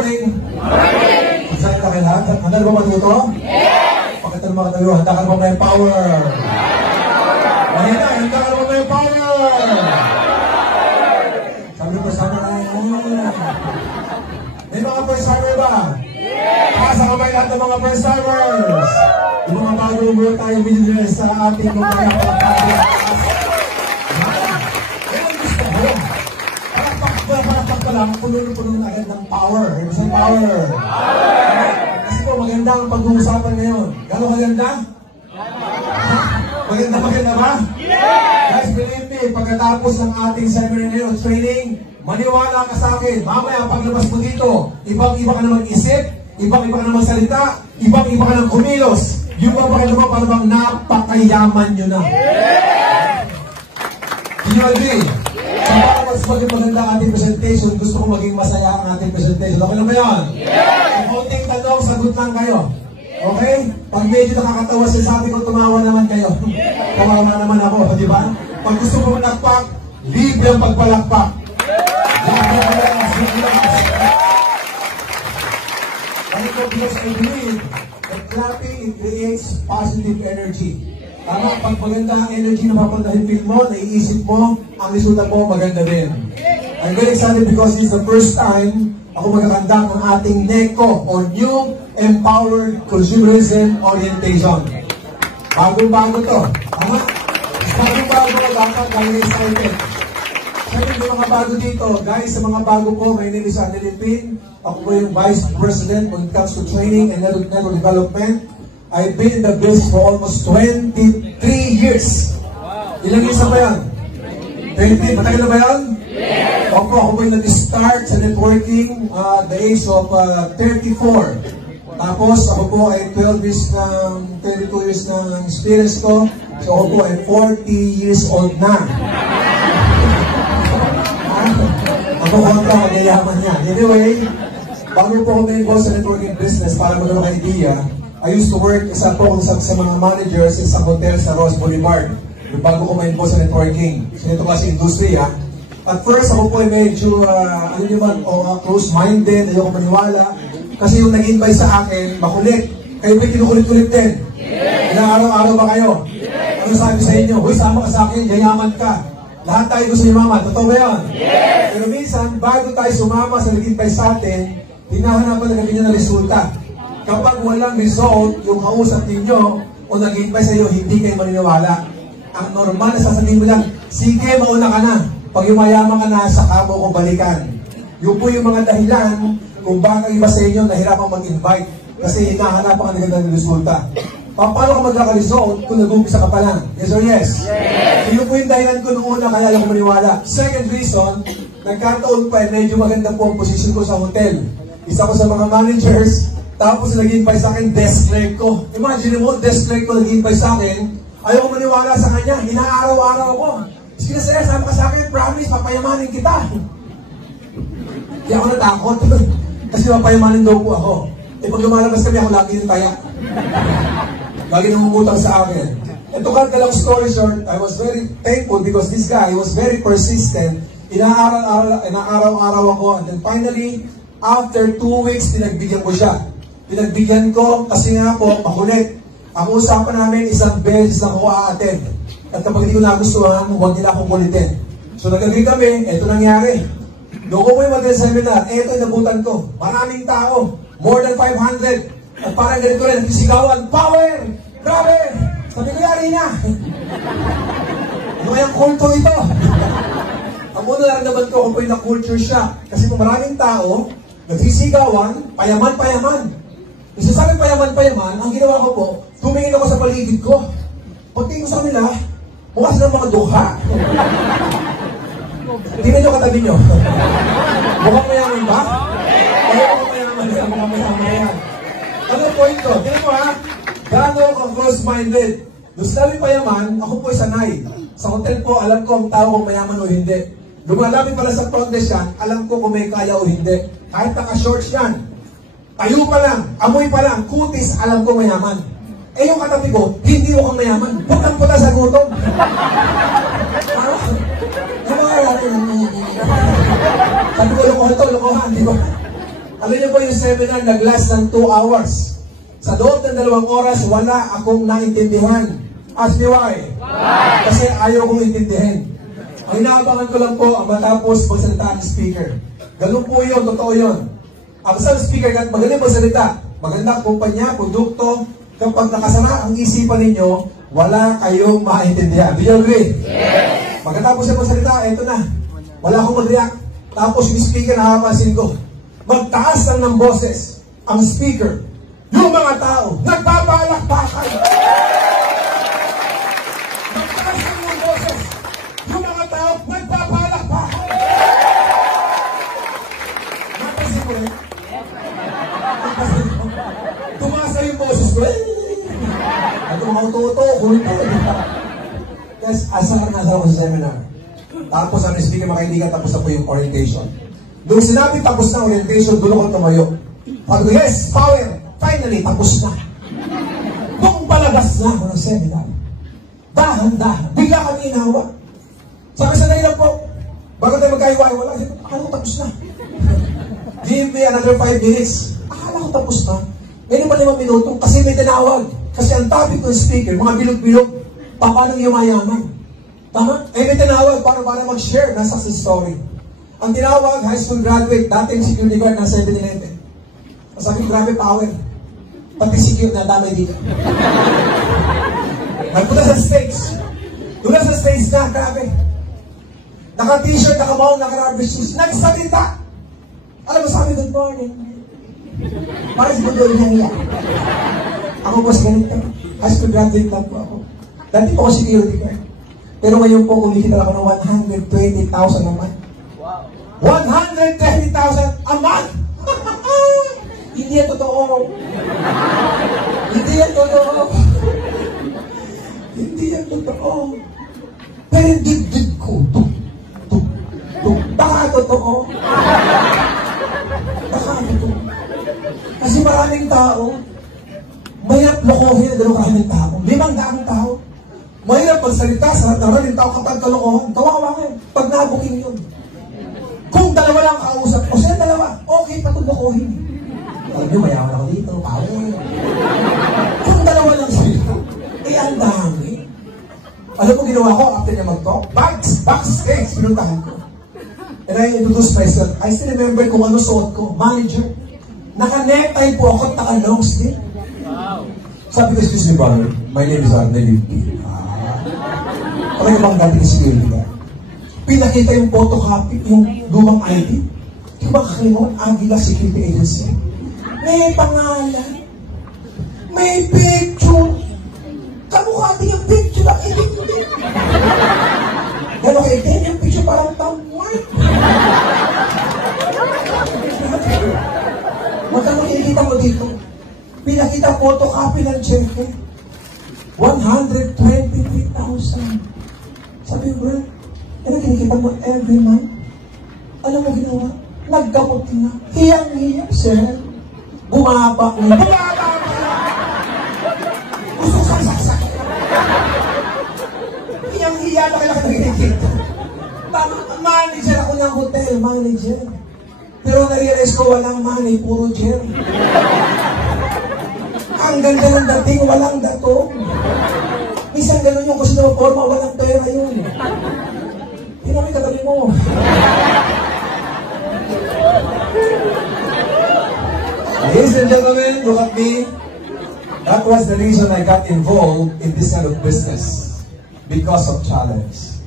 morning! Morning! Saan ka kayo lahat? Handa na ba matuto? Yes! Pakita naman kayo, handa ka na ba may power? Mahina, handa ka na ba may power? Sabi ko sana na may mga first timer ba? Yes! Pakasa ka ba lahat ng mga first timers? Yung mga bago mo tayo video sa ating mga palakpak pa lang, puno-puno na agad ng power. Isang power. Kasi po, maganda ang pag-uusapan ngayon. Gano'ng maganda? Maganda ba? Guys, believe me, pagkatapos ng ating seminar ngayon, training, maniwala ka sa akin. Mamaya, paglabas mo dito, ibang-iba ka na mag-isip, ibang-iba ka na magsalita, ibang-iba ka na kumilos. Yung mga pakilama, parang napakayaman nyo na. Do you agree? So para mas maging maganda ang ating presentation, gusto ko maging masaya ang ating presentation. Okay na ba yun? Yes! Kaunting tanong, sagot lang kayo. Okay? Pag medyo nakakatawa siya, sabi ko, tumawa naman kayo. Tumawa na naman ako, di ba? Pag gusto ko manakpak, libre ang pagpalakpak. Ano ko, because I believe that clapping creates positive energy. Tama, pag maganda ang energy na mapuntahin feel mo, naiisip mo, ang resulta mo maganda din. I'm very excited because it's the first time ako magkakandak ng ating NECO or New Empowered Consumerism Orientation. Bagong-bago to. Tama? Bagong-bago na dapat, kaya excited. Siyempre yung mga bago dito, guys, sa mga bago po, my name is Anneli Pin. Ako po yung Vice President when it comes to training and network development. I've been in the business for almost 23 years. Ilang years na ba yan? 20? Matagal na ba yan? Yes! Opo, ako po yung nag-start sa networking at the age of 34. Tapos ako po ay 12 years ng 22 years ng experience ko. So ako po ay 40 years old na. Ako kontra, magayaman niya. Anyway, bago po ako na-involve sa networking business para magkaroon ng idea, I used to work sa mga managers sa hotel sa Ross Boulevard. Bago ko ma-involve sa networking. So ito kasi industriya. At first, ako po ay medyo, close-minded, ayoko maniwala. Kasi yung nag-invite sa akin, makulit. Kayo ba kinukulit-kulit din? Yes! Ilang araw-araw ba kayo? Yes! Ano sabi sa inyo? Uy, sama ka sa akin, yayaman ka. Lahat tayo gusto yumaman. Totoo ba yan? Yes! Pero minsan, bago tayo sumama sa nag-invite sa atin, hinahanapan na kami na resulta. Kapag walang result, yung kausap ninyo o nag-invite sa iyo, hindi kayo maniniwala. Ang normal na sasabihin mo lang, sige, mauna ka na. Pag yumayaman ka na, saka mo kong balikan. Yun po yung mga dahilan kung bakit iba sa inyo nahirapang mag-invite. Kasi hinahanapan ka ng resulta. Paano ka magkaka-result kung nag-umpisa ka pa lang? Yes or yes? Yes! So yun po yung dahilan ko noong una, kaya lang ko maniwala. Second reason, nagkataon pa, medyo maganda po ang posisyon ko sa hotel. Isa ko sa mga managers, tapos nag-invite sa akin, desk clerk ko. Imagine mo, desk clerk ko nag-invite sa akin, ayaw ko maniwala sa kanya, hinaaraw-araw ako. Sige na sir, sama ka sa akin, promise, papayamanin kita. Kaya ako natakot. Kasi papayamanin daw po ako. Eh pag lumalabas kami, ako lagi yung taya. Lagi namumutang sa akin. And to cut the long story short, I was very thankful because this guy was very persistent. Inaaraw-araw ako. And then finally, after 2 weeks, pinagbigyan ko siya. Pinagbigyan ko kasi nga po, makulit. Ang usapan namin, isang beses lang ako a-attend. At kapag hindi ko nagustuhan, huwag nila akong kulitin. So nag-agree kami, eto nangyari. Noong ko po yung mag-seminar, eto yung nabutan ko. Maraming tao, more than 500. At parang ganito rin, nagsisigawan, power! Grabe! Sabi ko, yari niya. Ano kayang kulto ito? Ang muna naramdaman ko kung po yung na-culture shock. Kasi kung maraming tao, nagsisigawan, payaman-payaman. Isa sa akin payaman-payaman, ang ginawa ko po, tumingin ako sa paligid ko. Pagtingin ko sa kanila, mukha silang mga dukha. Tingnan nyo katabi nyo. Mukhang mayaman ba? Mukhang mayaman yan. Ano ang point ko? Tingnan mo ha, gaano ako close-minded. Nung sinabi payaman, ako po sanay. Sa hotel po, alam ko ang tao kung mayaman o hindi. Lumalapit pala sa front desk yan, alam ko kung may kaya o hindi. Kahit naka-shorts yan, tayo pa lang, amoy pa lang, kutis, alam ko mayaman. Eh yung katabi ko, hindi mo kang mayaman. Putang-puta sa gutom. Sabi ko, lokohan to, lokohan, di ba? Alam niyo po yung seminar nag-last ng 2 hours. Sa loob ng 2 oras, wala akong naintindihan. Ask me why? Why? Kasi ayaw kong intindihin. Ang inaabangan ko lang po ang matapos magsalita ng speaker. Ganun po yun, totoo yun. Ang isang speaker, magaling magsalita, magandang kumpanya, produkto, kapag nakasama ang isipan ninyo, wala kayong maintindihan. Do you agree? Yes! Magkatapos na magsalita, eto na. Wala akong mag-react. Tapos yung speaker, nakapansin ko. Magtaas lang ng boses ang speaker. Yung mga tao, nagpapalakpakan. Magtaas lang ng boses. Yung mga tao, nagpapalakpakan. Napansin ko rin. Tumasa yung boses ko. Ito mga uto-uto, kulto. Yes, asar na ako sa seminar. Tapos ang speaker, mga kaibigan, tapos na po yung orientation. Nung sinabi tapos na orientation, doon ako tumayo. Sabi ko, yes, power! Finally, tapos na. Nung palabas na ako ng seminar, dahan-dahan, bigla kami inawa. Sabi sa nailang po, bago tayo magkaiwa-iwala, akala ko tapos na. Give me another 5 minutes. Akala ko tapos na. Ngayon pa 5 minuto, kasi may tinawag. Kasi ang topic ng speaker, mga bilog-bilog, paano yumayaman. Tama? Eh may tinawag para mag-share ng success story. Ang tinawag, high school graduate, dating security guard ng 7-Eleven. Sabi ko, grabe power. Pati security na damay dito. Nagpunta sa stage. Doon sa stage na, grabe. Naka-t-shirt, naka-mount, naka-rubber shoes. Nagsalita. Alam mo, sabi, good morning. Parang si Budol niya. Ako po sa ganito. High school graduate lang po ako. Dati po ako security guard. Pero ngayon po, kumikita ako ng 120,000 a month. 120,000 a month! Hindi yan totoo. Hindi yan totoo. Hindi yan totoo. Pero dibdib ko. Baka totoo. Baka totoo. Kasi maraming tao, mahirap lokohin na gano'ng karaming tao. 500 tao. Mahirap magsalita sa maraming tao kapag kalokohan. Kawawa kayo. Pag nabuking yun. Kung dalawa lang kausap, o siya dalawa, okay, patulokohin. Alam nyo, mayaman ako dito, power. Kung dalawa lang sila, eh, ang dami. Alam mo ginawa ko after niya mag-talk? Backstage, pinuntahan ko. And I introduced myself. I still remember kung ano suot ko. Manager. Naka-necktie po ako at naka-long sleeve. Sabi ko, excuse me, brother, my name is Arnel P. Ano bang dating skill ba? Pinakita yung photocopy, yung lumang ID. Yung mga kakalimutan, Aguila Security Agency. May pangalan. May picture. Kamukha din yung picture ng hindi. Gano'n kayo din yung picture parang tamway. Magkano kinikita mo dito? Pinakita photocopy ng cheque. 123,000. Sabi ko, bro, ano kinikita mo every month? Alam mo ginawa? Nagkamot na. Hiyang-hiya, sir. Bumaba na. Bumaba na! Gusto saksak. Hiyang-hiya na kailangan kinikita. Manager ako ng hotel, manager. Pero na-realize ko walang money, puro jer. Ang ganda ng dating, walang datong. Minsan gano'n yung kasi na forma, walang pera yun. Hindi namin katabi mo. Ladies and gentlemen, look at me. That was the reason I got involved in this kind of business. Because of challenge.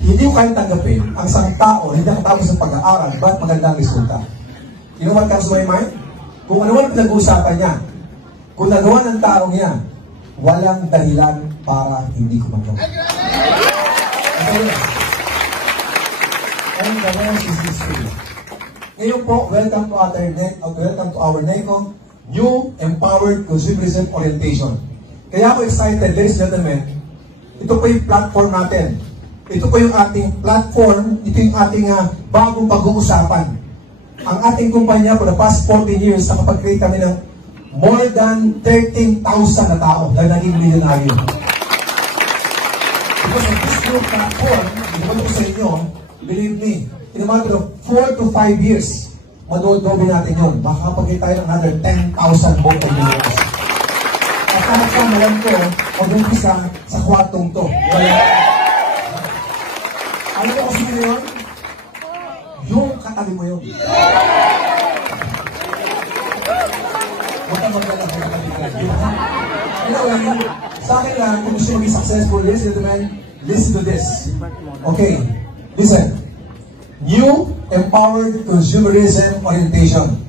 Hindi ko kayang tanggapin ang isang tao hindi nakatapos ng pag-aaral, ba't magandang resulta? You know what comes to my mind? Kung ano man pinag-uusapan niya, kung nagawa ng taong yan, walang dahilan para hindi ko magawa. And the rest is history. Ngayon po, welcome to our NECO New Empowered Consumerism Orientation. Kaya ako excited, ladies and gentlemen, ito po yung platform natin. Ito po yung ating platform, ito yung ating bagong pag-uusapan. Ang ating kumpanya for the past 14 years, nakapag-create kami ng more than 13,000 na tao na naging milyonaryo. Because of this new platform, ito ko sa inyo, believe me, in a matter of 4 to 5 years, madodobe natin yun. Makakapagay tayo ng another 10,000 multi-millionaires. At kahit ka nalang ko, mag-umpisa sa kwartong to. Wala. Ano ko kasi yun? Yung katabi mo yun. Huwag ka magdala sa katabi ka. Sa akin lang, kung gusto maging successful, ladies and gentlemen, listen to this. Okay, listen. New Empowered Consumerism Orientation.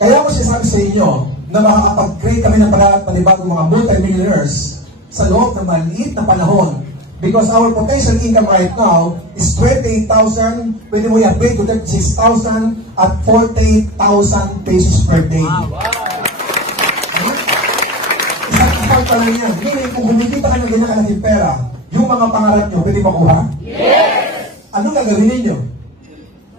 Kaya ko sinasabi sa inyo na makakapag-create kami ng panibagong mga multi-millionaires sa loob ng maliit na panahon. Because our potential income right now is 28,000, pwede mo i-upgrade to 36,000 at 48,000 pesos per day. Isang pa lang yan. Meaning, kung kumikita ka ng ganyan kalaking pera, yung mga pangarap nyo, pwede makuha? Yes! Anong gagawin ninyo?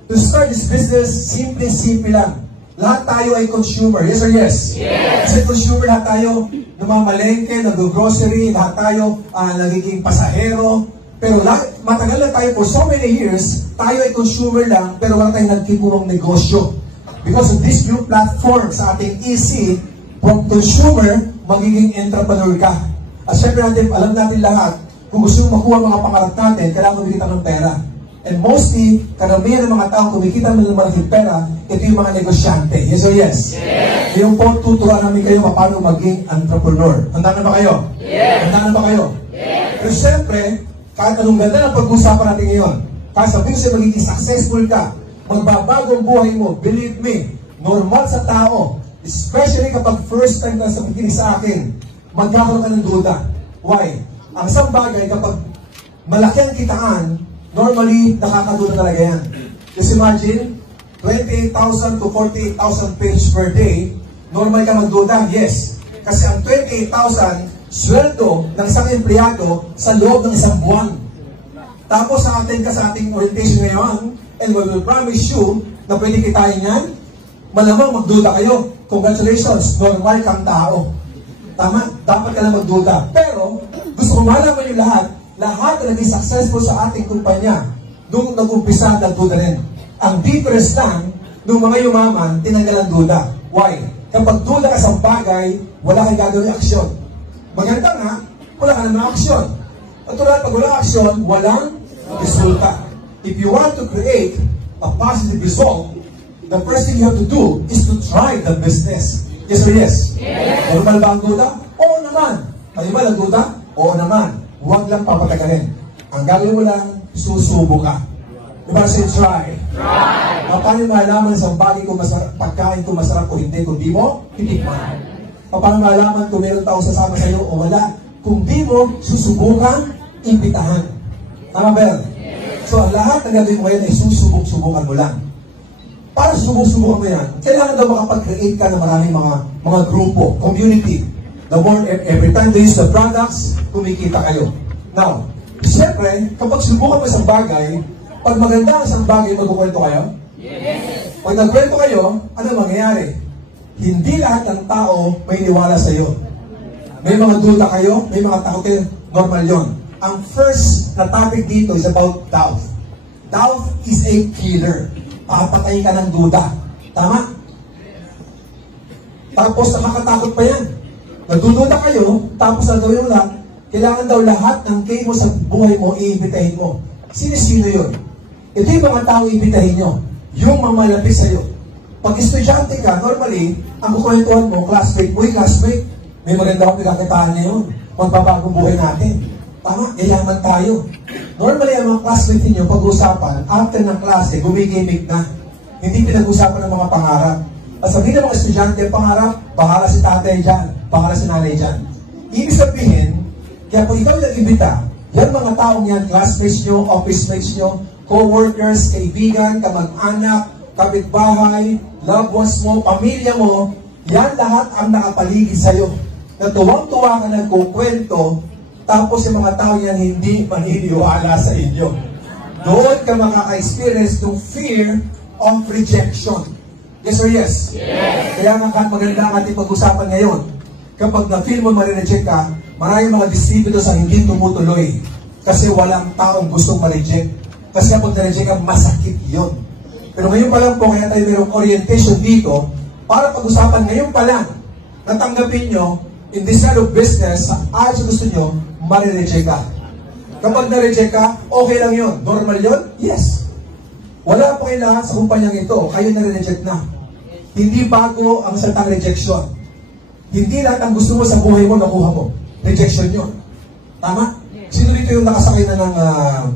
To start this business, simple lang. Lahat tayo ay consumer. Yes or yes? Yes! Kasi consumer lahat tayo, namamalengke, nag-grocery, lahat tayo nagiging pasahero. Pero matagal na tayo for so many years, tayo ay consumer lang, pero wala tayong nagkibuwang negosyo. Because of this new platform sa ating EC, from consumer, magiging entrepreneur ka. At syempre natin, alam natin lahat, kung gusto mong makuha mga pangarap natin, kailangan kumikita ng pera. And mostly, karamihan ng mga tao kumikita ng malaking pera, ito yung mga negosyante. Yes or yes? Yes! Yung po, tuturuan namin kayo paano maging entrepreneur. Handa na ba kayo? Yes! Handa na ba kayo? Yes! Pero syempre, kahit anong ganda ng pag-usapan natin ngayon, kahit sabihin siya magiging successful ka, magbabago ang buhay mo, believe me, normal sa tao, especially kapag first time ka sa pakikinig sa akin, magkakaroon ka ng duda. Why? Ang isang bagay, kapag malaki ang kitaan, normally, nakakaduda talaga yan. Just imagine, 28,000 to 48,000 pesos per day, normal ka magduda? Yes. Kasi ang 28,000, sweldo ng isang empleyado sa loob ng isang buwan. Tapos sa ating orientation ngayon, and we will promise you na pwede kitain yan, malamang magduda kayo. Congratulations, normal kang tao. Tama? Dapat ka na magduda. Pero, gusto ko malaman yung lahat na naging successful sa ating kumpanya nung nag-umpisa nagduda rin. Ang difference lang, nung mga yumaman, tinanggal ang duda. Why? Kapag duda ka sa bagay, wala kang gagawin aksyon. Maganda nga, wala ka naman aksyon. At tulad, pag walang aksyon, walang resulta. If you want to create a positive result, the first thing you have to do is to try the business. Yes or yes? Yes. Normal ba ang duda? Oo naman. Ay ba ang duda? Oo naman. Huwag lang papatagalin. Ang gagawin mo lang, susubo ka. Diba say try? Try! Paano malaman sa bagay kung masarap, pagkain kung masarap o hindi, kung di mo, titikman. Paano malaman kung meron tao sasama sa iyo o wala? Kung di mo, susubukan, imbitahan. Tama ba? So ang lahat ng gagawin mo yan ay susubok-subukan mo lang. Para susubok-subukan mo yan, kailangan daw makapag-create ka ng maraming mga grupo, community. The more, every time they use the products, kumikita kayo. Now, siyempre, kapag subukan mo isang bagay, pag maganda ang isang bagay, magkukwento kayo? Yes! Pag nagkwento kayo, ano mangyayari? Hindi lahat ng tao may niwala sa iyo. May mga duda kayo, may mga takot kayo, normal yon. Ang first na topic dito is about doubt. Doubt is a killer. Papatayin ka ng duda. Tama? Tapos nakakatakot pa yan. Nagdududa kayo, tapos nagawin mo lang, kailangan daw lahat ng kay mo sa buhay mo, iimbitahin mo. Sino-sino yun? Ito yung mga tao iimbitahin nyo. Yung mamalapit sa'yo. Pag estudyante ka, normally, ang kukwentuhan mo, classmate, uy, classmate, may maganda akong pinakakitaan ngayon. Magbabagong buhay natin. Tama, yayaman tayo. Normally, ang mga classmate ninyo, pag-usapan, after ng klase, gumigimik na. Hindi pinag-usapan ng mga pangarap. At sabihin ng mga estudyante, pangarap, bahala si tatay dyan, bahala si nanay dyan. Ibig sabihin, kaya pag ikaw nag-imbita, yan mga taong yan, classmates nyo, office mates nyo, co-workers, kaibigan, kamag-anak, kapitbahay, loved ones mo, pamilya mo, yan lahat ang nakapaligid sa'yo. Na tuwang-tuwa ka nagkukwento, tapos yung mga tao yan hindi maniniwala sa inyo. Doon ka makaka-experience ng fear of rejection. Yes or yes? Yes! Kaya nga maganda ang ating pag-usapan ngayon. Kapag na-feel mo ma-reject ka, maraming mga distributors ang hindi tumutuloy. Kasi walang taong gustong ma-reject. Kasi kapag na-reject ka, masakit yun. Pero ngayon pa lang po, kaya tayo mayroong orientation dito para pag-usapan ngayon pa lang natanggapin nyo in this kind of business, sa gusto nyo, ma-reject ka. Kapag na-reject ka, okay lang yun. Normal yun? Yes. Wala po kayo lahat sa kumpanyang ito. Kayo na-reject na. Hindi bago ang salitang rejection. Hindi lahat ang gusto mo sa buhay mo, nakuha mo. Rejection yun. Tama? Sino dito yung nakasakay na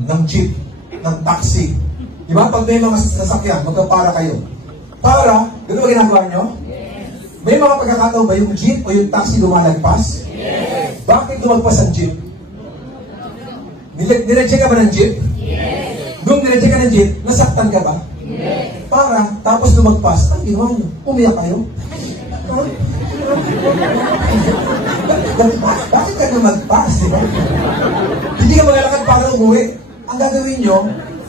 ng jeep, ng taxi? Di ba? Pag may mga sasakyan, magkapara kayo. Para, gano'n ba ginagawa nyo? May mga pagkakataon ba yung jeep o yung taxi lumalagpas? Yes. Bakit lumagpas ang jeep? Nireject ka ba ng jeep? Yes. Nung nireject ka ng jeep, nasaktan ka ba? Yes. Para, tapos lumagpas, ang ginawa nyo? Umiyak kayo? Bakit ka lumagpas? Diba? Hindi ka maglalakad para umuwi. Ang gagawin nyo,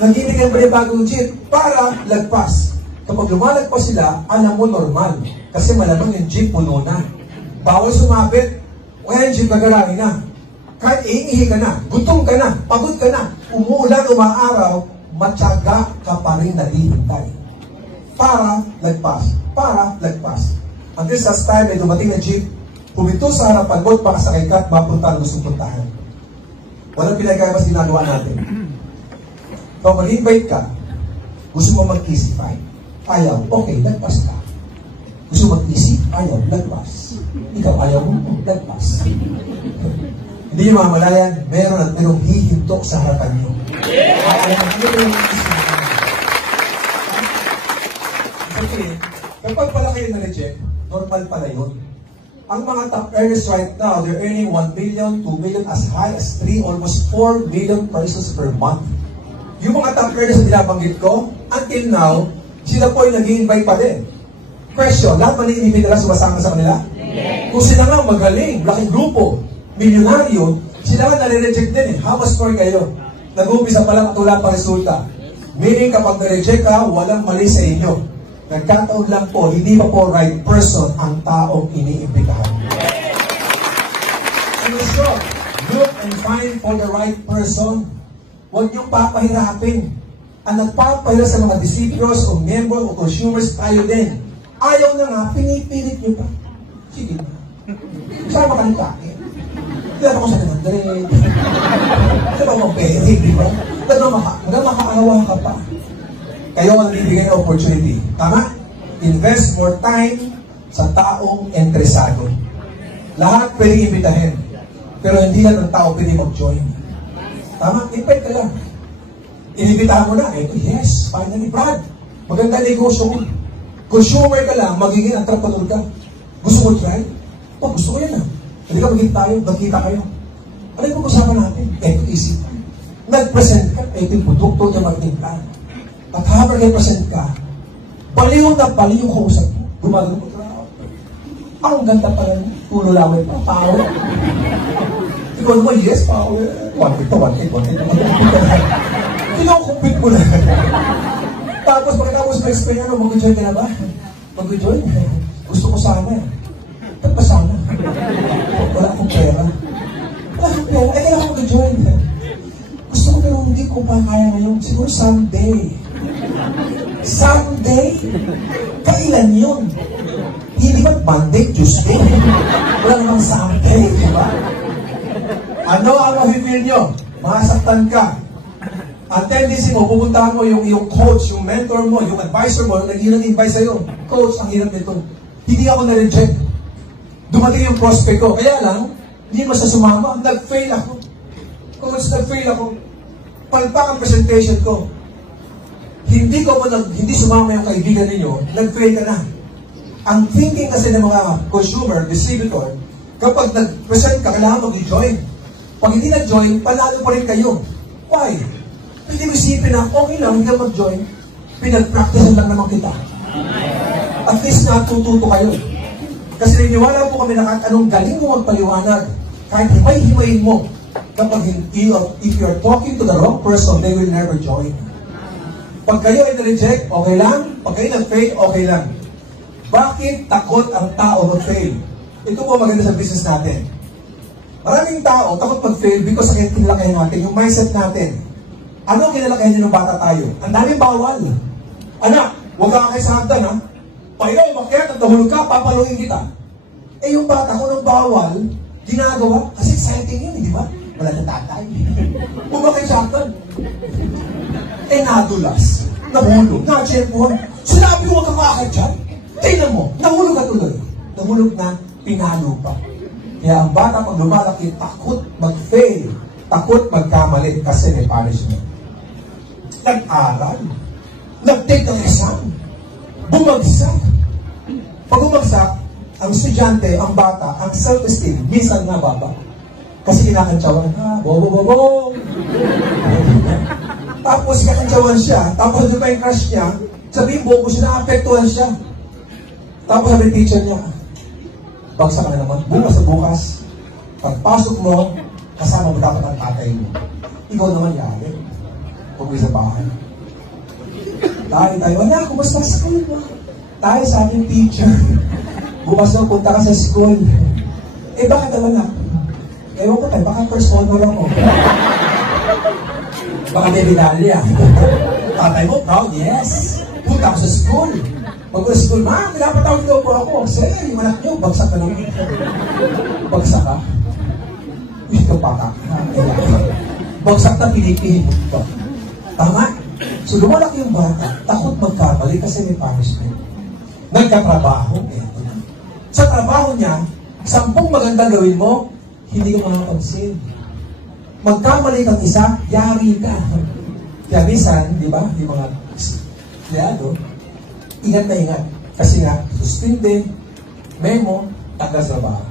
nagibigyan pa rin bagong jeep para lagpas. Kapag lumalagpas sila, alam mo normal. Kasi malamang yung jeep puno na. Bawal sumabit. O yung jeep nagarami na. Kahit iingihi ka na, gutom ka na, pagod ka na, umuulan, umaaraw, matyaga ka pa rin naghihintay. Para lagpas. Para lagpas. Until sa time ay dumating na jeep, pumito sa harapan mo at makasakay ka at mapunta ang gustong puntahan. Walang pinagkaiba ginagawa natin. Kung mag-invite ka, gusto mo mag-kisify. Ayaw, okay, lagpas ka. Gusto mag-isip, ayaw, lagpas. Ikaw, ayaw mo, lagpas. Hindi nyo mamalayan, meron at merong hihintok sa harapan nyo. Alam mo yung isip mo. Okay, kapag pala kayo na-reject, normal pala yun. Ang mga top earners right now, they're earning 1 million, 2 million, as high as 3, almost 4 million pesos per month. Yung mga top earners na binabanggit ko, until now, sila po ay nag-i-invite pa din. Question, lahat ba ni-invite nila sumasama sa kanila? Yes. Kung sila nga magaling, laking grupo, milyonaryo, sila nga nare-reject din eh. How much more kayo? Nag-uumpisa pa lang at wala pang resulta. Meaning kapag na-reject ka, walang mali sa inyo. Nagkataon lang po, hindi pa po right person ang taong iniimbitahan. And so, look and find for the right person. Huwag niyong papahirapin. Ang nagpapahirap sa mga disciples o member o consumers, tayo din. Ayaw na nga, pinipilit niyo pa. Sige na. Sama ka ng kain. Hindi ako sa naman. Hindi ba mabere, di ba? Hanggang makaawa ka pa. Kayo ang bibigyan ng opportunity. Tama? Invest more time sa taong interesado. Lahat pwedeng imbitahin. Pero hindi lang ang tao pwedeng mag-join. Tama? Invite ka lang. Inibitahan mo na. Yes, finally, Brad. Maganda negosyo ko. Consumer ka lang, magiging entrepreneur ka. Gusto mo try? Gusto ko yan ah. Hindi ka magiging tayo, magkita kayo. Ano yung pag-usapan natin? Ito isip. Nag-present ka, ito yung produkto niya marketing plan. At habang nag-present ka, baliw na baliw yung kausap mo. Gumagano mo trabaho. Ang ganda pala niya. Tulo laway pa, power. Ikaw naman, yes, power. 1 kinukumpit mo na. Tapos pagkatapos na-explain ano, mag-join ka na ba? Mag-join? Gusto ko sana. Ba't ba sana? Wala akong pera. Wala akong pera. Kailangan ko mag-join. Gusto ko pero hindi ko pa kaya ngayon. Siguro someday. Someday? Kailan yun? Hindi ba Monday, Tuesday? Wala namang someday, di ba? Ano ang ma-feel nyo? Masaktan ka. Ang tendency mo, pupuntahan mo yung coach, yung mentor mo, yung advisor mo, nag-invite sa'yo. Coach, ang hirap nito. Hindi ako na-reject. Dumating yung prospect ko. Kaya lang, hindi mo sa sumama. Nag-fail ako. Coach, nag-fail ako. Palpak ang presentation ko. Hindi sumama yung kaibigan ninyo, nag-fail ka na. Ang thinking kasi ng mga consumer, distributor, kapag nag-present ka, kailangan mag-join. Pag hindi nag-join, panalo pa rin kayo. Why? Hindi mo isipin na, okay lang, hindi ka mag-join. Pinag-practice lang naman kita. At least natututo kayo. Kasi naniniwala po kami na kahit anong galing mo magpaliwanag, kahit himay-himayin mo, kapag if you're talking to the wrong person, they will never join. Pag kayo ay na-reject, okay lang. Pag kayo nag-fail, okay lang. Bakit takot ang tao mag-fail? Ito po maganda sa business natin. Maraming tao takot mag-fail because sa kinalakayan natin, yung mindset natin. Ano ang kinalakayan nyo ng bata tayo? Ang daming bawal. Anak, huwag ka kay sa hagdan, ha? Pag ikaw umakyat at nahulog ka, papaluin kita. Eh, yung bata ko nang bawal, ginagawa, kasi exciting yun, di ba? Wala na tatay. Umakyat sa hagdan. Eh, nadulas. Nahulog. Na-checkpoint. Sinabi ko, huwag kang makakit dyan. Tingnan mo, nahulog ka tuloy. Nahulog na, pinalo pa. Kaya ang bata pag lumalaki, takot mag-fail. Takot magkamali kasi may punishment. Nag-aral. Nag-take ng exam. Bumagsak. Pag bumagsak, ang estudyante, ang bata, ang self-esteem, minsan nababa. Kasi kinakantsawan, bo. Tapos kakantsawan siya, tapos doon pa yung crush niya, sabihin bobo siya, naapektuhan siya. Tapos sabi teacher niya, bagsak ka na naman, bukas sa bukas, pagpasok mo, kasama mo dapat ang tatay mo. Ikaw naman yari. Huwag sa bahay. Tayo, anak, kumusta sa school mo? Tayo sa aming teacher. Bukas mo, punta ka sa school. Eh, bakit naman na? Ewan ko tayo, baka first honor ako. Baka may medalya. Tatay mo, proud, yes. Punta ako sa school. Pag sa school, ma, pinapatawag daw po ako. Sir, yung anak nyo, bagsak ka naman. Bagsak ka? Ito pa ka. Bagsak na pinipihit mo. Tama? So, lumalaki yung bata, takot magkamali kasi may punishment. Nagkatrabaho, eto na. Sa trabaho niya, 10 magandang gawin mo, hindi ka makapansin. Magkamali kang isa, yari ka. Kaya minsan, di ba, yung mga empleyado, ingat na ingat. Kasi nga, suspinde, memo, tagal sa trabaho.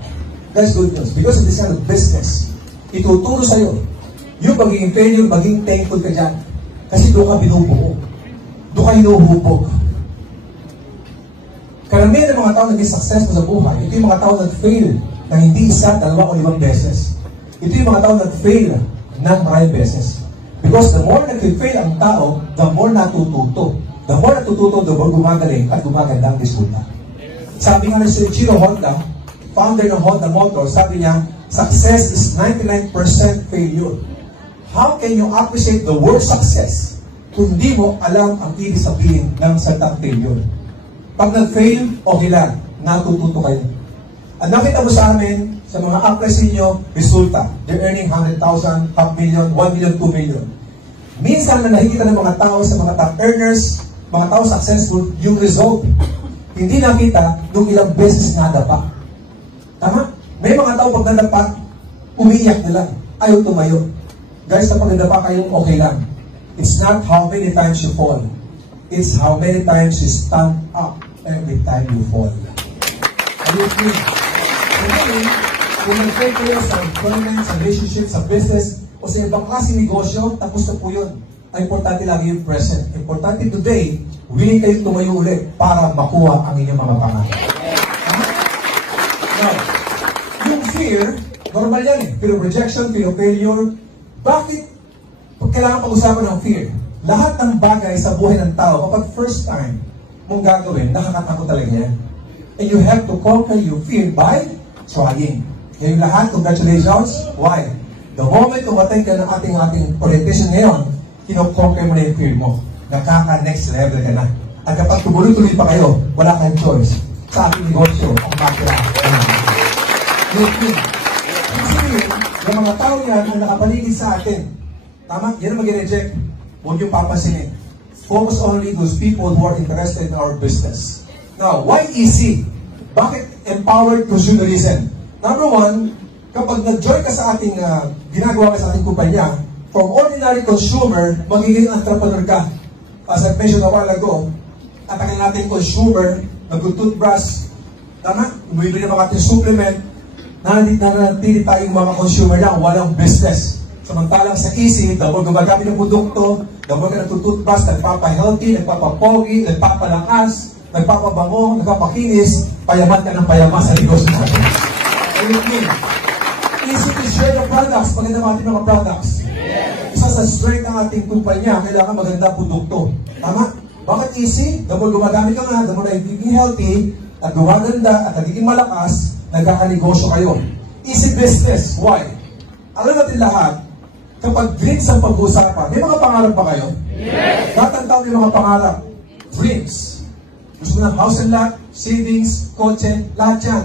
That's good news. Because of this kind of business, ituturo sa'yo, yung magiging failure, maging thankful ka dyan. Kasi doon ka binubuo. Doon ka hinuhubog. Karamihan ng mga tao naging successful sa buhay, ito yung mga tao nag-fail ng hindi isa, 2 o 5 beses. Ito yung mga tao nag-fail ng maraming beses. Because the more nag-fail ang tao, the more natututo. The more natututo, the more gumagaling at gumaganda ang resulta. Sabi nga ni Soichiro Honda, founder ng Honda Motors, sabi niya, success is 99% failure. How can you appreciate the word success kung hindi mo alam ang ibig sabihin ng salitang failure? Pag nag-fail, okay lang, natututo kayo. At nakita mo sa amin, sa mga apples ninyo, resulta. They're earning 100,000, 5 million, 1 million, 2 million. Minsan na nakikita ng mga tao sa mga top earners, mga tao successful, yung result. Hindi nakita nung ilang beses nadapa. Tama? May mga tao pag nadapa, umiiyak nila. Ayaw tumayo. Guys, kapag nadapa kayong okay lang. It's not how many times you fall. It's how many times you stand up every time you fall. Are you free? Kung nag-fail kayo sa employment, sa relationship, sa business, o sa ibang klaseng negosyo, tapos na po yun. Ang importante lagi yung present. Importante today, willing kayong tumayo ulit para makuha ang inyong mga pangarap. Now, yung fear, normal yan eh. Fear of rejection, fear of failure. Bakit kailangan pag-usapan ng fear? Lahat ng bagay sa buhay ng tao, kapag first time mong gagawin, nakakatakot talaga yan. And you have to conquer your fear by trying. Yung lahat, congratulations. Why? The moment tumatay ka ng ating orientation ngayon, kino-conquer mo na yung fear mo. Nakaka-next level ka na. At kapag tumuloy-tuloy pa kayo, wala kayong choice. Sa ating negosyo, ang makira. Kasi yung mga tao yan ang nakapaligid sa atin. Tama? Yan ang mag-reject. Huwag yung papansinin. Focus only those people who are interested in our business. Now, why easy? Bakit empowered consumerism? Number 1, kapag nag-join ka sa ating ginagawa ka sa ating kumpanya, from ordinary consumer, magiging entrepreneur ka. As I mentioned a while ago, at ang ating consumer, nag-toothbrush, tama? Bumibili ng mga ating supplement, nanatili tayong mga consumer lang, walang business. Samantalang sa Easy, dahil gumagamit ng produkto, dahil ka nag-toothbrush, nagpapa-healthy, nagpapa-pogi, nagpapalakas, nagpapabango, nagpapakinis, payaman ka ng payaman sa negosyo natin. Ayun, easy to share the products, maganda natin mga products. Isa sa strength ng ating kumpanya, kailangan maganda produkto. Tama? Bakit easy? Dahil gumagamit ka nga, dahil nagiging healthy, at gumaganda, at nagiging malakas, nagkakanegosyo kayo. Easy business. Why? Alam natin lahat, kapag dreams ang pag-uusapan, may mga pangarap ba kayo? Yes! Tatandaan may mga pangarap. dreams. Gusto mo ng house and lot, savings, kotse, lahat yan.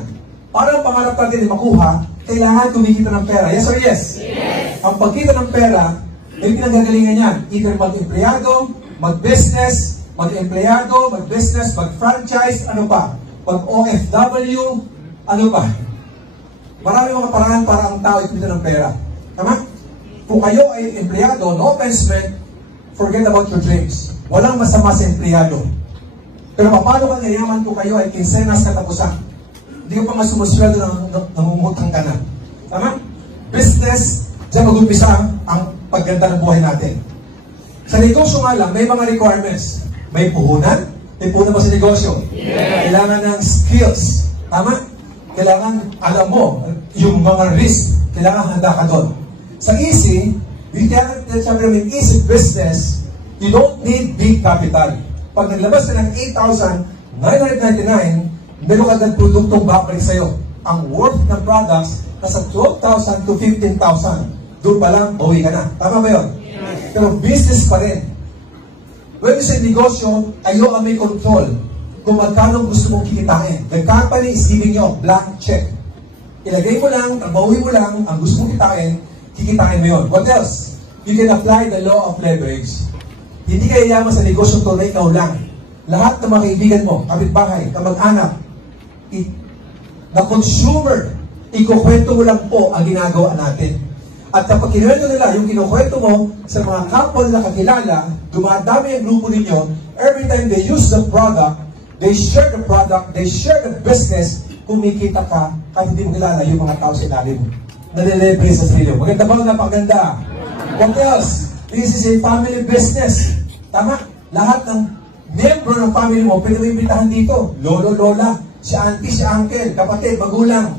Para ang pangarap natin ay makuha, kailangan kumikita ng pera. Yes or yes? Yes! Ang pagkita ng pera, may pinanggagalingan yan. Either mag-empleyado, mag-business, mag-empleyado, mag-business, mag-franchise, ano pa? Mag-OFW, ano pa? Marami mga paraan para ang tao ay kumita ng pera. Tama? Kung kayo ay empleyado, no offense meant, forget about your dreams. Walang masama sa empleyado. Pero paano ka ngayaman kung kayo ay kinsenas katapusan? Hindi ko pa masumusweldo na namumutang ka na. Tama? Business, dyan mag-umpisa ang pagganda ng buhay natin. Sa negosyo nga lang, may mga requirements. May puhunan. May puhunan ba sa negosyo? Yes. Kailangan ng skills. Tama? Kailangan alam mo yung mga risk. Kailangan handa ka doon. Sa easy, you can't tell in easy business, you don't need big capital. Pag naglabas ka ng 8,999, meron ka agad produktong babalik sa'yo. Ang worth ng products, nasa 12,000 to 15,000. Doon pa lang, bawi ka na. Tama ba yun? Yes. Pero business pa rin. When you say negosyo, ayaw ka may control kung magkano gusto mong kikitain. The company is giving you a blank check. Ilagay mo lang, bawi mo lang, ang gusto mong kikitain mo yun. What else? You can apply the law of leverage. Hindi ka yayaman sa negosyo to na ikaw lang. Lahat ng mga kaibigan mo, kapitbahay, kamag-anak, the consumer, ikukwento mo lang po ang ginagawa natin. At kapag kinuwento nila, yung kinukwento mo sa mga kapwa na kakilala, dumadami ang grupo ninyo, every time they use the product, they share the business, kumikita ka, kahit hindi mo kilala yung mga tao sa ilalim mo. Nalelebre sa sarili mo. Maganda ba? Napaganda. What else? This is a family business. Tama? Lahat ng membro ng family mo, pwede mo imbitahan dito. Lolo, lola, si auntie, si uncle, kapatid, magulang.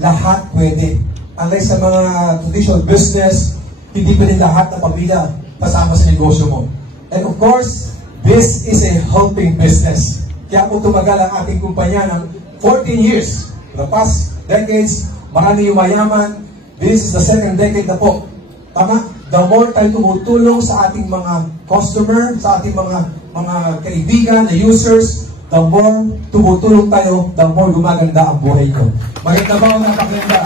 Lahat pwede. Unlike sa mga traditional business, hindi pwede lahat ng pamilya kasama sa negosyo mo. And of course, this is a helping business. Kaya po tumagal ang ating kumpanya ng 14 years. For the past decades, marami yung mayaman. This is the second decade na po. Tama? The more tayo tumutulong sa ating mga customer, sa ating mga kaibigan, na users, the more tumutulong tayo, the more gumaganda ang buhay ko. Maganda ba o napakaganda?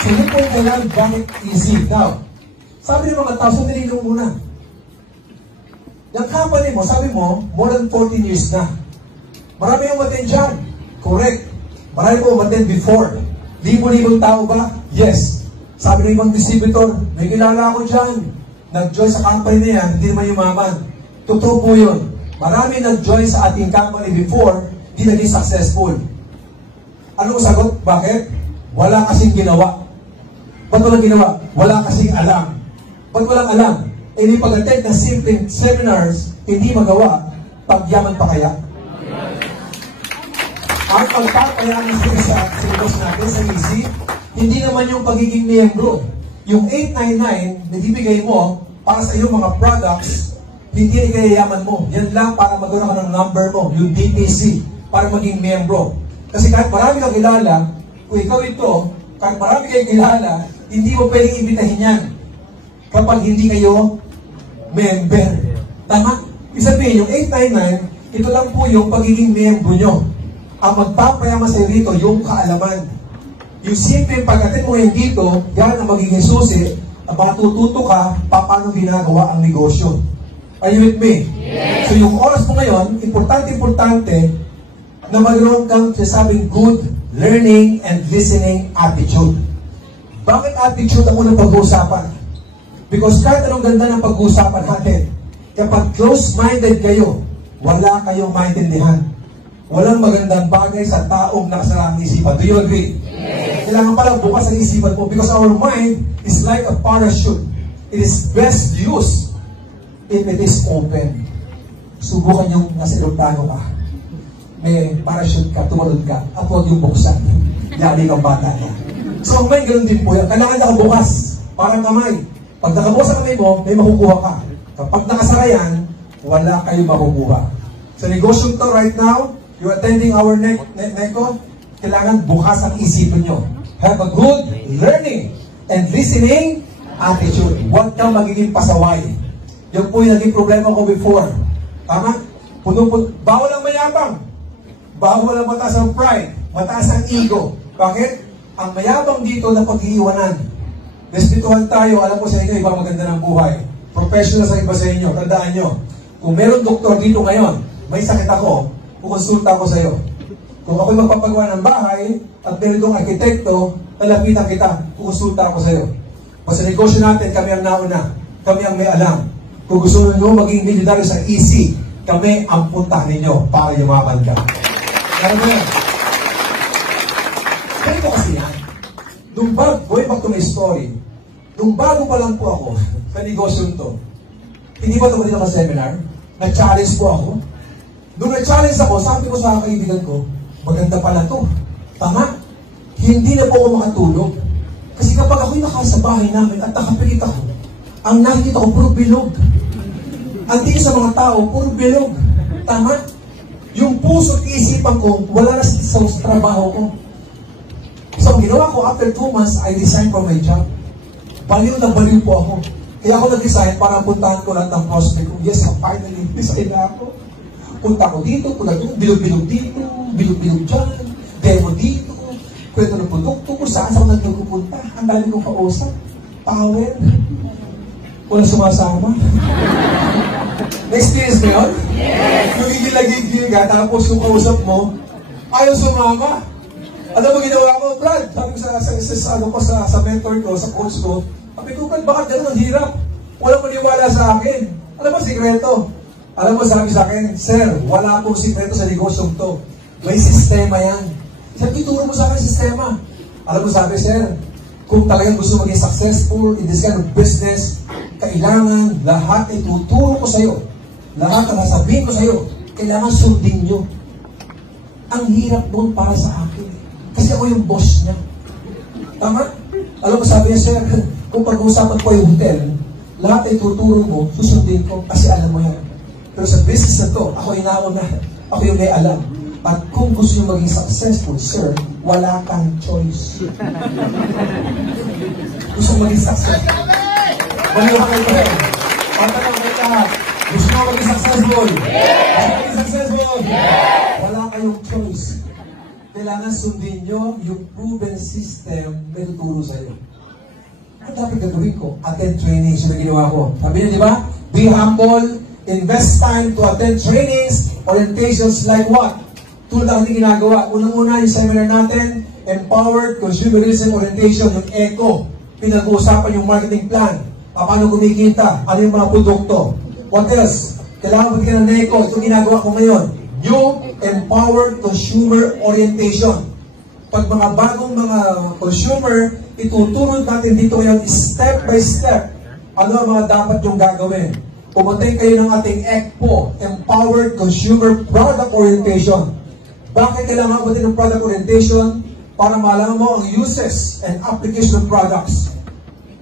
So, hindi po kailangan bakit easy. Now, sabi ng mga tao, sandali lang muna. Yung company mo, sabi mo, more than 14 years na. Marami yung umaten dyan. Correct. Marami po umaten before. Libo-libong tao ba? Yes. Sabi ng ibang distributor, may kilala ako dyan. Nag-join sa company na yan, hindi naman yumaman. Totoo po yun. Marami nag-join sa ating company before, hindi naging successful. Anong sagot? Bakit? Wala kasing ginawa. Ba't walang ginawa? Wala kasing alam. Ba't walang alam? Eh, di pag-attend ng simple seminars, hindi magawa, pagyaman pa kaya? Ang pagpapayaman sa syllabus natin sa easy, hindi naman yung pagiging miyembro. Yung 899 na ibigay mo para sa iyong mga products, hindi ay kayayaman mo. Yan lang para magkaroon ka ng number mo, yung DTC, para maging miyembro. Kasi kahit marami kang kilala, kung ikaw ito, kahit marami kayong kilala, hindi mo pwedeng imbitahin yan kapag hindi kayo member. Tama? Isabihin, yung 899, ito lang po yung pagiging miyembro nyo. Ang magpapayaman sa rito, yung kaalaman. Yung simple pag-attend mo yung dito, yan ang magiging susi, at matututo ka paano ginagawa ang negosyo. Are you with me? Yes. So yung oras mo ngayon, importante na mayroon kang sinasabing good learning and listening attitude. Bakit attitude ang unang pag-uusapan? Because kahit anong ganda ng pag-uusapan natin, kapag close-minded kayo, wala kayong maintindihan. Walang magandang bagay sa taong nakasara ang isipan. Do you agree? Yes. Kailangan pala bukas ang isipan mo because our mind is like a parachute. It is best used if it is open. Subukan yung nasa aeroplano ka. May parachute ka, tumalon ka, at huwag yung buksan. Yali kang bata niya. So ang mind, ganun din po yan. Kailangan nakabukas. Parang kamay. Pag nakabukas ang kamay mo, may makukuha ka. Kapag nakasara yan, wala kayong makukuha. Sa negosyo to right now, you're attending our NECO, kailangan bukas ang isipin nyo. Have a good learning and listening attitude. Huwag kang magiging pasaway. Yung po yung naging problema ko before. Tama? Bawal ang mayabang. Bawal ang mataas ang pride. Mataas ang ego. Bakit? Ang mayabang dito na pag-iiwanan. Respetuhan tayo, alam ko sa inyo, iba maganda ng buhay. Professional sa iba sa inyo, tandaan nyo. Kung meron doktor dito ngayon, may sakit ako, kukonsulta ako sa iyo. Kung ako'y magpapagawa ng bahay, at meron itong arkitekto, lalapitan kita, kukonsulta ako sa iyo. Pag sa negosyo natin, kami ang nauna. Kami ang may alam. Kung gusto nyo maging milyonaryo sa easy, kami ang punta ninyo para yumaman ka. Alam mo yan? Ganito kasi yan. Going back to my story, nung bago pa lang po ako sa negosyo to, hindi ba ito dito sa seminar? Na-challenge po ako. Nung na-challenge ako, sabi ko sa kaibigan ko, maganda pala to. Tama. Hindi na po ako makatulog. Kasi kapag ako'y nakasa bahay namin at nakapilit ako, ang nakikita ko puro bilog. Ang tingin sa mga tao, puro bilog. Tama. Yung puso at isipan ko, wala na sa trabaho ko. So, ang ginawa ko, after 2 months, I resigned from my job. Baliw na baliw po ako. Kaya ako nag-resign para puntahan ko lang ng prospect ko. Yes, finally, resign na ako. Punta ko dito, punta ko bilog-bilog dito, bilog-bilog dyan, demo dito, kwento ng produkto ko, saan ako nagpupunta. Ang dami kong kausap. Power. Wala sumasama. Na-experience mo yun? Yes! Yung igil-agigil ka, tapos yung kausap mo, ayaw sumama. Ano mo ginawa ko, Brad? Sabi ko sa mentor ko, sa coach ko, sabi ko, Brad, bakit ganun ang hirap? Walang maniwala sa akin. Alam mo, sikreto. Alam mo, sabi sa akin, Sir, wala akong sikreto sa negosyong to. May sistema yan. Sabi, ituro mo sa akin sistema. Alam mo, sabi, Sir, kung talagang gusto maging successful in this kind of business, kailangan lahat ay tuturo ko sa'yo. Lahat ang nasabihin ko sa'yo, kailangan sundin nyo. Ang hirap doon para sa akin. Kasi ako yung boss niya. Tama? Alam mo, sabi niya, Sir, kung pag-uusapan ko yung hotel, lahat ay tuturo mo, susundin ko, kasi alam mo yan. Pero sa business na to, ako yung nauna. Ako yung may alam. At kung gusto nyo maging successful, sir, wala kang choice. Gusto maging successful. Baliw ka kayo rin. Patanong kita, gusto mo maging successful? Gusto maging successful? Wala kayong choice. Kailangan sundin nyo yung proven system na tuturo sa'yo. Ano dapat gagawin ko? Attend training. Siya na ginawa ko. Sabi niya, di ba? Be humble, invest time to attend trainings, orientations like what? Tulad ang ating ginagawa. Unang-una yung seminar natin, Empowered Consumerism Orientation, yung ECO. Pinag-uusapan yung marketing plan. Paano kumikita? Ano yung mga produkto? What else? Kailangan magiging ng ECO. Ito ginagawa ko ngayon. Yung Empowered Consumer Orientation. Pag mga bagong mga consumer, ituturo natin dito ngayon step by step. Ano ang mga dapat yung gagawin? Pumunta kayo ng ating ECPO, Empowered Consumer Product Orientation. Bakit kailangan ba din ng product orientation? Para malaman mo ang uses and application of products.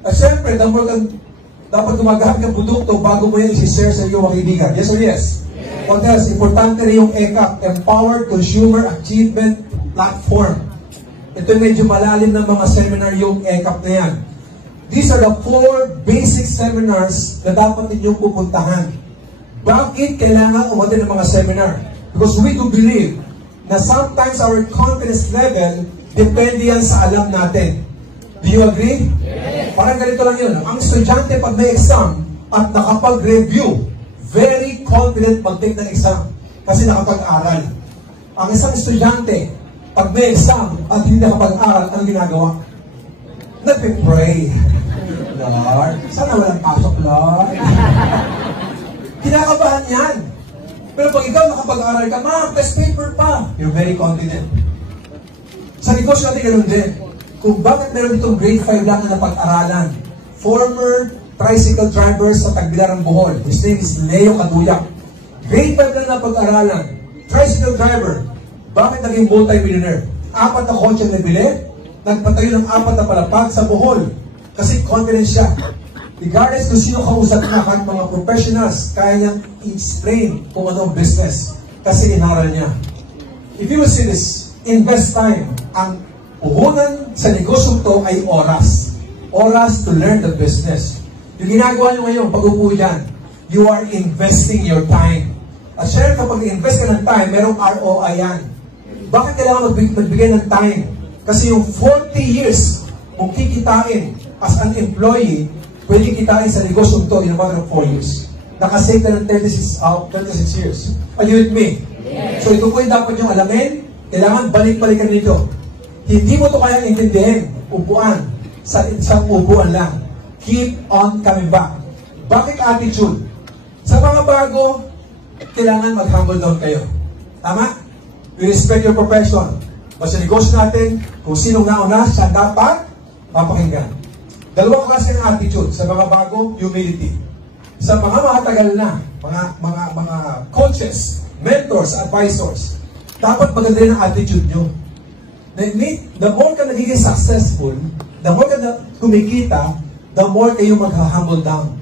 At syempre, dapat gumagamit ng produkto bago mo yan isi-share sa iyo mga kaibigan. Yes or yes? What else? Importante rin yung ECAP, Empowered Consumer Achievement Platform. Ito medyo malalim ng mga seminar yung ECAP na yan. These are the 4 basic seminars na dapat ninyong pupuntahan. Bakit kailangan umatin ng mga seminar? Because we do believe na sometimes our confidence level depende yan sa alam natin. Do you agree? Yes. Parang ganito lang yun. Ang estudyante pag may exam at nakapag-review, very confident mag-take ng exam kasi nakapag-aral. Ang isang estudyante, pag may exam at hindi nakapag-aral, ang ginagawa? Nagpipray. Lord, sana walang pasok, Lord. Kinakabahan yan. Pero pag ikaw nakapag-aral ka, ma'am, best paper pa. You're very confident. Sa negosyo natin ganun din. Kung bakit meron itong grade 5 lang na napag-aralan. Former tricycle driver sa Tagbilaran, Bohol. His name is Leo Caduyak. Grade 5 lang napag-aralan. Tricycle driver. Bakit naging multi-millionaire? 4 na kotse na bili. Nagpatayo ng 4 na palapag sa Bohol. Kasi confident siya. Regardless kung sino kausap na kahit mga professionals, kaya niyang i-explain kung anong business. Kasi inaral niya. If you will see this, invest time. Ang puhunan sa negosyo to ay oras. Oras to learn the business. Yung ginagawa niyo ngayon, pag-upo dyan, you are investing your time. At syempre, kapag invest ka ng time, merong ROI yan. Bakit kailangan magbigay ng time? Kasi yung 40 years kung kikitain as an employee, pwede kitain sa negosyong to in a matter of 4 years. Nakasave ka ng 36 years. Are you with me? Yes. So ito po yung dapat yung alamin. Kailangan balik-balikan nito. Hindi mo to kaya intindihin. Upuan. Sa isang upuan lang. Keep on coming back. Bakit attitude? Sa mga bago, kailangan mag-humble down kayo. Tama? We respect your profession. Basta negosyo natin, kung sinong nauna, siya dapat papakinggan. Dalawang klase ng attitude. Sa mga bago, humility. Sa mga matagal na, mga coaches, mentors, advisors, dapat maganda rin ang attitude nyo. The more ka nagiging successful, the more ka na kumikita, the more kayo mag-humble down.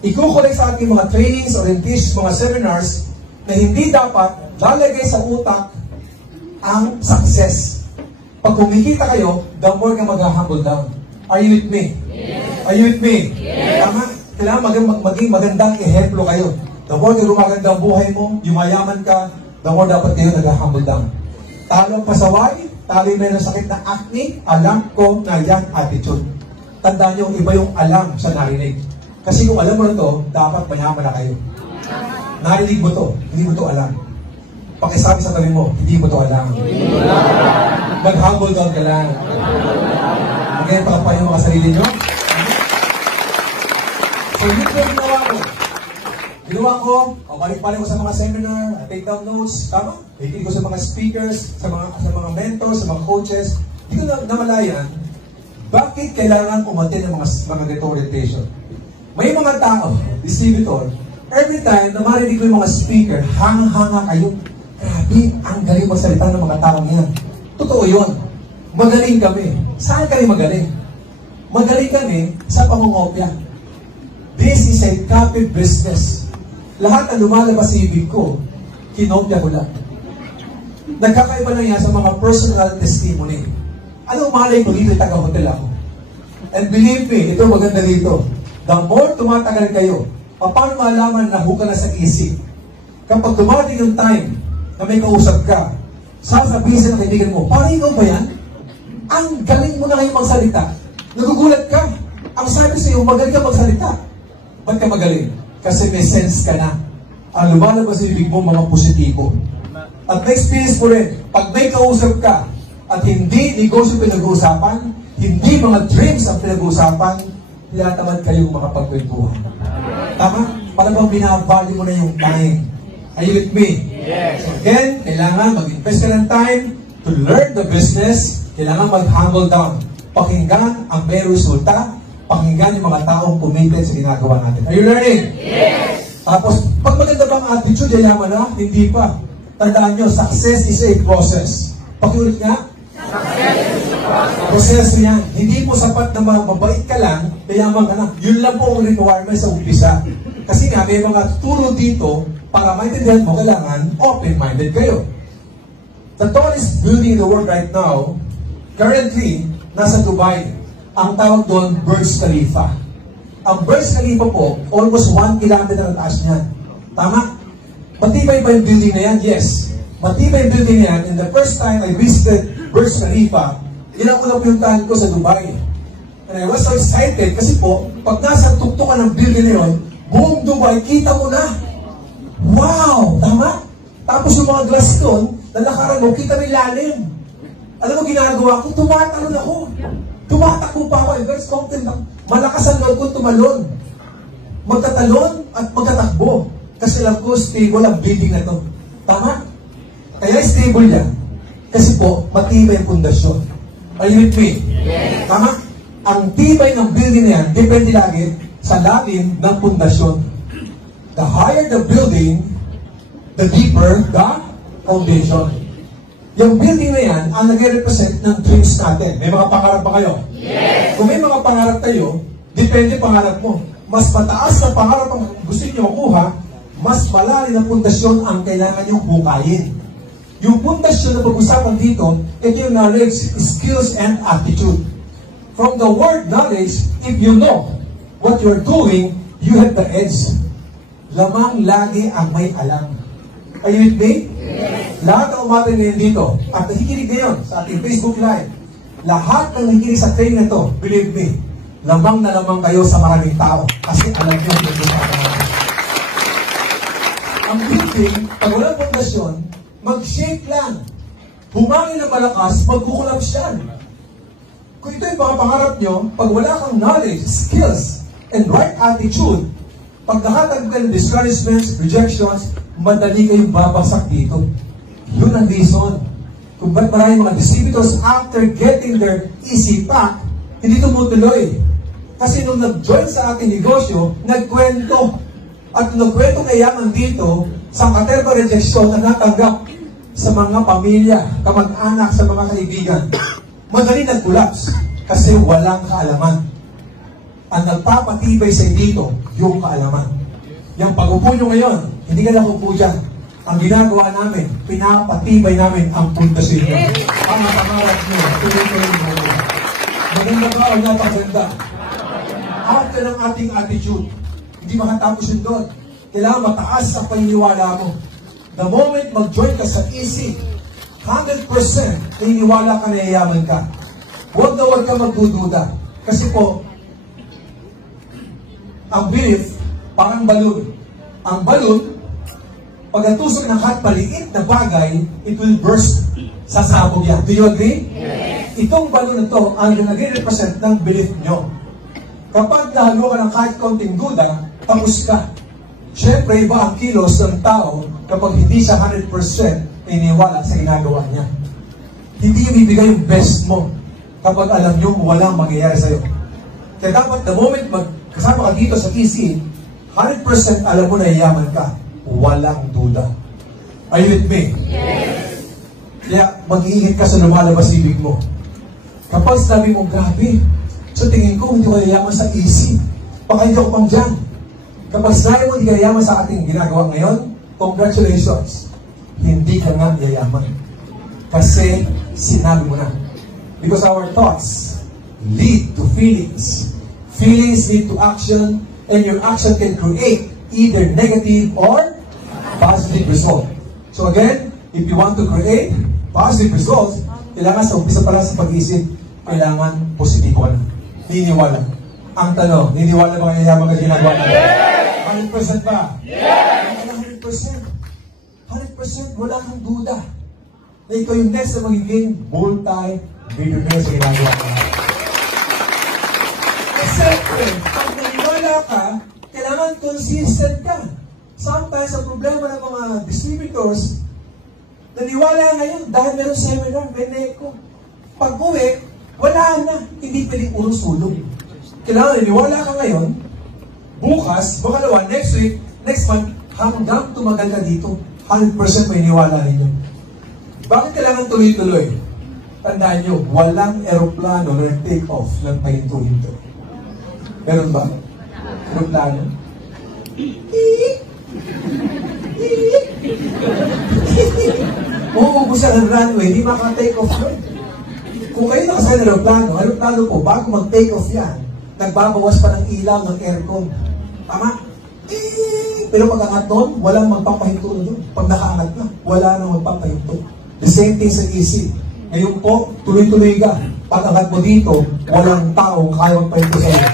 Ikukulay sa ating mga trainings, orientations, mga seminars, na hindi dapat lalagay sa utak ang success. Pag kumikita kayo, the more ka mag-humble down. Are you with me? Yes. Are you with me? Yes. Tama? Kailangan maging magandang ehemplo kayo. The more na gumaganda ang buhay mo, yumayaman ka, the more dapat kayo nag-humble down. Talo ang pasaway, talo yung may sakit na acne, alam ko na yan attitude. Tandaan nyo, iba yung alam sa narinig. Kasi kung alam mo na to, dapat mayaman na kayo. Narinig mo to, hindi mo to alam. Pakisabi sa tabi mo, hindi mo to alam. Mag-humble down ka lang. Ngayon, pakapahin mo ka sarili nyo. So, yun po ginawa ko, balik-balik ko sa mga seminar, take down notes, tama? Ikinig ko sa mga speakers, sa mga mentors, sa mga coaches. Hindi ko namalayan, bakit kailangan umatin ng mga ganito orientation? May mga tao, distributor, every time na marinig ko yung mga speaker, hanga-hanga kayo. Grabe, ang galing magsalita ng mga taong yan. Totoo yun. Magaling kami. Saan kayo magaling? Magaling kami sa pangungopya. This is a copy business. Lahat na lumalabas sa ibig ko, kinopya ko lang. Nagkakaiba lang yan sa mga personal testimony. Anong malay ko dito, taga-hotel ako? And believe me, ito maganda dito. The more tumatagal kayo, paano malaman na huka na sa isip? Kapag dumating yung time na may kausap ka, sasabihin sa kaibigan mo, parang ikaw ba yan? Ang galing mo na ngayon magsalita. Nagugulat ka. Ang sabi sa iyo, magaling ka magsalita. Ba't ka magaling? Kasi may sense ka na. Ang lumalabas sa ibig mo, mga positibo. At may experience mo rin, pag may kausap ka, at hindi negosyo pinag-uusapan, hindi mga dreams ang pinag-uusapan, tinatamad kayong makapagkwentuhan. Tama? Para bang binabali mo na yung time. Are you with me? Yes. So again, kailangan mag-invest ka ng time to learn the business. Kailangan mag-humble down. Pakinggan ang may resulta. Pakinggan yung mga taong committed sa ginagawa natin. Are you learning? Yes. Tapos, pag maganda bang attitude, yayaman na? Hindi pa. Tandaan nyo, success is a process. Pakiulit nga. Success is a process. Process yan. Hindi mo sapat na mabait ka lang, yayaman ka na. Yun lang po ang requirement sa umpisa. Kasi nga, may mga turo dito, para maintindihan mo, kailangan open-minded kayo. The tallest building in the world right now, currently, nasa Dubai. Ang tawag doon, Burj Khalifa. Ang Burj Khalifa po, almost 1 kilometer ang taas niyan. Tama? Matibay ba yung building na yan? Yes. Matibay yung building na yan. And the first time I visited Burj Khalifa, yun ang unang pinuntahan ko sa Dubai. And I was so excited kasi po, pag nasa tuktukan ng building na yun, buong Dubai, kita mo na. Wow! Tama? Tapos yung mga glass doon, nalakaran mo, kita may lalim. Alam mo ginagawa ko? Tumatalon ako. Tumatakbo pa ako. Guys, malakas ang loob ko tumalon. Magtatalon at magtatakbo. Kasi alam ko, stable ang building na to. Tama? Kaya stable yan. Kasi po, matibay ang pundasyon. Are you with me? Yes. Tama? Ang tibay ng building na yan, depende lagi sa lalim ng pundasyon. The higher the building, the deeper the foundation. Yung building na yan, ang nag-represent ng dreams natin. May mga pangarap ba kayo? Yes! Kung may mga pangarap kayo, depende pangarap mo. Mas mataas na pangarap ang gusto nyo makuha, mas malalim na pundasyon ang kailangan nyo bukayin. Yung pundasyon na pag-usapan dito, ito yung knowledge, skills, and attitude. From the word knowledge, if you know what you're doing, you have the edge. Lamang lagi ang may alam. Are you with me? Yes. Lahat ng umatin ngayon dito, at nakikinig ngayon sa ating Facebook Live, lahat ng nakikinig sa training na to, believe me, lamang na lamang kayo sa maraming tao. Kasi alam nyo yung ginagawa. Ang building, pag walang pundasyon, mag-shake lang. Humangin ng malakas, mag-collapse yan. Kung ito yung mga pangarap nyo, pag wala kang knowledge, skills, and right attitude, pag nakatanggap ka ng discouragements, rejections, madali kayong babagsak dito. Yun ang reason. Kung ba't maraming mga distributors after getting their easy pack, hindi tumutuloy. Kasi nung nag-join sa ating negosyo, nagkwento. At nung nagkwento kayaman dito, sa katerba rejection na natanggap sa mga pamilya, kamag-anak, sa mga kaibigan, madali nag-collapse kasi walang kaalaman. Ang nagpapatibay sa dito, yung kaalaman. Yung pag-upo nyo ngayon, hindi ka nakupo dyan. Ang ginagawa namin, pinapatibay namin ang pundasyon nyo. Ang pangarap nyo, tuloy-tuloy nyo. Maganda ba o napaganda? After ng ating attitude, hindi makatapos yun doon. Kailangan mataas ang paniniwala mo. The moment mag-join ka sa easy, 100% naniniwala ka na yayaman ka. Huwag na huwag ka magdududa. Kasi po, ang belief, parang balloon. Ang balloon, pag natusok ng hot maliit na bagay, it will burst. Sasabog yan. Do you agree? Yes. Itong balloon na ito, ang nag-represent ng belief nyo. Kapag nahalo ka ng kahit konting duda, tapos ka. Siyempre, iba ang kilos ng tao kapag hindi siya 100% naniniwala sa ginagawa niya. Hindi yung ibigay yung best mo kapag alam nyo walang mangyayari sa'yo. Kaya dapat the moment kasama ka dito sa EC, 100% alam mo na yayaman ka. Walang duda. Are you with me? Yes. Kaya mag-iingat ka sa lumalabas ibig mo. Kapag sabi mo, grabe, sa tingin ko hindi ko yayaman sa EC. Baka hindi ako pang dyan. Kapag sabi mo hindi ka yayaman sa ating ginagawa ngayon, congratulations. Hindi ka nga yayaman. Kasi sinabi mo na. Because our thoughts lead to feelings. Feelings lead to action, and your action can create either negative or positive result. So again, if you want to create positive results, kailangan sa umpisa pa lang sa pag-isip, kailangan positibo ka na. Niniwala. Ang tanong, niniwala ba kaya mga ginagawa natin? 100% ba? Yes! 100%. 100% wala kang duda. Na ikaw yung next na magiging multi-billionaire sa ginagawa natin. Siyempre, pag naniwala ka, kailangan consistent ka. Sometimes, ang problema ng mga distributors, naniwala ngayon dahil meron seminar, may neko. Pag-uwi, wala na. Hindi pwedeng urong-sulong. Kailangan naniwala ka ngayon, bukas, makalawa, next week, next month, hanggang tumagal ka dito, 100% may niwala ninyo. Bakit kailangan tuloy-tuloy? Tandaan nyo, walang aeroplano na take off ng pahinto-hinto. Meron ba? Aeroplano? Umuubos ang runway, di maka-take off yun. Kung kayo nakasal ng aeroplano po, bago mag-take off yan, nagbabawas pa ng ilaw ng aircon. Tama? Pero pag angat doon, walang magpapahinto na doon. Pag nakaangat na, wala nang magpapahinto. The same thing sa EC. Ngayon po, tuloy-tuloy ka. Pag angat mo dito, walang taong kaya magpahinto sa iyo.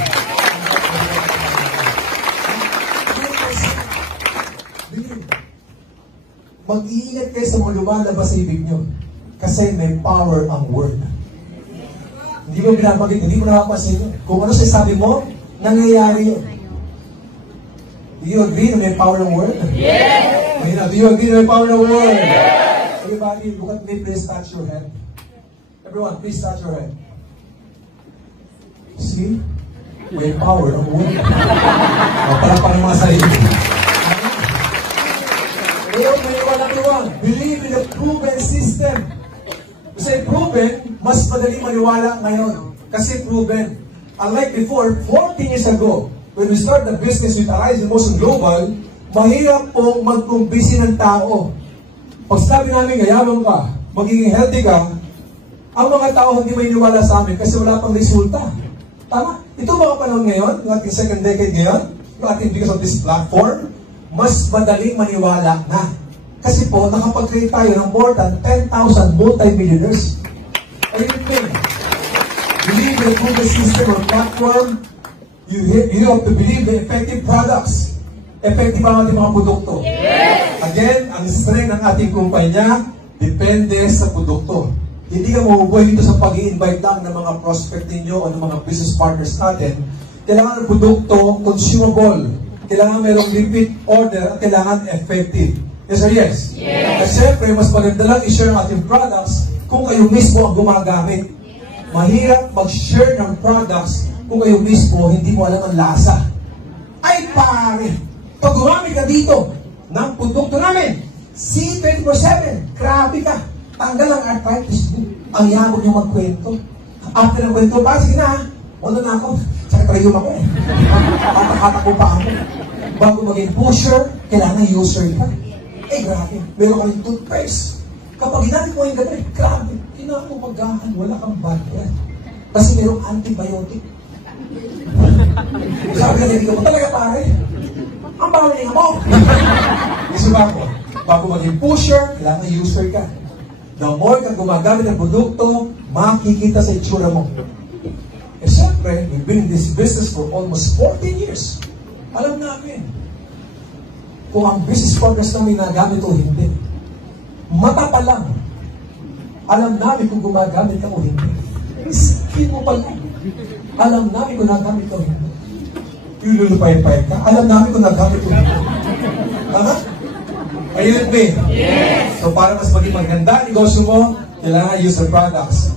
Mag-iingat kayo sa mga lumalabas sa ibig nyo. Kasi may power ang word. Hindi mo binabagit, hindi mo nakapasin yun. Kung ano sasabi mo, nangyayari yun. Do you agree na may power ng word? Yes! Do you agree na may power ng word? Yes! Everybody, look at me, please touch your head. Everyone, please touch your head. See? May power ng word. Parang mga sarili. Everyone, believe in the proven system. Kasi proven, mas madaling maniwala ngayon. Kasi proven. Unlike before, 14 years ago, when we start the business with Arise Emotion Global, mahirap pong magkumbisi ng tao. Pag sabi namin, yayaman ka, magiging healthy ka, ang mga tao hindi may niwala sa amin kasi wala pang resulta. Tama? Ito mga panahon ngayon, yung ating second decade ngayon, yung ating because of this platform, mas madaling maniwala na. Kasi po, nakapag-create tayo ng more than 10,000 multi-millionaires. Ayun din. Believe in the Google system or platform. You have to believe the effective products. Effective ang ating mga produkto. Again, ang strength ng ating kumpanya depende sa produkto. Hindi ka mabubuhay dito sa pag-i-invite lang ng mga prospect ninyo o ng mga business partners natin. Kailangan ng produkto consumable. Kailangan mayroong repeat order at kailangan effective. Yes or yes? At syempre, mas maganda lang i-share ang ating products kung kayo mismo ang gumagamit. Mahirap mag-share ng products kung kayo mismo hindi mo alam ang lasa. Ay pare, pag gumamit ka dito ng produkto namin, C24/7, grabe ka. Tanggal ang arthritis mo. Ang yabog niyo magkwento. After ng kwento, sige na ha. Wala na ako. Sakit-rayom ako eh. Patak-patak ko pa ako. Bago maging pusher, kailangan user ka. Eh grabe, meron ka rin toothpaste. Kapag ginamit mo yung gabi, grabe, kinakapagahan, wala kang bad breath. Kasi merong antibiotic. Sabi ka nila ko, talaga pare, ang bawal niya mo. Isa ba ako? Bago maging pusher, kailangan user ka. The more kang gumagamit ng produkto, makikita sa itsura mo. Eh siyempre, we've been in this business for almost 14 years. Alam namin, kung ang business partners namin nagamit o hindi. Mata pa lang, alam namin kung gumagamit ka o hindi. Skin mo pa lang, alam namin kung nagamit ka o hindi. Yung lulupay-pay ka, alam namin kung nagamit o hindi. Tama? Ayun, Ben? Yes! So para mas maging maganda negosyo mo, kailangan use the products.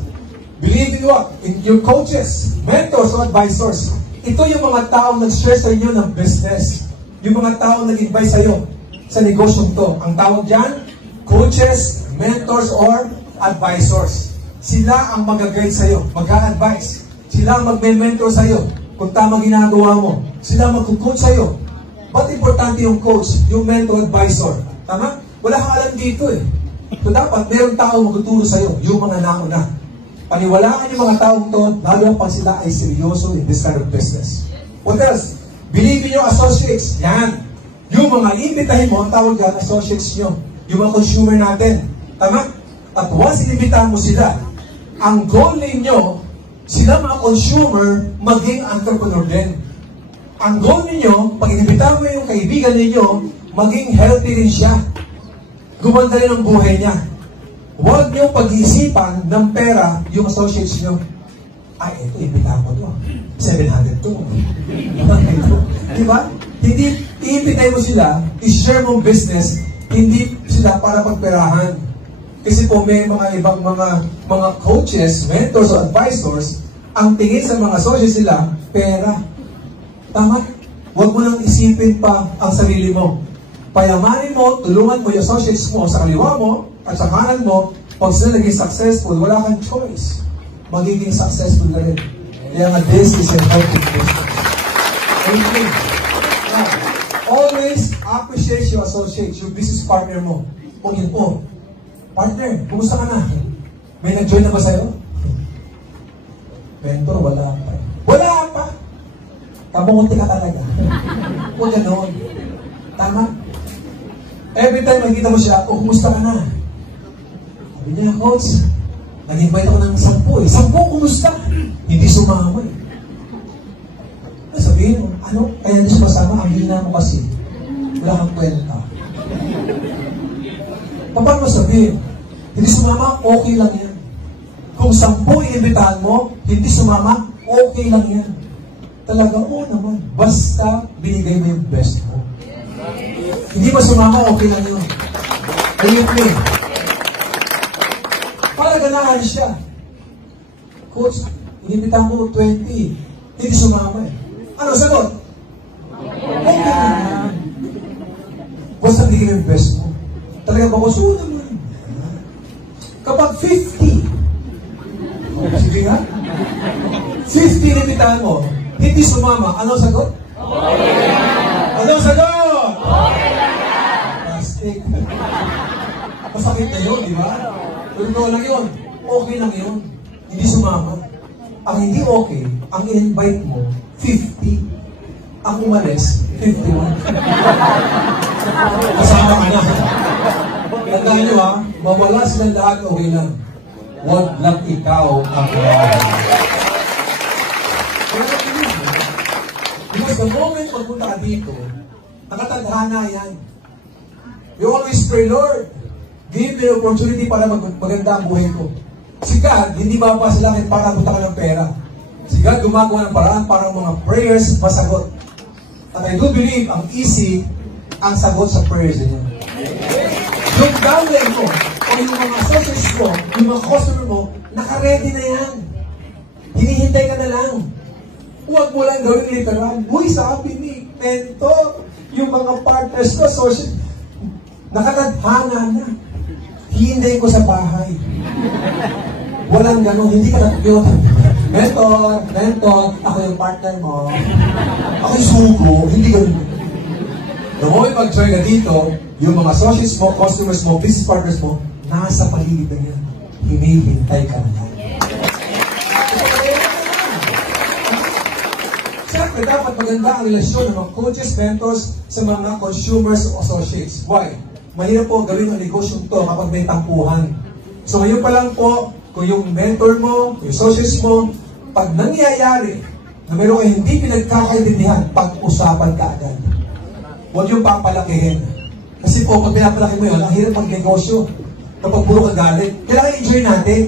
Believe in what? In your coaches, mentors, or advisors. Ito yung mga taong nag-share sa inyo ng business. Yung mga taong nag-invite sa iyo sa negosyong to. Ang tawag dyan, coaches, mentors, or advisors. Sila ang mag-guide sa iyo, mag-a-advise. Sila ang mag-mentor sa iyo kung tama ginagawa mo. Sila ang mag-coach sa iyo. Ba't importante yung coach, yung mentor, advisor? Tama? Wala kang alam dito eh. So dapat mayroong taong magtuturo sa iyo, yung mga nauna. Paniwalaan yung mga taong to, lalo pag sila ay seryoso in this kind of business. What else? Believe in your associates. Yan. Yung mga imbitahin mo, ang tawag yan, associates nyo. Yung mga consumer natin. Tama? At once inimbitahan mo sila, ang goal ninyo, sila mga consumer, maging entrepreneur din. Ang goal ninyo, pag inimbitahan mo yung kaibigan ninyo, maging healthy rin siya. Gumanda rin ang buhay niya. Huwag niyo pag-iisipan ng pera yung associates niyo. Ay, ito, imbitahan ko to. 700 to. Diba? Hindi, iimbitahin mo sila, i-share mong business, hindi sila para pagperahan. Kasi po may mga ibang mga coaches, mentors, o advisors, ang tingin sa mga associates sila, pera. Tama? Huwag mo nang isipin pa ang sarili mo. Payamanin mo, tulungan mo yung associates mo sa kaliwa mo at sa kanan mo. Pag sila naging successful, wala kang choice. Magiging successful na rin. Kaya nga, this is a healthy business. Okay. Now, always appreciate your associates, your business partner mo. Kung yun po, partner, kumusta ka na? May nag-join na ba sa'yo? Mentor, wala pa. Wala pa! Kamunti ka talaga. Huwag gano'n. Tama? Every time nakita mo siya, kumusta ka na? Sabi niya, coach, nag-invite ako ng 10 eh. 10, kumusta? Hindi sumama eh. Sabihin mo, ano? Kaya hindi siya masama, ang hina mo kasi. Wala kang kwenta. Paano mo sabihin? Hindi sumama, okay lang yan. Kung 10 inimbitahan mo, hindi sumama, okay lang yan. Talaga, oo naman. Basta binigay mo yung best mo. Hindi ba sumama, okay lang yun. Ayun mo eh. Para ganahan siya. Coach, inimbitahan mo 20. Hindi sumama eh. Ano sagot? Okay lang. Basta binigay mo yung best mo. Talaga ba ko? Oo naman. Kapag 50, sige nga, 50 inimbitahan mo, hindi sumama. Ano sagot? Okay lang. Ano sagot? Okay lang. Plastic. Masakit na yun, di ba? Pero lang yun. Okay lang yun. Hindi sumama. Ang hindi okay, ang in-invite mo, 50. Ang umalis, 51. Kasama ka na. Tandaan nyo ha, mawala silang lahat, okay lang. Huwag lang ikaw ang kailangan. Because the moment magpunta ka dito, nakatadhana yan. You always pray, Lord, give me the opportunity para maganda ang buhay ko. Si God, hindi bababa sa langit para punta ka ng pera. Si God gumagawa ng paraan para mga prayers masagot. At I do believe, ang easy, ang sagot sa prayers niya. Yung downline mo, o yung mga associates mo, yung mga customer mo, naka-ready na yan. Hinihintay ka na lang. Huwag mo lang gawin literal. Uy, sabi ni mentor, yung mga partners ko, associates, nakatadhana na. Hihinday ko sa bahay. Walang gano'n, hindi ka natagyo. Mentor, ako yung partner mo. Ako yung sugo, hindi gano'n. The moment mag-join ka dito, yung mga associates mo, customers mo, business partners mo, nasa paligid na yan. Hinihintay ka na yan. Siyempre, dapat maganda ang relasyon ng mga coaches, mentors sa mga consumers o associates. Why? Mahirap po gawin ang negosyong to kapag may tampuhan. So ngayon pa lang po, kung yung mentor mo, yung associates mo, pag nangyayari na mayroon kayo hindi pinagkakaintindihan, pag-usapan ka agad. Huwag yung papalakihin. Kasi po, pag pinapalaki mo yun, ang hirap mag-negosyo. Kapag puro ka galit, kailangan enjoy natin.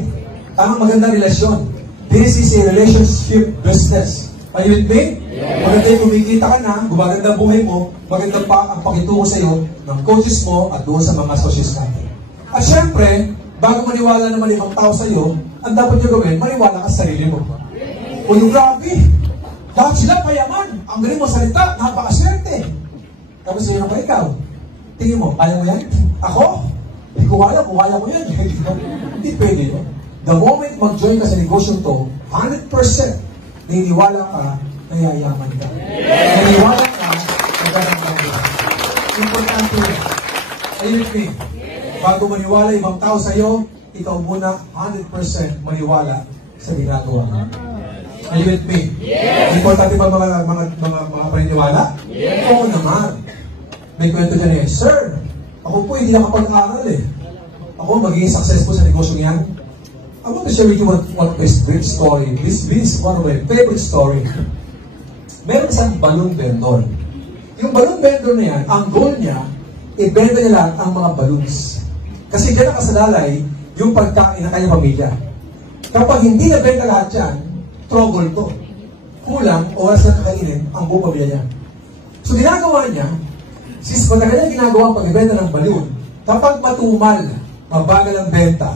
Tamang magandang relasyon. This is a relationship business. Are you with me? Yeah. Maganda yung kumikita ka na, gumaganda buhay mo, maganda pa ang pakitungo sa iyo ng coaches mo at doon sa mga associates natin. At syempre, bago maniwala naman ibang tao sa iyo, ang dapat nyo gawin, maniwala ka sa sarili mo. O yung grabe, lahat sila payaman, ang galing mo salita, napakaswerte. Tapos sabihin ko, ikaw, tingin mo, kaya mo yan? Ako? Hindi ko kaya ko yan. Hindi pwede yun. The moment mag-join ka sa negosyo to, 100%, naniniwala ka, nayayaman ka. Naniniwala ka, magandang ka. Importante yun. Ayun with me. Bago maniwala ibang tao sa iyo, ikaw muna 100% maniwala sa ginagawa mo. Are you with me? Yes. Importante ba mga paniniwala? Yes. Oo naman. May kwento dyan Sir, ako po hindi nakapag-aral Ako magiging successful sa negosyo yan. I want to share with you one great story. This is one of my favorite story. Meron isang balloon vendor. Yung balloon vendor na yan, ang goal niya, ibenta niya lahat ang mga balloons. Kasi dyan nakasalalay yung pagkain ng kanyang pamilya. Kapag hindi nabenta lahat yan, trouble to. Kulang o oras na kakainin ang buong pamilya niya. So ginagawa niya, since matagal niya ginagawa ang pagbenta ng balloon, kapag matumal, mabagal ang benta,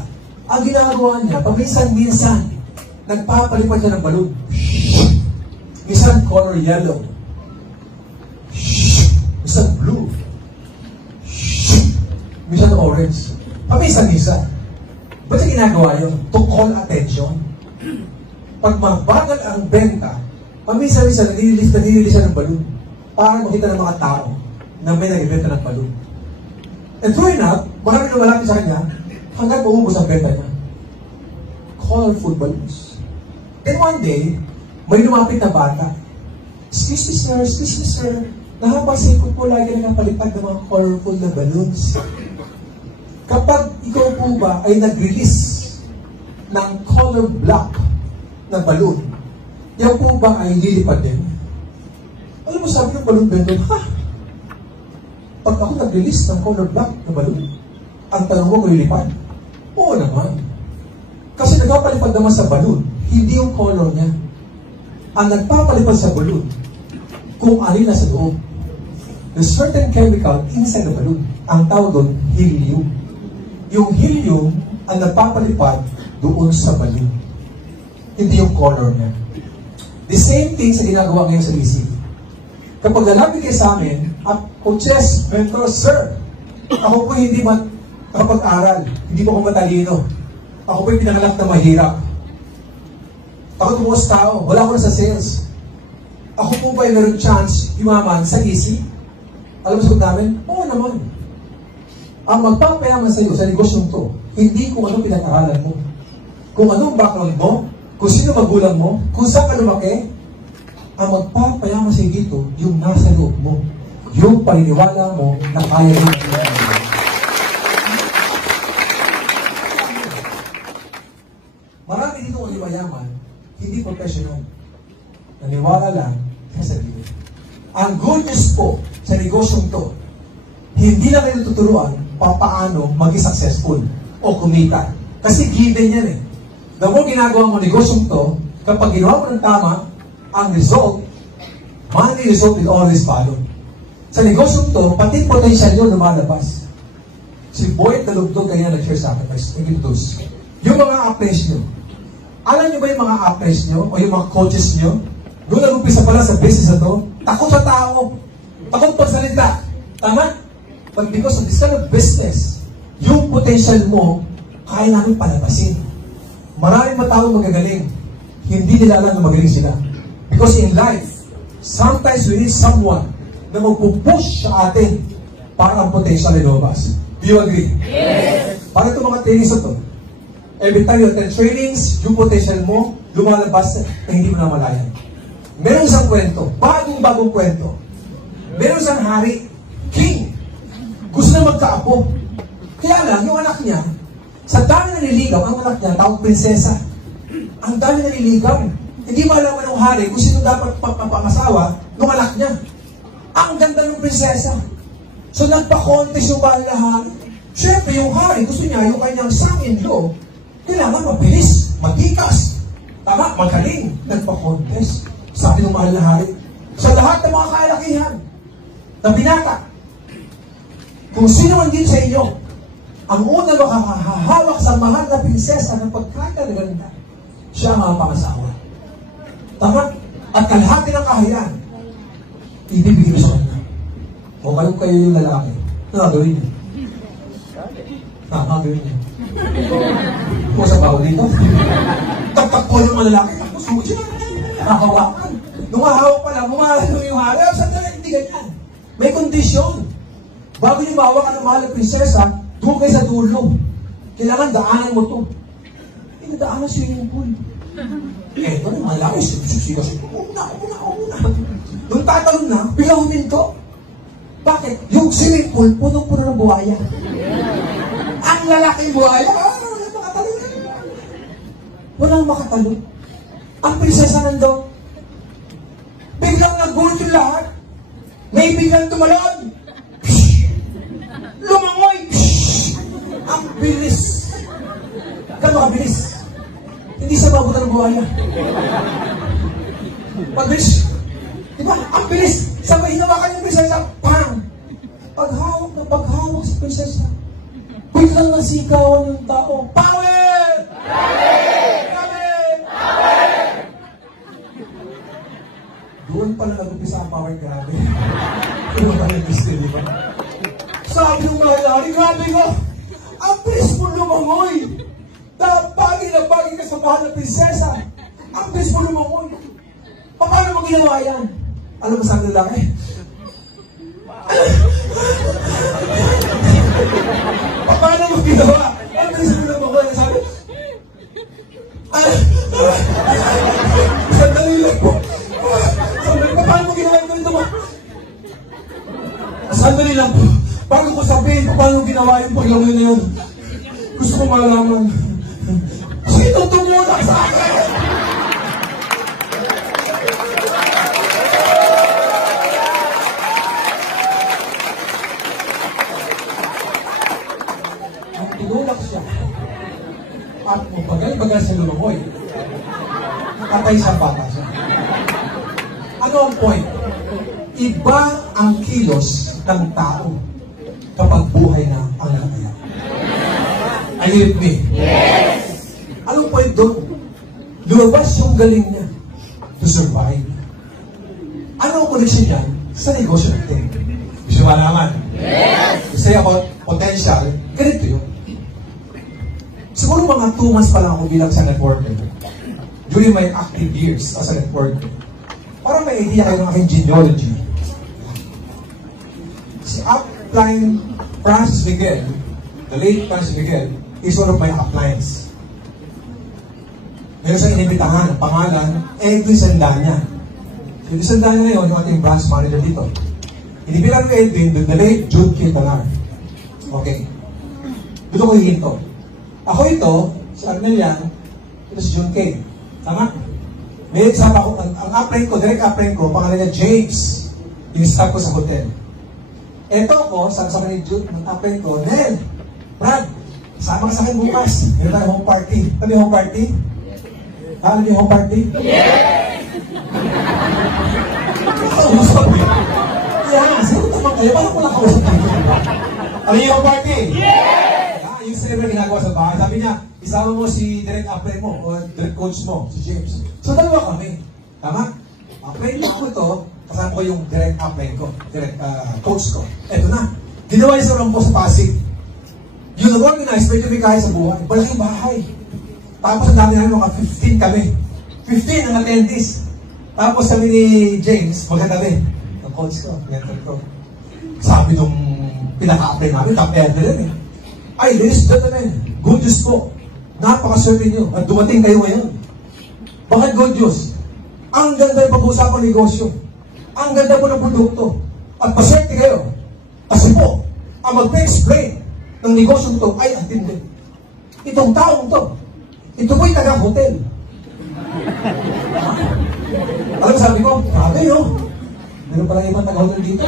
ang ginagawa niya, paminsan-minsan, nagpapalipat siya ng balloon. Minsan color yellow. Minsan blue. Minsan orange. Paminsan-minsan. Ba't siya ginagawa yun? To call attention. Pag mabagal ang benta, paminsan-minsan, nanililis siya ng balloon para makita ng mga tao na may nag-ibenta ng balloon. And true enough, marami na malapit sa kanya hanggang maubos ang benta niya. Colorful balloons. And one day, may lumapit na bata. Excuse me sir, nakapasikot po lagi na napalipad ng mga colorful na balloons. Kapag ikaw po ba ay nag-release ng color black na balloon, yan po ba ay lilipad din? Alam mo, sabi ng balloon vendor, pag ako nag-release ng color black na balloon, ang tanong mo kung lilipad? Oo naman. Kasi nagpapalipad naman sa balloon, hindi yung color niya. Ang nagpapalipad sa balloon, kung alin na sa loob. There's certain chemical inside the balloon. Ang tawag doon, helium. Yung helium ang nagpapalipad doon sa balloon. Hindi yung color niya. The same thing sa ginagawa ngayon sa EC. Kapag lalapit kayo sa amin, coaches, mentor, sir, ako po hindi makapag-aral, hindi po ako matalino. Ako po yung pinanganak na mahirap. Ako tumuos tao, wala ko na sa sales. Ako po ba yung meron chance yumaman sa EC? Alam mo sa namin? Oo naman. Ang magpapayaman sa iyo sa negosyong to, hindi kung anong pinag-aralan mo, kung anong background mo, kung sino magulang mo, kung saan ka lumaki, ang magpapayaman sa iyo dito, yung nasa loob mo, yung paniniwala mo na kaya rin. maging mayaman, hindi professional. Naniwala lang sa sarili. Ang good news po sa negosyong to, hindi lang kayo tuturuan paano maging successful o kumita. Kasi given yan eh. The more ginagawa mo negosyong to, kapag ginawa mo ng tama, ang result, money result will always follow. Sa negosyong to, pati potential nyo lumalabas. Si Boyd Dalugdog kaya nag-share sa akin, yung mga appraise nyo. Alam nyo ba yung mga appraise nyo o yung mga coaches nyo? Doon nag-umpisa pala sa business na to, takot sa tao, takot pagsalita. Tama? But because of this kind of business, yung potential mo, kaya namin palabasin. Maraming matao magagaling. Hindi nila alam na magaling sila. Because in life, sometimes we need someone na magpupush sa atin para ang potential ay lumabas. Do you agree? Yes! Para itong mga trainings na to, every time you attend trainings, yung potential mo, lumalabas na hindi mo namalayan. Meron isang kwento, bagong kwento. Meron isang hari, king, gusto na magkaapo. Kaya lang, yung anak niya, sa dami naliligaw, ang anak niya, tawag prinsesa. Ang dami naliligaw. Hindi malaman ng hari kung sino dapat papangasawa ng anak niya. Ang ganda ng prinsesa. So nagpa-contest yung bahal na hari. Siyempre, yung hari, gusto niya yung kanyang son-in-law, kailangan mabilis, matikas. Tama, magaling. Nagpa-contest. Sabi ng mahal na hari, sa lahat ng mga kaalakihan na binata, kung sino man din sa inyo, ang unang makakahawak sa mahal na prinsesa ng pagkata na ganda, siya ang mga pangasawa. Tama? At kalahati ng kahayaan, ibibigay mo sa kanya. O kayo yung lalaki, nakagawin niyo. Nakagawin niyo. Kung sa bawal dito, tagtag ko yung lalaki, tapos sumot siya. Nakahawakan. Nung hahawak pa lang, humahalong yung hari. Sa talaga, hindi ganyan. May kondisyon. Bago niyo mahawakan ng mahal na prinsesa, doon kayo sa dulo. Kailangan daanan mo to. Daanan siya yung pool. Ito na, malaki. Susigas ito. Una. Doon tatalon na, pilawin to. Bakit? Yung swimming pool, punong-puno ng buhaya. Ang lalaking buhaya, walang makatalon. Walang makatalon. Ang prinsesa nandun. Biglang naggulat yung lahat. May biglang tumalon. Lumangoy. Ang bilis. Gano'n kabilis? Hindi sa mabot ng buhaya. Pagbilis. Diba? Ang bilis. Sa mahinawakan yung prinsesa. Pang! Paghawak sa prinsesa. Biglang nasigawan ng tao. Power! Doon pala nag-upisa ang power, grabe. Ano ba yung gusto, di ba? Sabi ng mga lari, grabe ko! Ang bilis mo lumangoy! Bagay na bagay ka sa mahal na prinsesa! Ang bilis mo lumangoy! Paano mo ginawa yan? Alam mo sabi ng laki? Paano mo ginawa? Ang bilis mo lumangoy! Sabi, sandali lang po! Paano mo ginawa yung ganito mo? Sandali lang po. Bago ko sabihin kung paano ginawa yung paglaman na yun, gusto ko malaman. Sino tumulak sa akin? Ang tinulak siya at mabagal-bagal sa lumangoy, katay sa bata siya. Ano ang point? Iba ang kilos ng tao kapag buhay na ang lalaki. Are you with me? Yes! Anong point doon? Lumabas yung galing niya to survive. Ano ang connection niya sa negosyo natin? Gusto malaman? Yes! You say about potential, ganito yun. Siguro mga 2 months pa lang ako bilang sa networker. During my active years as a networker, parang may idea kayo ng aking genealogy. Si upline Francis Miguel, the late Francis Miguel, is one of my uplines. Meron siyang inibitahan, ang pangalan, Edwin Sandanya. So, Edwin Sandanya na yun, yung ating branch manager dito. Inibilang ko Edwin, the late Jude Quintanar. Okay. Dito ko hihinto. Ako ito, sa Arnelian, Ito si John K. Tama? May isama ko, ang upline ko, direct upline ko, pangalan niya James. Yung staff ko sa hotel. Eto ko, sabi sa Jude, ng upline ko, Nel, Brad, sama ka sa akin bukas. Meron tayo home party. Ano yung home party? Ano yung home party? Kausap eh. Kaya, sino naman kayo? Parang wala kausap dito. Ano yung home party? Yung celebrate ginagawa sa bahay. Sabi niya, isama mo si direct upline mo o direct coach mo, si James. So, dalawa kami. Tama? Upline ko ito, kasama ko yung direct upline ko, direct coach ko. Eto na. Ginawa niya sa rampo sa Pasig. Yung nag-organize, medyo may kaya sa buhay. Malaking bahay. Tapos ang dami namin, mga 15 kami. 15 ang attendees. Tapos sabi ni James, magkatabi. Ang coach ko, mentor ko. Sabi nung pinaka-apply namin, top elder rin eh. Ay, ladies and gentlemen, good news po. Napaka-survey nyo. At dumating kayo ngayon. Bakit good news? Ang ganda yung pag-uusapang negosyo. Ang ganda po ng produkto. At paswerte kayo. Kasi po, ang mag-explain ng negosyo ito ay ang tindi. Itong taong to, ito po'y taga-hotel. Alam sabi ko, grabe yun. Meron pala ibang taga-hotel dito.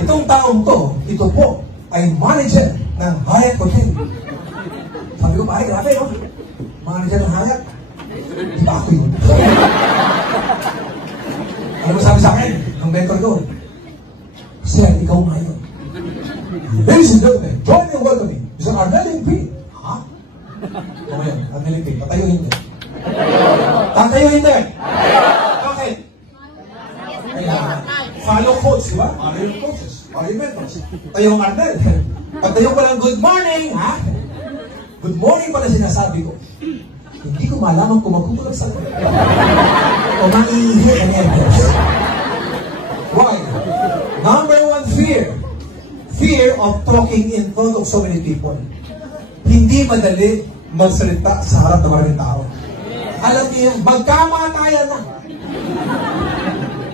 Itong taong to, ito po, ay manager ng Hyatt Hotel. Sabi ko, ay, grabe yun. Manager ng Hyatt. Di ba ako yun? Alam mo sabi sa akin, ang mentor ko, Sir, ikaw ngayon. Ladies and gentlemen, join me in welcoming Mr. Arnelin P. Ha? Ano yan? Arnelin P. Tatayuhin niya. Tatayuhin niya. Bakit? Follow coach, di ba? Follow yung coaches. Follow yung mentors. Tayong Arnel. Pagtayo ko lang, good morning, ha? Good morning pala sinasabi ko. Hindi ko malaman kung magkukulag sa o maiihi ang elders. Why? Number one, fear. Fear of talking in front of so many people. Hindi madali magsalita sa harap ng maraming tao. Alam niyo, magkamatayan na.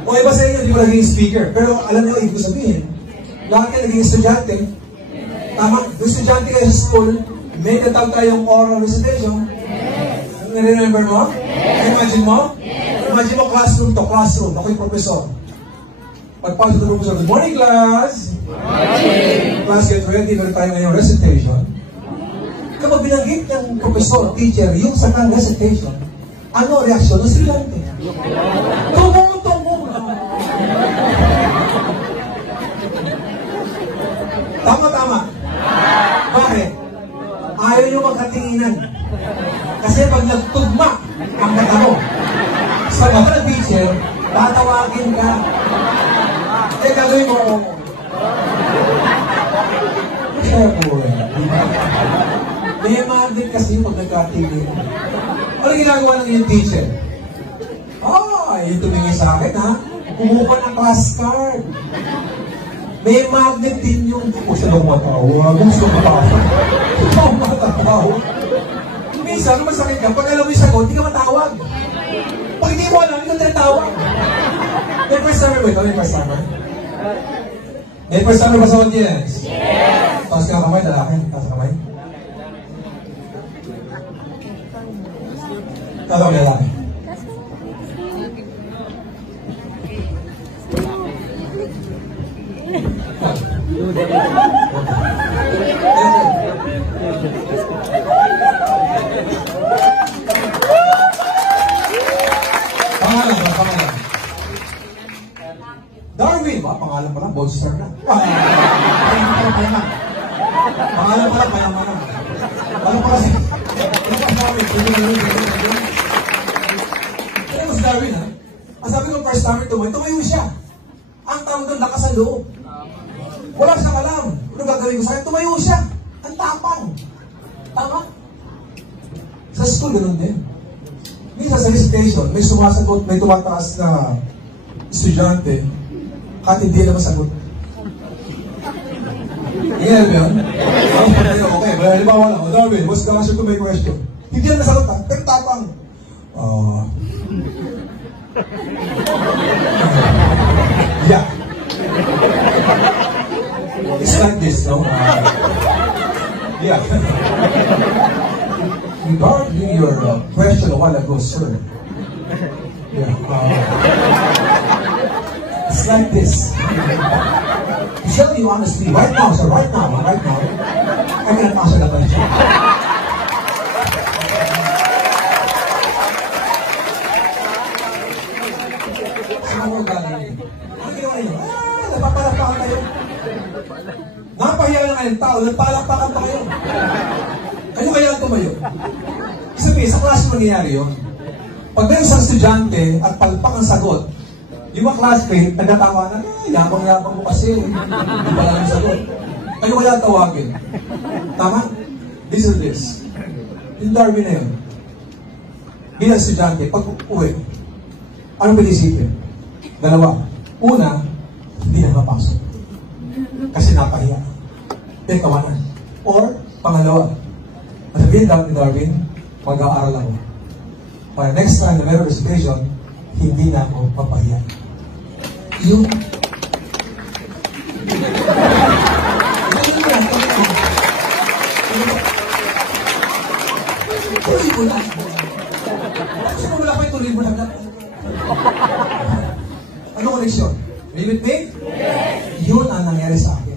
O iba sa inyo, hindi mo naging speaker. Pero alam niyo, ibig sabihin, lahat kayo naging estudyante. Tama, estudyante kayo sa school, may natawag tayong oral recitation. Nare-remember mo? Imagine mo? Imagine mo classroom to, classroom. Ako'y professor. Pagpasok ng professor, good morning class! Morning! Class, get ready. Meron tayo ngayong recitation. Kapag binanggit ng professor, teacher, yung sakang recitation, ano reaksyon ng estudyante? Tumong-tumong! Tama-tama. Bakit? Ayaw nyo magkatinginan. Kasi pag nagtugma ang mata mo sa mata ng teacher, tatawagin ka. Eh, gagawin mo. Siyempre. May magnet kasi pag nagkatingin. Ano ginagawa ng yung teacher? Yung tumingin sa akin, ha? Kumuha ng class card. May magnet din yung gusto ng matawa. Gusto ng matawa. Gusto ng matawa. Minsan, masakit ka. Pag alam mo yung sagot, hindi ka matawag. Pag hindi mo alam, hindi ka tinatawag. May first timer ba ito? May first timer? May first timer ba sa audience? Yes! Taas ka kamay, lalaki. Taas ka kamay. Taas ka lalaki. Pangalan ba? Pangalan. Darwin ba? Pangalan pala, Bolster na. Pangalan pala, payaman. Ano pala si... Ano pa Darwin? Ano mas Darwin, ha? Ang sabi ko, first timer tumayo siya. Ang tawag doon, lakas sa loob. Wala siyang alam. Ano gagawin ko sa akin? Tumayo siya. Ang tapang. Tama? Sa school, ganun din. Minsan sa recitation, may sumasagot, may tumataas na estudyante, kahit hindi naman sagot. Ngayon ba yun? Okay, halimbawa lang. O Darwin, what's the answer to my question? Hindi na nasagot ha, pero tapang. Yeah. It's like this, no? Yeah. regarding your question a while ago, sir. Yeah. It's like this. To tell you honestly, right now, sir, right now, I cannot answer the question. Saan mo galing? Ano ginawa niyo? Napapalakpakan kayo. Napahiya lang kayong tao, nagpalakpakan pa kayo. Ano kaya tumayo? Sabi, sa klase mangyayari yun. Pag may isang estudyante at palpak ang sagot, yung mga classmate, nagtatawa na, yabang-yabang mo kasi, hindi pala ang sagot. Ano kaya tawagin? Tama? This is this. Yung Darwin na yun. Bilang estudyante, pag uwi, anong pinisipin? Dalawa. Una, hindi na mapasok. Kasi napahiya. Tekawanan. Or, pangalawa, sabihin lang ni Darwin, mag-aaral ako. Para next time na meron recitation, hindi na ako papahiya. Yung tuloy mo na. Kasi kung wala kayo, tuloy mo na. Ano koneksyon? Are you with me? Yes. Yun ang nangyari sa akin.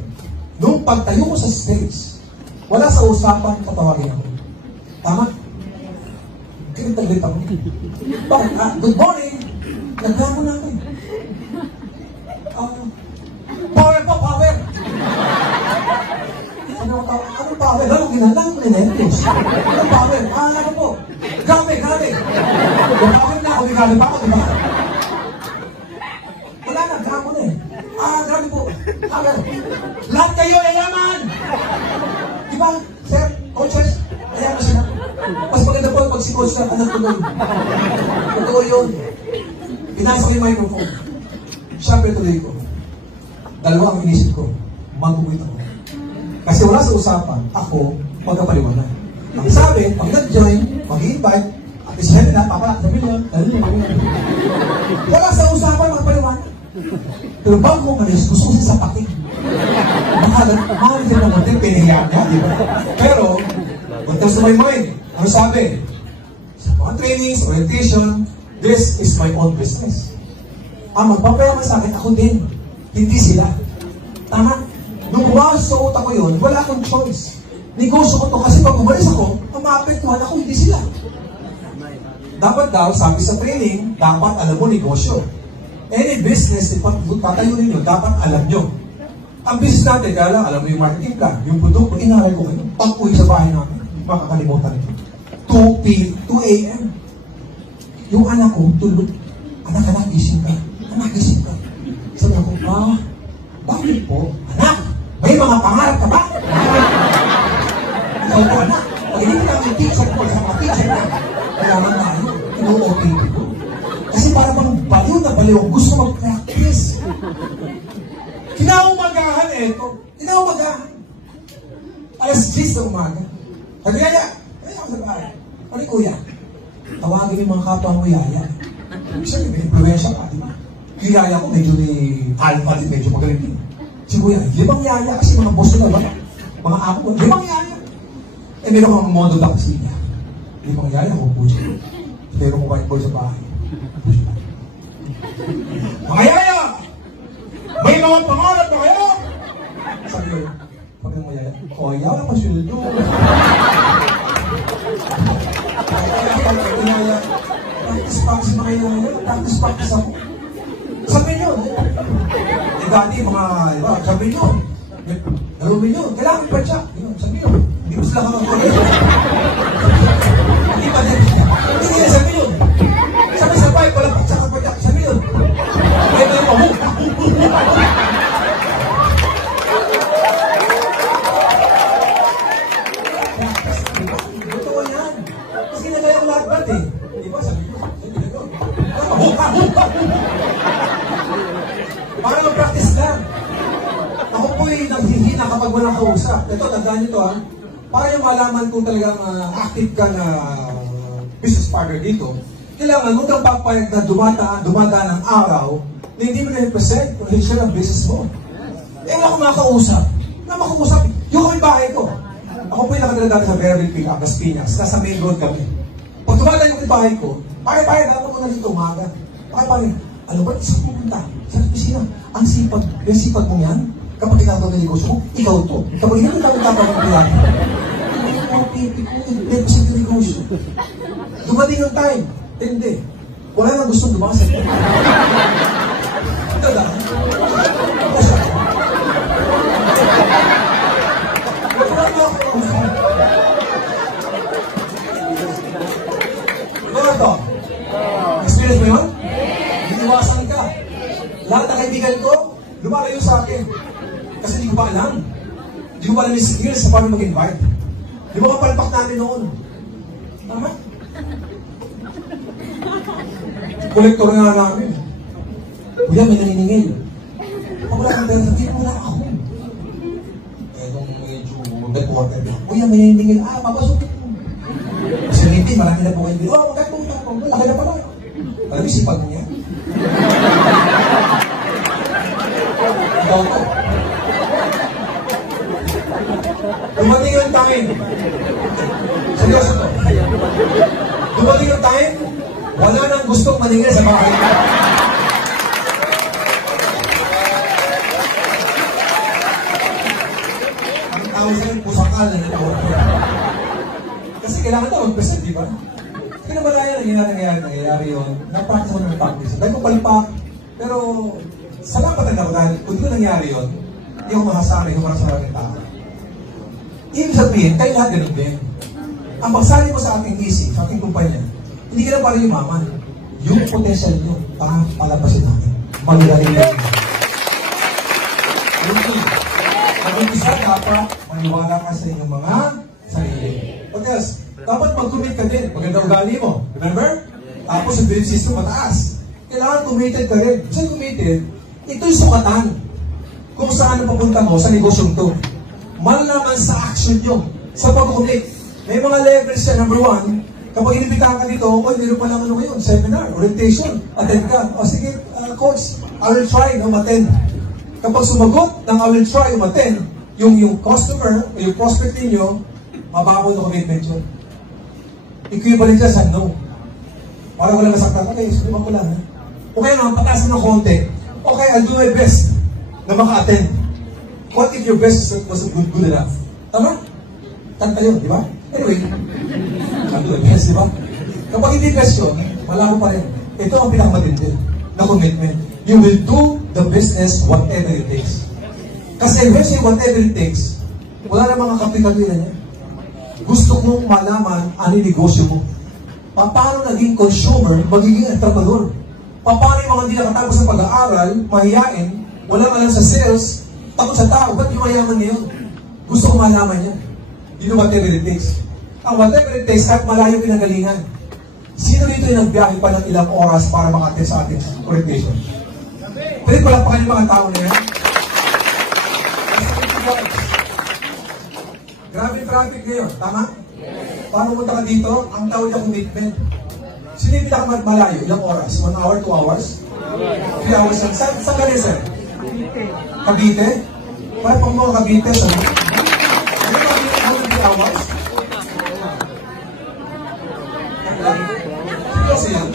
Nung pagtayo ko sa stage, wala sa usapan patawagin ako. Tama? Kinitaglit ako. Bakit? Good morning! Nagdamo natin. Power po, power! Anong power? Anong ginalang ko ni Nentos? Anong power? Ano po? Gabi! Yung power na ako, gabi pa ako, diba? Wala na, gabi na eh. Gabi po. Lahat kayo, yayaman! Diba, sir, coaches, yayaman sila. Mas maganda po pag si coach na anak tuloy. Totoo yun. Pinasa ko yung microphone. Siyempre tuloy ko. Dalawa ang inisip ko. Mag-uwit ako. Kasi wala sa usapan, ako magkapaliwanag. Ang sabi, pag nag-join, mag-invite, at isipin na, papa, sabi niya, wala sa usapan, magpaliwanag. Pero bago ko malis, gusto ko sa sapakin. Mahal din naman din, pinahiyan niya, di ba? Pero, what comes to my mind? Ano sabi? Sa mga trainings, orientation, this is my own business. Ang magpapayaman sa akin, ako din. Hindi sila. Tama? Nung bumawas sa utak ko yun, wala akong choice. Negosyo ko to kasi pag umalis ako, maapektuhan ako, hindi sila. Dapat daw, sabi sa training, dapat alam mo negosyo. Any business, tatayo ninyo, dapat alam nyo. Ang business natin, kaya lang, alam mo yung marketing plan, yung produkto, inaral ko kayo. Pag-uwi sa bahay namin, makakalimutan ito. 2 a.m. Yung anak ko, tulog. Anak, gising ka. Anak, gising ka. Sabi ko, bakit po? Anak, may mga pangarap ka ba? Ikaw po, anak. Pag hindi ka ng teacher ko, sa mga teacher na, kailangan na ano, ino-OPP ko. Kasi para bang baliw na baliw, gusto mag-practice. Kinaumagahan ito. Kinaumagahan. Alas 10 na umaga. Kaya ako sa bahay. Ano kuya? Tawagin yung mga kapwa mo yaya. Siyempre, may influensya ka, di ba? Yung yaya ko, medyo ni alpha din, medyo magaling din. Si kuya, 5 yaya kasi mga boss na ba? Mga ako, 5 yaya. Eh, meron kang modo ba kasi niya? 5 yaya ko po siya. Pero kung whiteboard sa bahay. Mga yaya! May mga pangarap ba kayo? Sabi ko, pag yung mayaya, yaya pa siya doon. Practice ako. Sabi nyo, dati mga, diba, sabi nyo, narumin nyo, kailangan pa siya. Sabi nyo, hindi mo sila makakuli. Hindi pa din. Hindi nila sabi nyo. Sabi sabay, pala pa siya kapatyak. Sabi nyo, may mga pahuk. Totoo yan. Kasi nagayang lahat eh. Diba, sabi nyo, para mag-practice lang. Ako po'y naghihina kapag walang kausap. Ito, tandaan nyo to ha. Para yung malaman kung talagang active ka na business partner dito, kailangan mo kang papayag na dumadaan ang araw na hindi mo na-represent kung hindi siya ng business mo. Eh, wala akong makausap. Na makausap, yung kami bahay ko. Ako Ako po yung nakatala dati sa Beverly Hills, Las Piñas, nasa main road kami. Pag tumala yung bahay ko, pare, dapat mo na dito umaga. Pare, ano ba, saan pupunta? Sa opisina. Ang sipag mo yan, kapag ginagawa ng negosyo mo, ikaw to. Kapag hindi ka tapos ng pilate, ang pipi ko, hindi sa negosyo. Dumating yung time, hindi. Wala na gusto dumasa. Ito lang. Ano ito? Experience mo yun? Iniwasan ka. Lahat ng kaibigan ko, lumalayo sa akin. Kasi hindi ko pa alam. Hindi ko pa alam yung skills sa paano mag-invite. Di ba kapalpak namin noon? Tama? Kolektor nga namin. Kuya, may naniningil. Pag wala kang pera, sabihin mo lang ako. Etong medyo reporter. Kuya, may naniningil. Papasukin mo. Kasi hindi, marami na po kayo. Magkano po ako. Laki na pala. Alam mo, sipag niya. Ikaw to. Dumating yung time. Seryoso to. Dumating yung time, wala nang gustong maningil sa bahay. Ang tawag sa akin, pusakal na natawag. Kasi kailangan ito mag-present, di ba? Kinabalaya nangyayari yun. Napractice ko ng practice. Dahil ko palpak, pero salamat na ako dahil kung di ko nangyari yun, hindi ako mahasari kung para sa maraming tao. Ibig sabihin, tayo lahat ganun din. Ang pagsali mo sa ating isip, sa ating kumpanya, hindi ka na para yumaman. Yung potential nyo, para palabasin natin. Magaling na yun. Mag-umpisa dapat, maniwala ka sa inyong mga sarili. Pagkas, dapat mag-commit ka din. Maganda ugali mo. Remember? Tapos yung belief system mataas. Kailangan committed ka rin. Kasi committed, ito'y sukatan. Kung saan ang papunta mo sa negosyong to. Malalaman sa action nyo, sa pag-commit. May mga levels siya. Number 1, kapag inibitahan ka dito, meron pa lang ano ngayon, seminar, orientation, attend ka. O sige, coach, I will try attend. Kapag sumagot ng I will try attend, yung customer, o yung prospect ninyo, mababaw na commitment yun. Equivalent siya sa no. Para wala nasaktan, okay, suliman ko lang. Okay nga, pataas ng konti. Okay, I'll do my best na maka-attend. What if your best wasn't good enough? Tama? Tanta yun, di ba? Anyway, I'll do my best, di ba? Kapag hindi best yun, wala ko pa rin. Ito ang pinakamatindi na commitment. You will do the business whatever it takes. Kasi when you say whatever it takes, wala na mga kapitalina niya. Gusto mong malaman ano yung negosyo mo. Paano naging consumer, magiging entrepreneur? Paano yung mga hindi nakatapos sa pag-aaral, mahihain, walang alam sa sales, takot sa tao, ba't yung mayaman niya yun? Gusto ko malaman niya. You know whatever it takes. Ang whatever it takes, kahit malayo pinagalingan. Sino dito yung nagbiyahe pa ng ilang oras para makatin sa ating orientation? Pwede ko lang pa kayo mga tao na yan. Grabe traffic ngayon, tama? Paano punta ka dito? Ang tawag niya commitment. Sino yung pinakamalayo? Ilang oras? 1 hour, 2 hours? 3 hours lang. Saan ka rin, sir? Cavite? Para pang mga Cavite, sir? Ano Cavite? How many hours? Seryoso yan?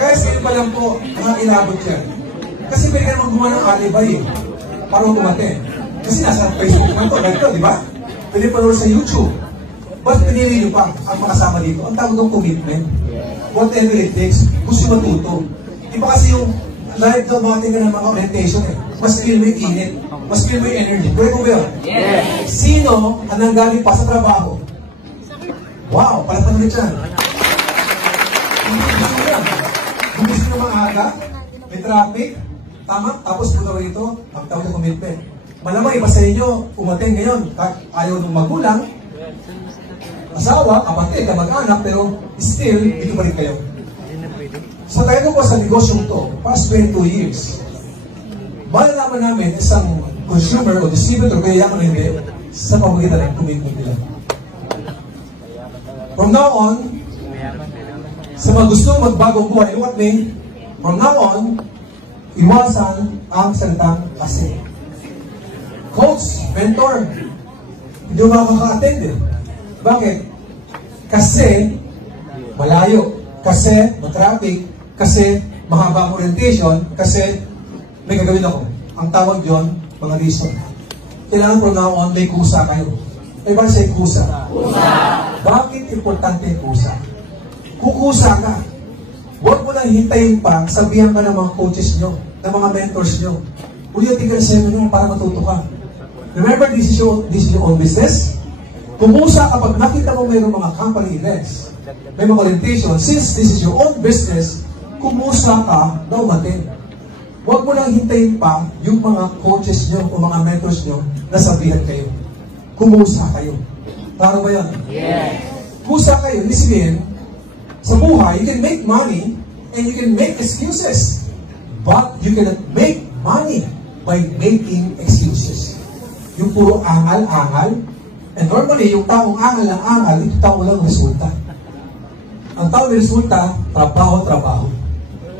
Kaya sa'yo pa lang po, nakakilabot yan. Kasi pwede ka naman gumawa ng alibay eh. Para umaten. Kasi nasa Facebook man ito, ganito, di ba? Pwede pa rin sa YouTube. Ba't pinili nyo pa ang makasama dito? Ang tawag ng commitment. Whatever it takes, gusto matuto. Iba kasi yung live na mating ka ng mga orientation eh. Mas feel mo yung init. Mas feel mo yung energy. Pwede mo ba yun? Yes! Sino ang nanggaling pa sa trabaho? Wow! Palatan ulit yan. Hindi gusto yan. Gusto na maaga, may traffic, tama? Tapos punta rito, ang tawag ng commitment. Malamang iba sa inyo, umating ngayon, ayaw ng magulang, asawa, kapatid, kamag-anak, pero still, dito pa rin kayo. So tayo ko sa negosyong to, past 22 years, malalaman namin isang consumer o distributor, kaya yaman hindi, sa pamagitan ng commitment nila. From now on, sa mga gusto magbagong buhay, look at me, from now on, iwasan ang salitang kasi. coach, mentor, hindi mo makaka-attend eh. Bakit? Kasi malayo, kasi matraffic, kasi mahaba ang orientation, kasi may gagawin ako. Ang tawag yun, mga reason. Kailangan from now on, may kusa kayo. Eh, ba siya kusa? Kusa! Bakit importante yung kusa? Kukusa ka. Huwag mo lang hintayin pa, sabihan ka ng mga coaches nyo, ng mga mentors nyo. Uy, tingnan seminar para matuto ka. Remember, this is your own business. Kumusa kapag nakita mo mayroong mga company events, may mga orientation, since this is your own business, kumusa ka na umatin. Huwag mo lang hintayin pa yung mga coaches nyo o mga mentors nyo na sabihan kayo. Kumusa kayo. Tama ba yan? Yes. Kusa kayo. Ibig sabihin, sa buhay, you can make money and you can make excuses. But you cannot make money by making excuses. Yung puro angal-angal. And normally, yung taong angal ng angal, ito taong walang resulta. Ang taong may resulta, trabaho-trabaho.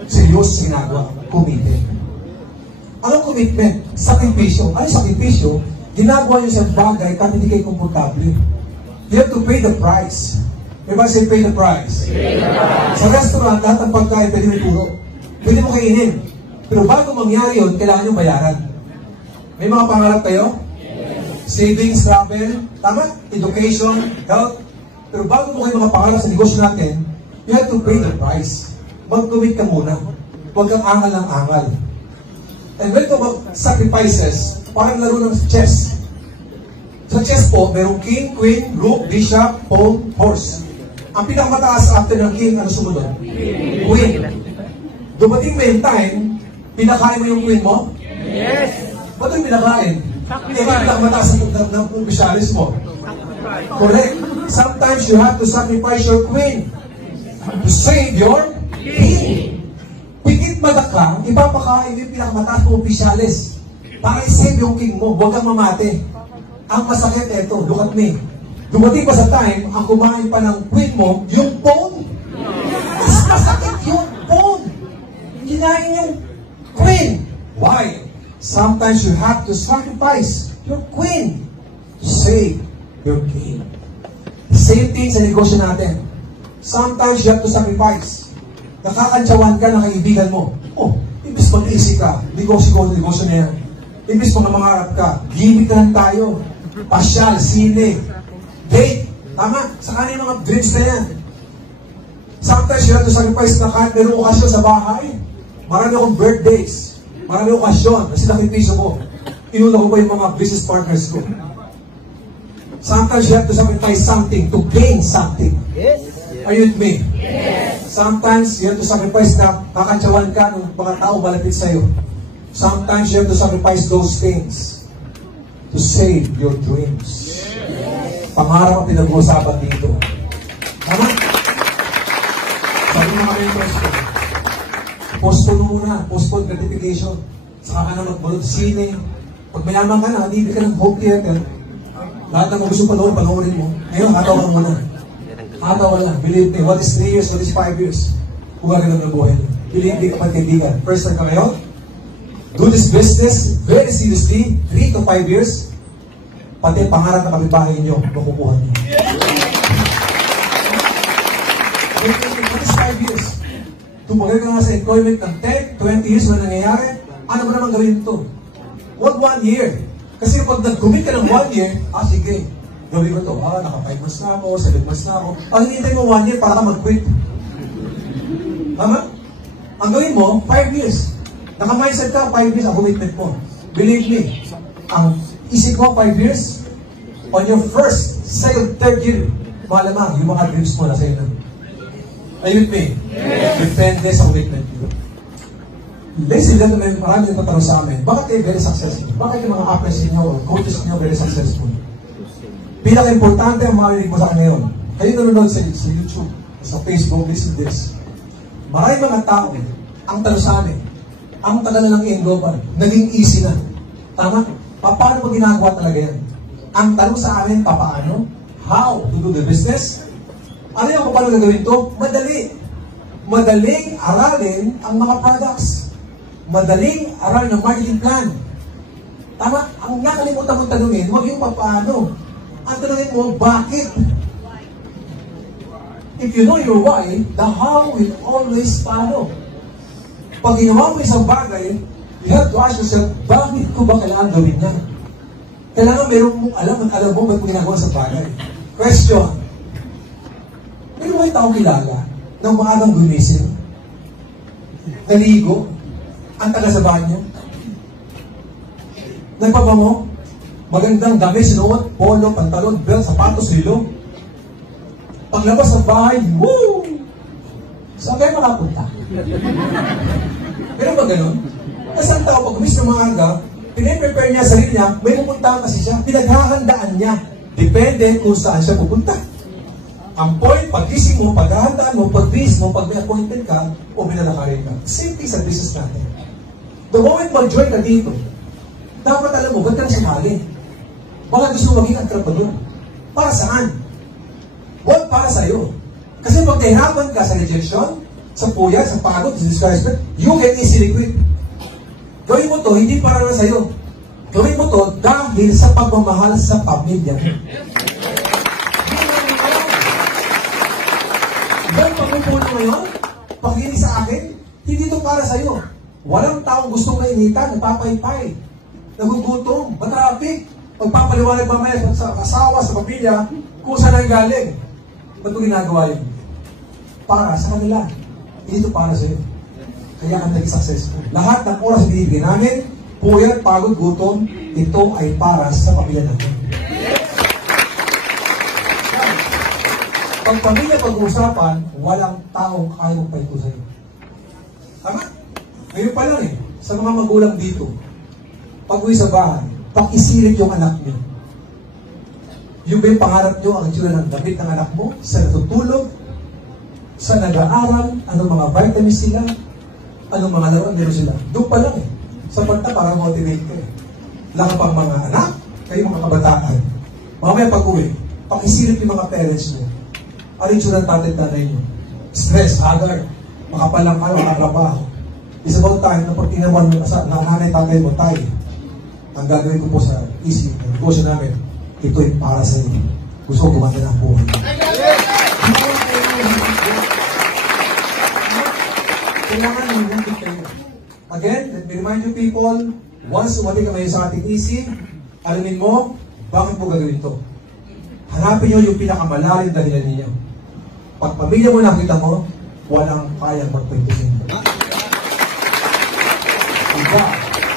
Seryoso ginagawa. Committed. Anong commitment? Sakripisyo. Ano sakripisyo? Ginagawa niyo sa bagay kahit hindi kayo komportable. You have to pay the price. Everybody say, pay the price. Pay the price. Sa restaurant, lahat ng pagkain pwede mo ituro. Pwede mo kainin. Pero bago mangyari yun, kailangan nyo bayaran. May mga pangarap kayo? Yes. Savings, travel, tama? Education, health. Pero bago mo kayo mga pangarap sa negosyo natin, you have to pay the price. Mag-commit ka muna. Huwag kang angal ng angal. And when talk about sacrifices, parang laro ng chess. Sa chess po, merong king, queen, rook, bishop, pawn, horse. Ang pinakamataas after ng king, ano sumunod? Queen. Dumating may time, pinakain mo yung queen mo? Yes. Ba't yung pinakain? Eh, pinakamataas ng opisyalis mo. Correct. Sometimes you have to sacrifice your queen to save your king. Pigit madakang, ipapakain yung pinakamataas mo opisyalis para i-save yung king mo. Huwag kang mamate. Ang masakit eto, look at me. Dumating pa sa time, ang kumain pa ng queen mo, yung pawn. Mas masakit yung pawn. Kinain yung queen. Why? Sometimes you have to sacrifice your queen to save your king. Same thing sa negosyo natin. Sometimes you have to sacrifice. Nakakantsawan ka ng kaibigan mo. Oh, ibig mag-easy ka. Negosyo na yan. Ibig mangarap ka. Gimmick na lang tayo. Pasyal, sine, date. Tama? Sa kanina mga dreams na yan. Sometimes you have to sacrifice na kahit mayroong okasyon sa bahay. Marami akong birthdays. Marami akong okasyon. Kasi nakipiso ko. Inuna ko pa yung mga business partners ko. Sometimes you have to sacrifice something to gain something. Yes. Are you with me? Yes. Sometimes you have to sacrifice na kakantsawan ka ng mga tao malapit sa'yo. Sometimes you have to sacrifice those things to save your dreams. Yes. Pangarap ang pinag-uusapan dito. Tama? Sabi mga mentors ko, postpone muna, postpone gratification. Saka ka na magbalot sine. Pag mayaman ka na, hindi ka ng hope theater. Lahat ng gusto panoorin mo. Ngayon, hataw ka muna. Hataw ka lang. Believe me, what is 3 years, what is 5 years? Kung gagawin ng buhay. Believe me, kapag kaibigan. First time ka ngayon, do this business very seriously, 3 to 5 years, pati pangarap na kapitbahay nyo, makukuha nyo. What is 5 years? Tumagal ka nga sa employment ng 10, 20 years na nangyayari, ano ba naman gawin ito? What 1 year? Kasi pag nag-commit ka ng 1 year, sige, gawin ko ito. Naka 5 months na ako, 7 months na ako. Ang hinihintay mo 1 year para ka mag-quit. Tama? Ang gawin mo, 5 years. Naka-mindset ka, 5 years ang commitment mo. Believe me, ang isip mo 5 years, on your first, second, third year, malamang yung mga dreams mo na sa'yo na. Are you with me? Yes. Depende sa commitment mo. Ladies and gentlemen, marami yung patanong sa amin. Bakit kayo very successful? Bakit yung mga apples niyo o coaches niyo very successful? Pinaka-importante ang marinig mo sa akin ngayon. Kayo nanonood sa YouTube, sa Facebook, listen this. Maraming mga tao, ang tanong sa amin, ang tagal ng in-global, naging easy na. Tama? Paano mo ginagawa talaga yan? Ang tanong sa amin, paano? How to do the business? Ano yung paano gagawin ito? Madali. Madaling aralin ang mga products. Madaling aralin ang marketing plan. Tama? Ang nakalimutan mong tanungin, huwag yung paano. Ang tanungin mo, bakit? If you know your why, the how will always follow. Pag ginawa mo isang bagay, you have to ask yourself, bakit ko ba kailangan gawin yan? Kailangan meron mong alam mo ba't mo ginagawa sa bagay. Question. May mga tao kilala ng maagang gumising, naligo, ang taga sa banyo, nagpabango, magandang damit, sinuot, polo, pantalon, belt, sapatos, rilo. Paglabas sa bahay, woo! Saan kayo makapunta? Meron ba ganun? Kasi ang tao, pag gumis ng mga aga, piniprepare niya sarili niya, may pupuntahan kasi siya, pinaghahandaan niya. Depende kung saan siya pupunta. Ang point, pag-gising mo, paghahandaan mo, pag-bis mo, pag may appointment ka, o binalakarin ka. Same thing sa business natin. The moment mag-join ka dito, dapat alam mo, ba't ka nasinali? Baka gusto mo maging entrepreneur. Para saan? Huwag para sa'yo. Kasi pag nahirapan ka sa rejection, sa puyat, sa pagod, sa discouragement, you can easily quit. Gawin mo to, hindi para na sa'yo. Gawin mo to dahil sa pagmamahal sa pamilya. Dahil pagpupuno ngayon, pag-inig sa akin, hindi to para sa'yo. Walang taong gustong nainitan, napapaypay, nagugutom, matrafik, magpapaliwanag mamaya sa asawa, sa pamilya, kung saan ang galing. Ba't ito ginagawa yun? Para sa kanila. Hindi ito para sa'yo. Kaya ka naging successful. Lahat ng oras na binibigyan namin, puyat, pagod, gutom, ito ay para sa pamilya natin. Pag pamilya pag-uusapan, walang taong kaya magpaito sa'yo. Tama? Ngayon pa lang sa mga magulang dito, pag-uwi sa bahay, pag-isirit yung anak niyo. Yung ba yung pangarap niyo, ang itsura ng damit ng anak mo, sa natutulog, sa nag-aaral, anong mga vitamins sila, anong mga laruan meron sila. Doon pa lang Sapat na para motivate ka Lang pang mga anak, kayo mga kabataan. Mamaya pag-uwi, pag-isilip yung mga parents mo. Ano yung itsura ng tatay nanay nyo? Stress, haggard, makapalang kayo, makatrabaho. It's about time na pag tinawan mo sa nanay tatay mo, tayo. Ang gagawin ko po sa isip, ang negosyo namin, ito ay para sa inyo. Gusto ko gumanda ng buhay. Kailangan nilungkit kayo. Again, let me remind you people, once umating ka ngayon sa ating isip, alamin mo, bakit mo gagawin ito? Hanapin nyo yung pinakamalalim dahilan ninyo. Pag pamilya mo nakita mo, walang kayang magpwento sa inyo. Iba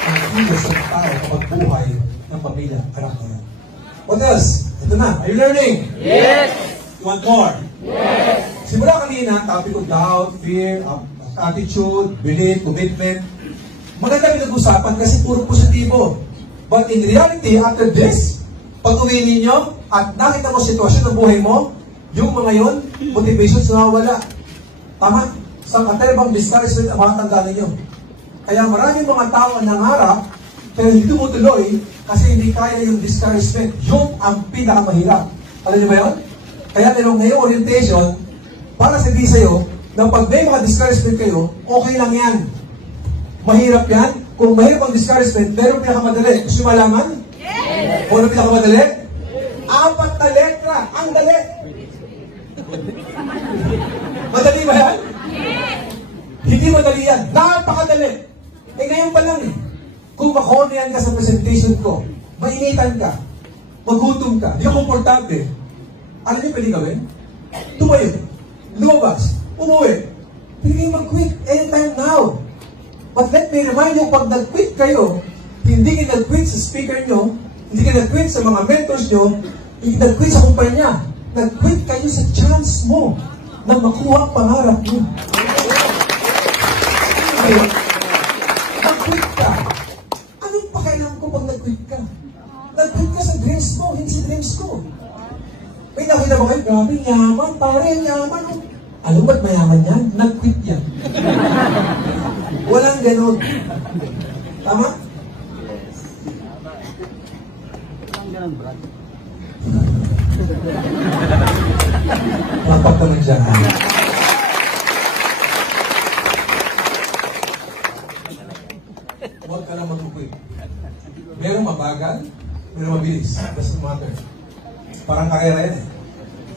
ang kilos ng tao kapag buhay ng pamilya, anak na. What else? Ito na. Are you learning? Yes! You want more? Yes! Simula kanina, topic of doubt, fear, attitude, belief, commitment. Maganda pinag-usapan kasi puro positibo. But in reality, after this, pag-uwi ninyo at nakita mo sitwasyon ng buhay mo, yung mga yun, motivations nawawala. Tama? Sa katebang discouragement ang mga tanda ninyo. Kaya maraming mga tao ang nangarap, pero hindi tumutuloy kasi hindi kaya yung discouragement. Yung ang pinakamahirap. Alam niyo ba yun? Kaya merong ngayong orientation, para sabihin sa'yo, na pag may mga discouragement kayo, okay lang yan. Mahirap yan. Kung mahirap ang discouragement, meron pinakamadali. Gusto malaman? Yes! Ano pinakamadali? 4 na letra. Ang dali. Madali ba yan? Yes! Hindi madali yan. Napakadali. Ngayon pa lang Kung makornean ka sa presentation ko, mainitan ka, magutom ka, hindi komportable, ano yung pwede gawin? Tumayo, lumabas, umuwi. Pwede kayo mag-quit anytime now. But let me remind you, pag nag-quit kayo, hindi kayo nag-quit sa speaker nyo, hindi kayo nag-quit sa mga mentors nyo, hindi nag-quit sa kumpanya. Nag-quit kayo sa chance mo na makuha ang pangarap nyo. Nag-quit ka. Anong pakailan ko pag nag-quit ka? Nag-quit ka sa dreams mo, hindi sa dreams ko. May nakita ba kayo? Grabe, yaman, pare, yaman. Alam ba't mayaman yan? Nag-quit yan. Walang ganun. Tama? Walang ganun, Brad. Lapak ka dyan. Huwag ka lang mag-quit. Meron Pero mabilis. Doesn't matter. Parang karera yan eh.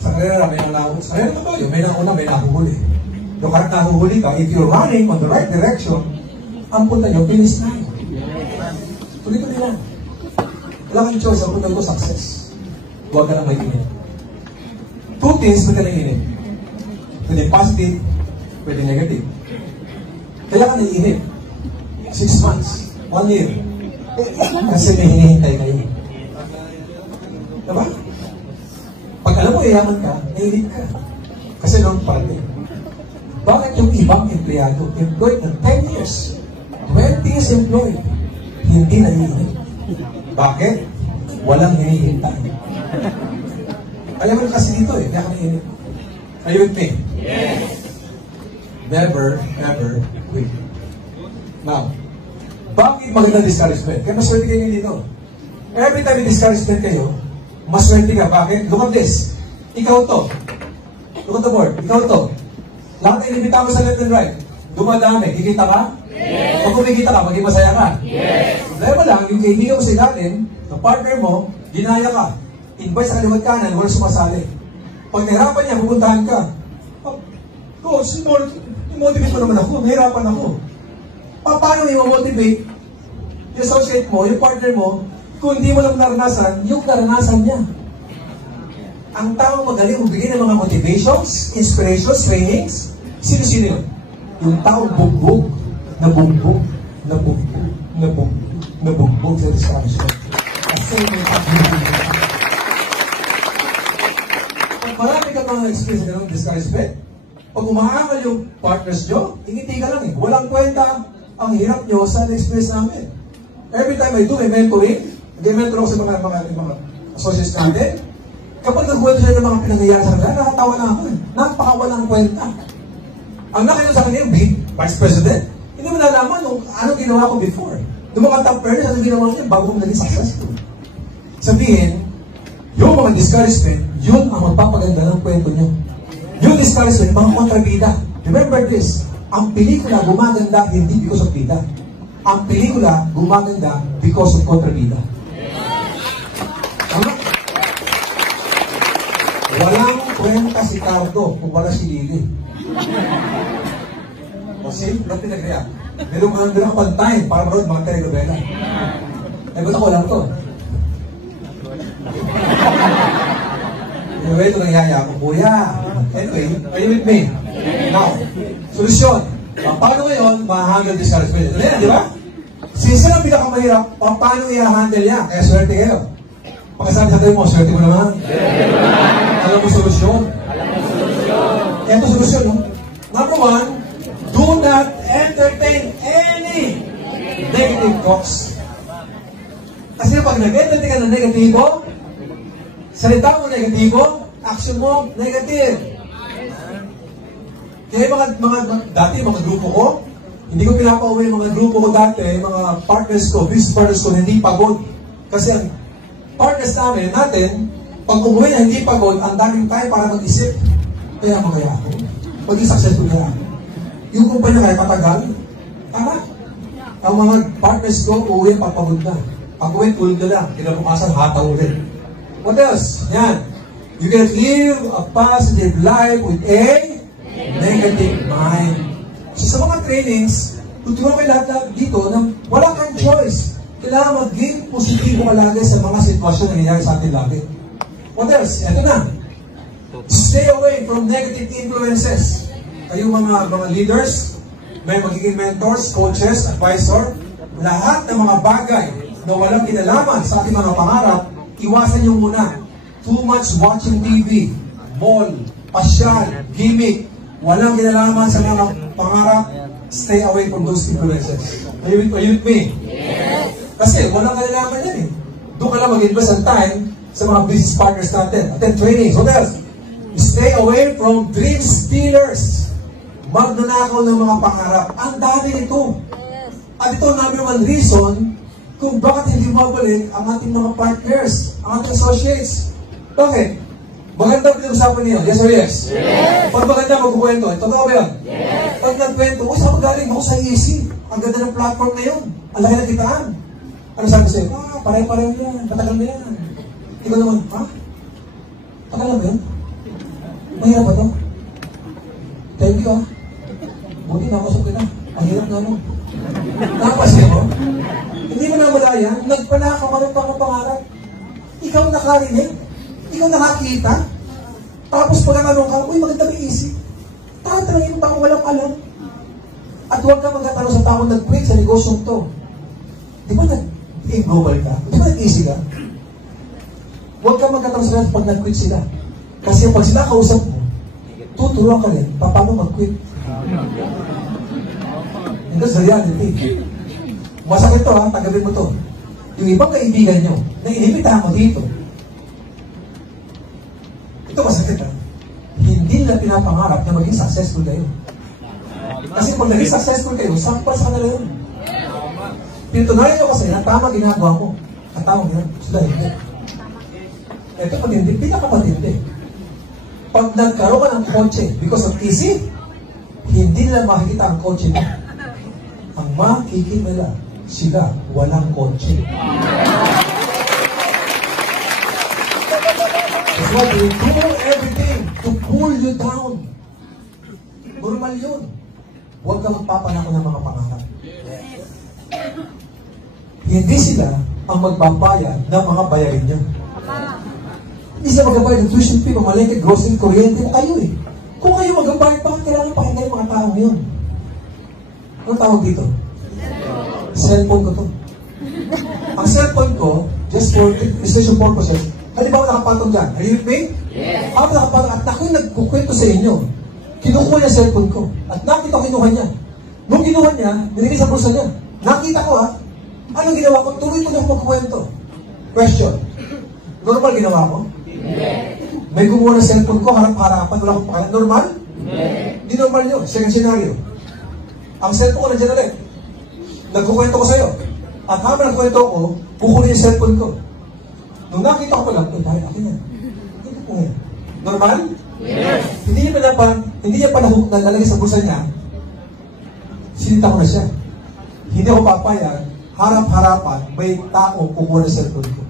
Sa karera, may nanahuli. Sa karera totoo yun. May nauna, may nahuhuli. Yung kahit nahuhuli ka, if you're running on the right direction, ang punta nyo, finish na. Tuloy-tuloy lang. Wala kang choice. Ang punta ko, success. Huwag ka lang may init. Two things pwede na init. Pwede positive, pwede negative. Kailangan na init. 6 months, 1 year. Kasi may hinihintay kayo. Diba? Pag alam mo, yaman ka, nainit ka. Kasi noon parte. Bakit yung ibang empleyado, employed na 10 years, 20 years employed, hindi naiinit? Bakit? Walang hinihintay. Alam mo kasi dito eh, kaya ka nainit. Are you with me? Yes. Never quit. Now, bakit magandang discouragement? Kaya maswerte kayo dito. Every time may discouragement kayo, maswerte ka. Bakit? Look at this. Ikaw to. Look at the board. Ikaw to. Lahat ay inimita mo sa left and right. Dumadami. Kikita ka? Yes. Pag kumikita ka, maging masaya ka? Yes. Dahil mo lang, yung kaibigan mo sa ilalim, ng partner mo, ginaya ka. Invite sa kaliwat kanan, wala sumasali. Pag nahirapan niya, pupuntahan ka. Coach, motivate mo naman ako. Nahirapan ako. Paano i-motivate yung associate mo, yung partner mo, kung hindi mo lang naranasan, yung naranasan niya? Ang taong magaling magbigay ng mga motivations, inspirations, trainings, sino-sino yun? Yung taong bugbog, na bugbog, na bugbog, na bugbog, na bugbog sa discouragement. Kasi may pag-ibig. Pag marami ka mga experience ng discouragement, pag umaangal yung partners nyo, ingiti ka lang eh. Walang kwenta ang hirap nyo sa experience namin. Every time I do, may mentoring. Nag-mentor ako sa mga associates natin. Kapag nag-kwento sila ng mga pinangyayari sa kanila, nakatawa na ako eh. Napakawalang kwenta. Ang nakita sa kanila yung Vice President, hindi mo nalaman kung ano ginawa ko before. Yung mga top earners, ano ginawa niya bago mo naging successful. Sabihin, yung mga discouragement, yun ang magpapaganda ng kwento nyo. Yung discouragement, mga kontrabida. Remember this, ang pelikula gumaganda hindi because of bida. Ang pelikula gumaganda because of kontrabida. Tama? Walang kwenta si Cardo kung wala si Lily. O see, ba't pinag-react? Meron ka lang pantayin para manood mga telenovela. Eh, ba't ako lang to? Anyway, ito nangyaya ako, kuya. Anyway, are you with me? Now, solusyon. Paano ngayon ma-handle discouragement? Ito na yan, di ba? Since ang pinakamahirap, paano i-handle yan? Kaya swerte kayo. Pagkasabi sa tayo mo, swerte mo naman. Alam mo solusyon? Ito solusyon, no? Number 1, do not entertain any negative thoughts. Kasi pag nag-entertain ka ng negatibo, salita mo negatibo, action mo negative. Kaya dati mga grupo ko, hindi ko pinapauwi yung mga grupo ko dati, mga partners ko, business partners ko, hindi pagod. Kasi ang partners natin, pag umuwi na hindi pagod, ang daming tayo para mag-isip. Kaya magaya ako. Maging successful na. Yung kumpanya kaya patagal, tama. Ang mga partners ko, uuwi papagod na. Pag uwi, tulog na lang. Kinabukasan, hataw ulit. What else? Yan. You can live a positive life with a negative mind. So, sa mga trainings, tuturuan kayo lahat dito na wala kang choice. Kailangan maging positibo ka lagi sa mga sitwasyon na nangyayari sa atin lagi. What else? Ito na. Stay away from negative influences. Kayong mga leaders, may magiging mentors, coaches, advisor, lahat ng mga bagay na walang kinalaman sa ating mga pangarap, iwasan nyo muna. Too much watching TV, mall, pasyal, gimmick, walang kinalaman sa mga pangarap, stay away from those influences. Are you with me? Yes. Kasi walang kinalaman yan eh. Doon ka lang mag-invest ang time sa mga business partners natin. Attend trainings. What else? Stay away from dream stealers. Magnanakaw ng mga pangarap. Ang dami nito. At ito number 1 reason kung bakit hindi mabalik ang ating mga partners, ang ating associates. Bakit? Maganda ba pinag-usapan niyo? Yes or yes? Yes! Pag maganda magkukwento, totoo ba yun? Yes! Pag nagkwento, saan magaling ako sa EC? Ang ganda ng platform na yun. Ang laki ng kitaan. Ano sabi sa'yo? Pare-pareho yan. Matagal na yan. Ikaw naman, ha? Tagal na ba yun? Mahirap ba ito? Thank you, ha? Buti nakasok kita. Ang hirap nga nun. Nakapasin mo? Hindi mo na wala yan. Nagpala ka man ang pangarap. Ikaw nakarinig. Ikaw nakakita. Tapos pag nanong ka, uy, maganda may isip. Tatanungin mo ba kung walang alam? At huwag ka magkatanong sa taong nag-quit sa negosyong to. Di ba nag-global ka? Di ba nag-easy ka? Huwag ka magkatanong sa pag nag-quit sila. Kasi pag sila kausap mo, tuturuan ka rin, paano mag-quit. And that's the reality. Masakit to ha, tagabin mo to. Yung ibang kaibigan nyo, na inibitahan mo dito, ito masakit ha, hindi nila pinapangarap na maging successful kayo. Kasi pag naging successful kayo, sampal sa kanila yun. Pinutunayan nyo kasi na tama ginagawa mo. At tawang yan, sila hindi. Ito patindi, pinakapatindi. Pag nagkaroon ka ng kotse, because of easy, hindi nila makikita ang kotse mo. Ang makikita sila, walang kotse. That's why they do everything to pull you down. Normal yun. Huwag ka magpapanako ng mga pangarap. Hindi sila ang magbabayad ng mga bayarin nyo. Hindi sila magbabayad ng tuition fee, pamalengke, grocery, kuryente, kayo eh. Kung kayo magbabayad, bakit kailangan pakinggan yung mga taong yun? Anong tawag dito? Cellphone ko to. Ang cellphone ko, just for research purposes, halimbawa nakapatong dyan. Are you with me? Yes. Ako nakapatong at ako'y nagkukwento sa inyo. Kinukuha niya cellphone ko. At nakita ko kinuha niya. Nung kinuha niya, nilinis ang bulsa niya. Nakita ko ha, anong ginawa ko? Tuloy ko na magkukwento. Question. Normal ginawa ko? Yes. May gumawa ng cellphone ko, harap-harapan, wala akong pakalan. Normal? Yes. Di normal yun. Second scenario. Ang cellphone ko nandiyan ulit. Nagkukwento ko sa'yo. At habang nagkwento ko, kukunin yung cellphone ko. Nung nakita ko pa lang, dahil akin yan. Ito po ngayon. Normal? Yes. Hindi niya pa nalalagay sa bulsa niya. Sinita ko na siya. Hindi ako papayag, harap-harapan, may tao kukuha ng cellphone ko.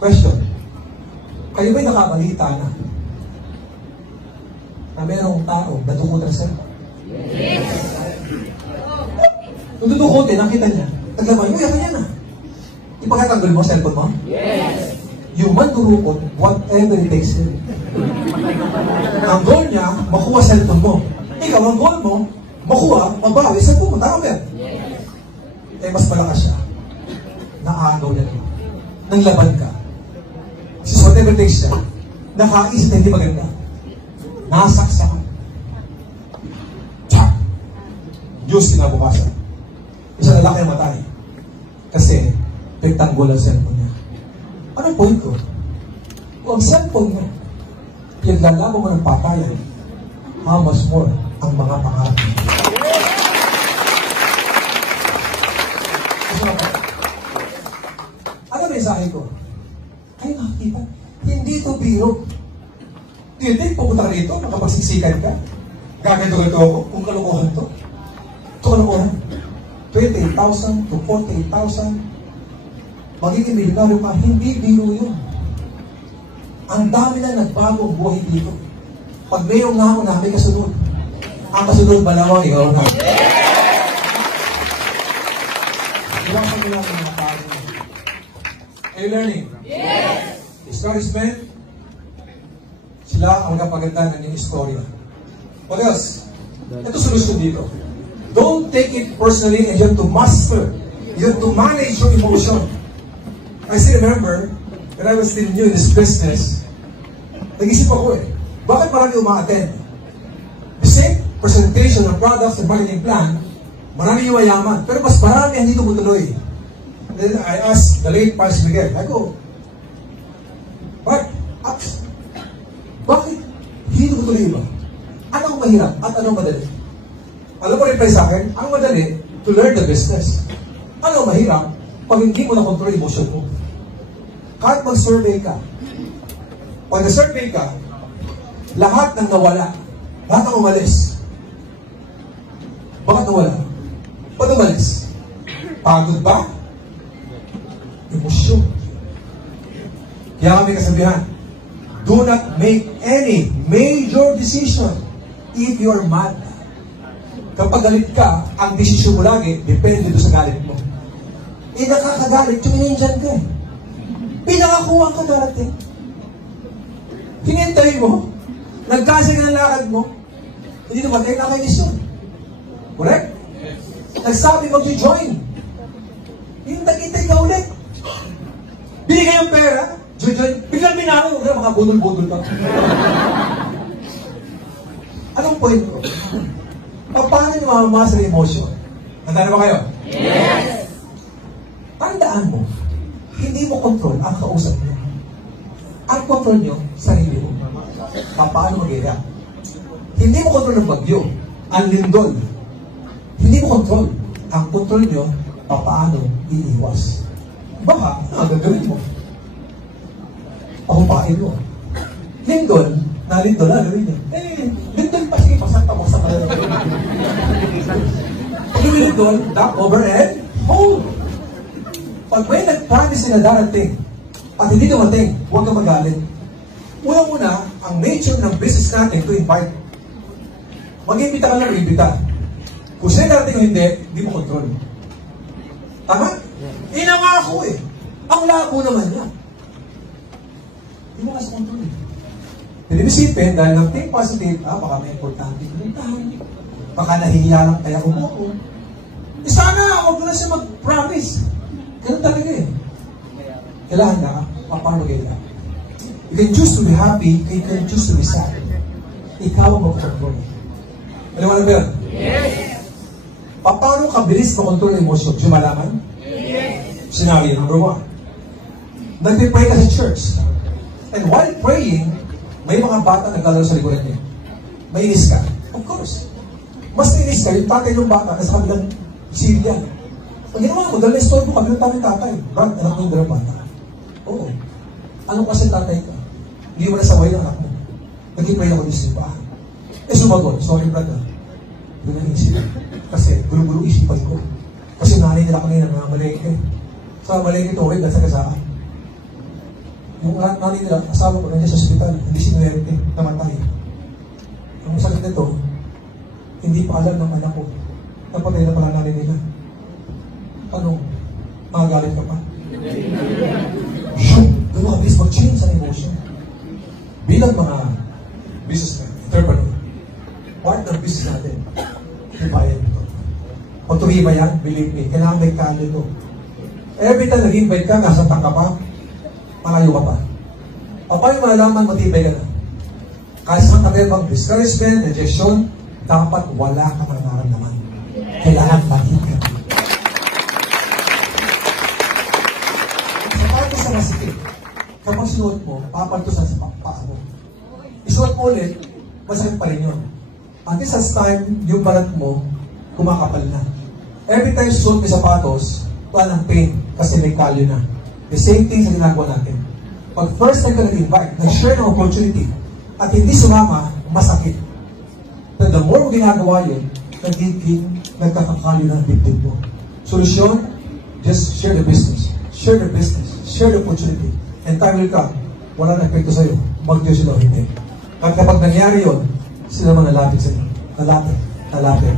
Question. Kayo ba'y nakabalita na mayroong tao na tukutan ng cellphone? Yes. Kung tutukutin, nakita niya. Taglaban mo, yakan yan Ipakatanggol mo ang cellphone mo? Yes. Yung man durukot, whatever it takes him. Ang goal niya, makuha cellphone mo. Ikaw, ang goal mo, makuha, mabawi cellphone mo. Tama ba yan? Yes. Eh, mas malakas siya. Naagaw na ito. Nang laban ka. Kasi whatever it takes siya, nakaisip na hindi maganda. Nasaksakan. Tsak! Diyos kinabukasan. Isa lalaki ang matay. Kasi, rectangle ang cellphone niya. Anong point ko? Kung ang cellphone mo, pinaglalaban mo ng papayan, how much more ang mga pangarap mo? Ano mensahe ko? Ay, nakakita. Hindi ito biro. Hindi, pupunta ka rito, makapagsiksikan ka. Gaganto-ganto ako, kung kalokohan to. Ito kalokohan. 28,000 to 48,000. Magiging milyonaryo ka, hindi biro yun. Ang dami na nagbago ang buhay dito. Pag mayroong nga ako na, may kasunod. Ang kasunod, malamang ikaw na. Iwasan mo lang ang mga tao. Are you learning? Yes! Discouragement, sila ang kapaganda ng iyong istorya. What else? Ito solusyon dito. Don't take it personally and you have to master. You have to manage your emotion. I still remember, when I was still new in this business, nag-isip ako bakit marami uma-attend? The same presentation of products and marketing plan, marami yung mayaman, pero mas marami hindi tumutuloy. Then I asked the late Pastor Miguel, I go, bakit hindi tumutuloy ba? Anong mahirap at anong madali? Alam mo reply sa akin, ang madali, to learn the business. Anong mahirap, pag hindi mo na-control emotion mo? Kahit mag-survey ka, pag na-survey ka, lahat ng nawala, lahat ng umalis. Bakit nawala? Pag umalis, pagod ba? Kaya kami kasabihan, do not make any major decision if you are mad. Kapag galit ka, ang desisyon mo lagi, depende doon sa galit mo. Nakakagalit, tuminindihan ka eh. Pinakakuha ka darating. Hinintay mo, nagkasya ka ng lakad mo, hindi naman kayo nakainis yun. Correct? Nagsabi mag-join. Hintay ka ulit. Binigay yung pera, join, biglang minaro, mga budol-budol ka. Anong point ko? Paano niyo mamamasa ng emotion? Handa na ba kayo? Yes! Tandaan mo, hindi mo control ang kausap niyo. Ang control niyo, sarili mo. Paano mag-react? Hindi mo control ng bagyo, ang lindol. Hindi mo control. Ang control niyo, paano iiwas. Baka, gagawin mo. Pahupain mo. Lindol, nalindol, gawin niyo. Lindol pa, sige, pasakta mo sa kanila. Pag yung lindol, duck over and hold. Pag may nag-promise na darating, at hindi dumating, huwag kang magalit. Una-una, ang nature ng business natin to invite. Mag-imbita ka lang, imbita. Kung siya darating o hindi mo control. Tama? Inangako eh. Ang labo naman niya. Hindi mo kasi control eh. Hindi isipin, dahil nag-think positive, baka may importante kumentahan. Baka nahihiya lang kaya umuko. Sana, huwag na siya mag-promise. Ganun talaga eh. Kailangan na, paano kayo na? You can choose to be happy, you can choose to be sad. Ikaw ang mag-control. Alam mo na ba yun? Yes! Paano kabilis makontrol ang emosyon? Gusto malaman? Yes! Scenario number 1. Nagpipray ka sa church. And while praying, may mga bata naglalaro sa likuran niya. May inis ka. Of course. Mas inis ka, yung tatay ng bata nasa kabilang silya. Pag ginawa mo, dahil na-store mo, kabilang tayo tatay. Brad, anak mo yung dalawang bata. Oo. Ano kasi tatay ka? Hindi mo nasaway ng anak mo. Nag-pray ako dito sa bahay. Sumagot, sorry brother. Doon ang isip. Kasi gulo-gulo isipan ko. Kasi nanay nila kanina mga malengke. Sa malengke ito, okay, dahil sa kasaan. Yung nanay nila, asawa ko nandiyan sa ospital, hindi sinuwerte, namatay. Ang sakit nito, hindi pa alam ng anak ko. Napatay na pala nanay nila. Ano? Magagalit ka pa? Shoot! Doon ka, please mag-change ang emotion. Bilang mga businessman, entrepreneur, part ng business natin, ibayan ito. Pag tumima yan, believe me, kailangan may kanya ito. Every time nag-invite ka, nasa tangka pa, malayo ka pa. Paano malalaman matibay ka na? Kahit sa natin bang discouragement, rejection, dapat wala ka nararamdaman. Kailangan makita. Sapatos sa masikip. Kapag sinuot mo, papaltusan sa paa mo. Isuot mo ulit, masakit pa rin yun. Until sa time, yung balat mo, kumakapal na. Every time suot may sapatos, wala ng pain kasi may kalyo na. The same thing sa ginagawa natin. Pag first time ka nag-invite, nag-share ng opportunity, at hindi sumama, masakit. But the more mo ginagawa yun, nagkakakalyo na ang dibdib mo. Solusyon, just share the business. Share the business. Share the opportunity. And time will come, wala na epekto sa'yo. Mag-Diyos sila o hindi. At kapag nangyari yun, sila naman nalapit sa'yo. Nalapit.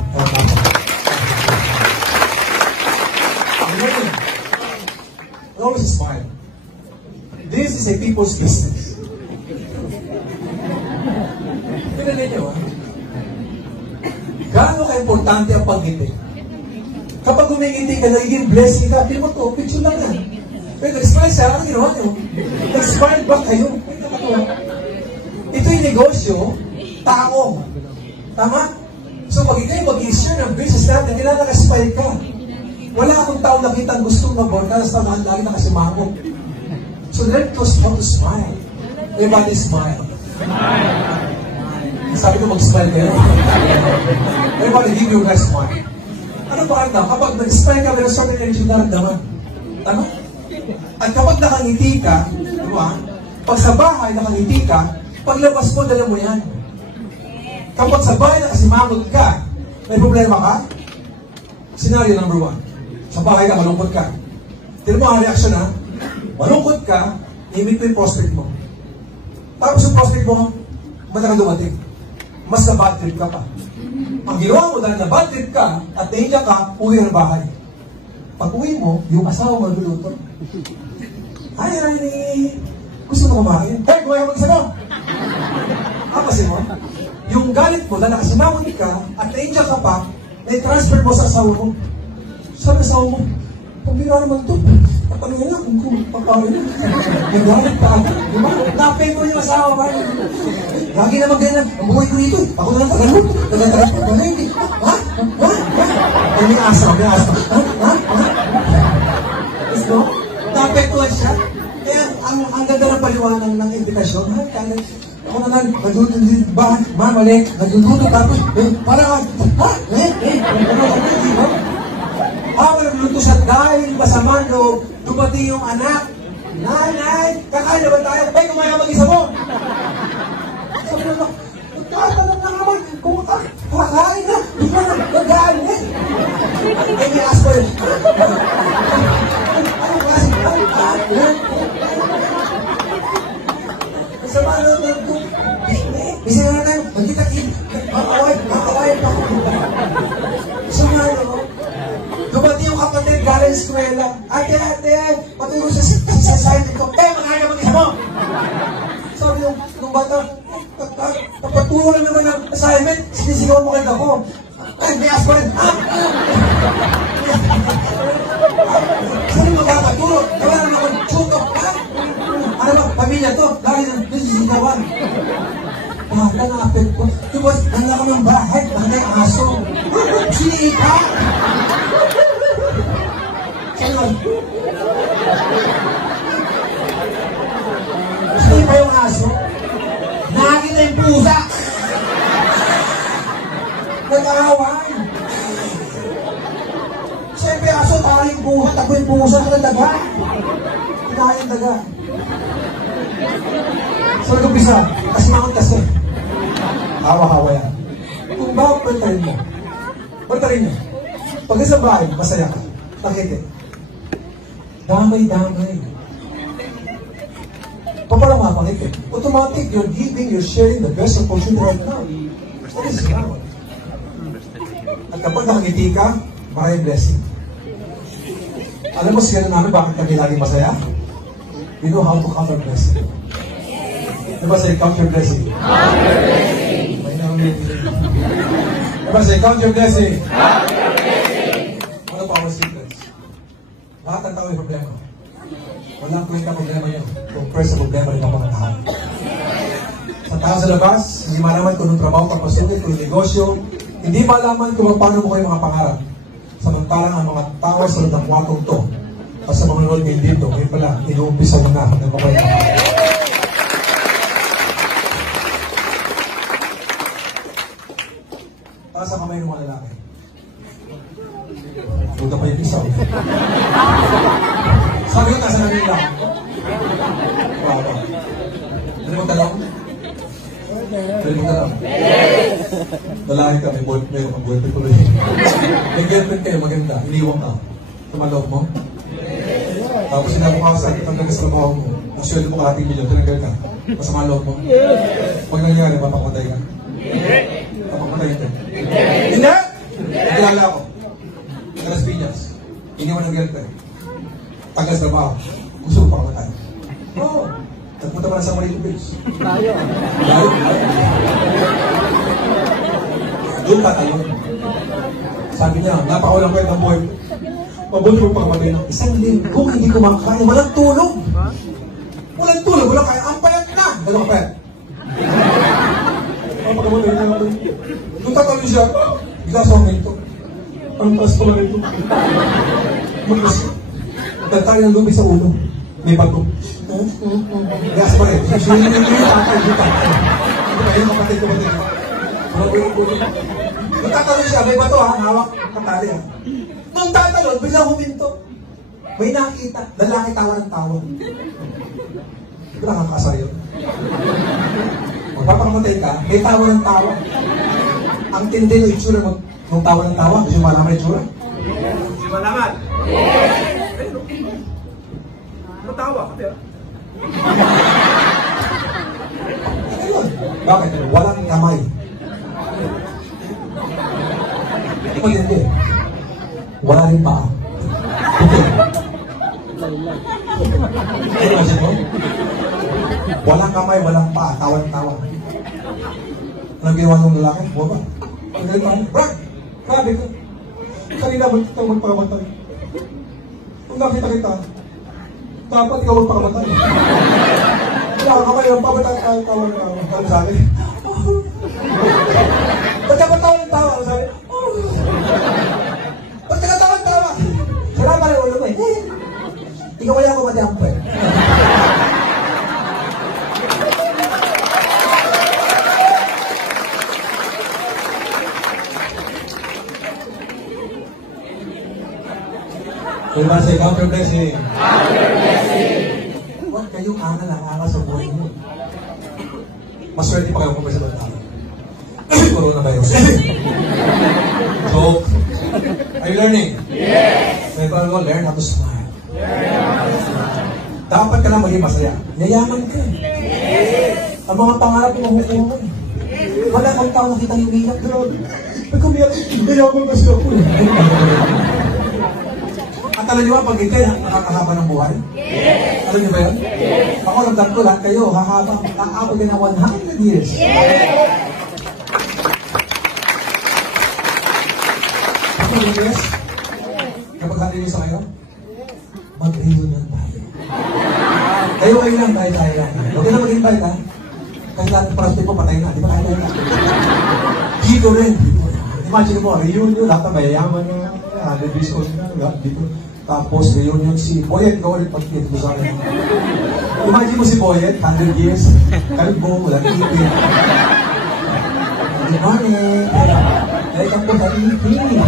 Always smile. This is a people's business. Pinalay niyo, gaano ka-importante ang pag-ngiti? Kapag umingiti ka, nagiging blessing ka, hindi mo ito, picture lang yan. Pero nag-smile siya, ano ginawa niyo? Nag-smile ba kayo? Ito yung negosyo, tao. Tama? So pag ikaw mag-i-share ng business natin, kailangan naka-smile ka. Wala akong tao nakita ang gustong mag-broadcast na lagi nakasimangot. So learn to how to smile. Everybody smile. Sabi ko mag-smile kayo. Everybody give you guys smile. Ano ba ito? Kapag nag-smile ka, meron certain energy na naman. Tama? At kapag nakangiti ka, diba? Pag sa bahay nakangiti ka, paglabas mo, dala mo yan. Kapag sa bahay nakasimangot ka, may problema ka? Scenario number 1. Sa bahay ka, malungkot ka. Tignan mo ang reaction ha. Malungkot ka, i-meet mo yung prospect mo. Tapos yung prospect mo, matagal dumating. Mas na bad trip ka pa. Ang ginawa mo dahil na bad trip ka at nahiya ka, uwi ng bahay. Pag uwi mo, yung asawa mo nagluluto. Ay, honey, gusto mo kumain? Hey, kumain mo isa mo! Kasi mo, yung galit mo dahil nakasinamon ka at nahiya ka pa, na-transfer mo sa asawa mo. Sabi sa asawa mo, pambira naman ito. Kapag nga, kung papawin mo. Nagalit pa ako. Diba? Napay mo yung asawa ba? Lagi naman ganyan. Ang buhay ko dito. Ako na lang tagalog. Tagal-tagal pa. Wala hindi. Ha? Ha? Ha? Ay, may asa. May asa. Ha? Ha? Ha? Gusto? Napektuhan siya. Kaya, ang ganda ng paliwanag ng invitasyon. Ha? Kaya, ako naman, nagluto din ba? Mali. Nagluto tapos, parang, ha? Habang nagluto siya dahil masama loob, dumating yung anak. Nanay, kakain na ba tayo? Ay, kumain ka mag-isa mo. Sabi na, magkakaroon na naman. Kung kakain na, di ka na nagkaan eh. Ay, may ask ko yun. Anong klase? Masama loob na ito. Bisa na tayo, magkita-kit. Makaway pa ako. Masama loob. Dumating yung kapatid, galing eskwela. Ate, matulog sa assignment ko. Makain ka mag-isa mo! Sabi nung bata, kapatulo lang naman ang assignment, sinisigaw mo kayo ako. Ay, may ask ko rin. Saan yung magkakaturo? Wala na naman, chutok ka. Ano ba, pamilya to, dahil yung sinisigawan. Bahala na apel ko. Diba, handa kami ng bahay, handa yung aso. Sinika! Gusto pa yung aso? Nakakita yung pusa! Nag-aaway! Siyempre aso, taling buhat, ako yung pusa sa daga. Kinain yung daga. So, nag-umpisa, kasi makot kasi. Hawa-hawa yan. Kung bakit bantarin mo? Bantarin mo. Pag sa bahay, masaya ka. Nakikita. Damay-damay. Paano mapangit? Automatic, you're giving, you're sharing the best opportunity right now. What is it? At kapag nakangiti ka, maraming blessing. Alam mo siya namin bakit kami laging masaya? We know how to count our blessing. Diba say, count your blessing? Count your blessing. Diba say, count your blessing? Count your blessing. Ano pa our secrets? Lahat ng tao may problema. Walang kwenta problema yun. Compare sa problema rin ang mga tao. Sa tao sa labas, hindi malaman kung anong trabaho papasukin, kung negosyo, hindi malaman kung paano mo kayo mga pangarap. Samantalang ang mga tao sa loob ng kwartong to, at sa mga nanonood ngayon dito, ngayon pala, inuumpisa mo na ng mga taas ang kamay ng mga lalaki. Buta pa yung isa. Sabi ko, nasa namin lang. Wow. Ano mong talong? Ano mong talong? Lalaki ka, may boyfriend ko rin. May girlfriend kayo, maganda. Iniwang ka. Tumalog mo? Tapos sinabi ko sa akin, ang nagaslabaho mo. Nasyoli mo karating milyon, tinanggal ka. Masama loob mo. Pag nangyari, mapakamatay ka. Mapakamatay ka. Hindi! Nagkilala ako. Talas Piñas. Iniwan ng girlfriend. Tagas na ba? Gusto mo pakamatay. Oo. Nagpunta pa na sa Marito Beach. Tayo. Doon tatalon. Sabi niya, napakawalang kwenta ng buhay. Mabuti mo pakamatay ng isang linggong hindi kumakain. Walang tulog. Walang tulog. Walang kaya. Ang payat na. Gano'n ka payat. Ang pakamatay na ako. Doon tatalon siya. Bigla sa momento. Ang taas pala nito. Maglas. Tantay ng lumi sa ulo. May bato. Gas pa rin. Susunod yung tatay dito. Ayun, kapatid ko. Nung tatalon siya, may bato ha. Hawak. Katali ha. Nung tatalon, bigla huminto. May nakita. Lalaki tawa ng tawa. Hindi ba nakakasar yun? Magpapakamatay ka, may tawa ng tawa. Ang tindi ng itsura mo. Nung tawa ng tawa, gusto mo malaman yung itsura? Gusto mo malaman? Yes! Ano tawa? Ayun. Bakit? Walang kamay. Hindi. Wala rin paa. Okay. Ano kasi mo? Walang kamay, walang paa. Tawan-tawan. Anong ginawa ng lalaki? Bumaba. Ang ginawa ng Brad! Grabe ka. Kanina mo kita magpakamatay. Kung nakita kita, dapat ikaw magpakamatay. Wala ka kamay, ang pamatay tayo, tawan na ako. Ano sabi? Ba't ka tawa ng tawa? Ano sabi? Ba't ka tawa ng tawa? Wala pa rin ulo mo eh. Ikaw kaya ako matiampo eh. Diba say counter blessing? Counter blessing! Huwag kayong angal ang angal sa buhay mo. Maswerte pa kayo kung may sa bantala. Coronavirus. Joke. Are you learning? Yes! May parang learn how to smile. Dapat ka na maging masaya. Yayaman ka. Yes! Ang mga pangarap mo mahukuha mo. Wala kang tao nakita yung umiyak. Pag umiyak, yayaman kasi ako. At alam niyo ba, pag ikay, nakakahaba ng buhay? Yes! Alam niyo ba yun? Yes! Ako, nagdang ko lahat kayo, hahaba, aabot ka na 100 years. Yes! Ako, yes? Kapag halinis sa kayo, mag-reunion tayo. Kayo lang, tayo lang. Huwag ka na mag-invite, ha? Kasi lahat ng prospect mo, patay na. Di ba kaya na? Dito rin. Imagine mo, reunion, lahat na mayayaman na. 100 years old na, dito. Tapos, reunion si Boyet, ikaw ulit pag-kito sa akin. Imagine mo si Boyet, 100 years, kalbo, walang ipin. Good morning! Welcome to the ipin!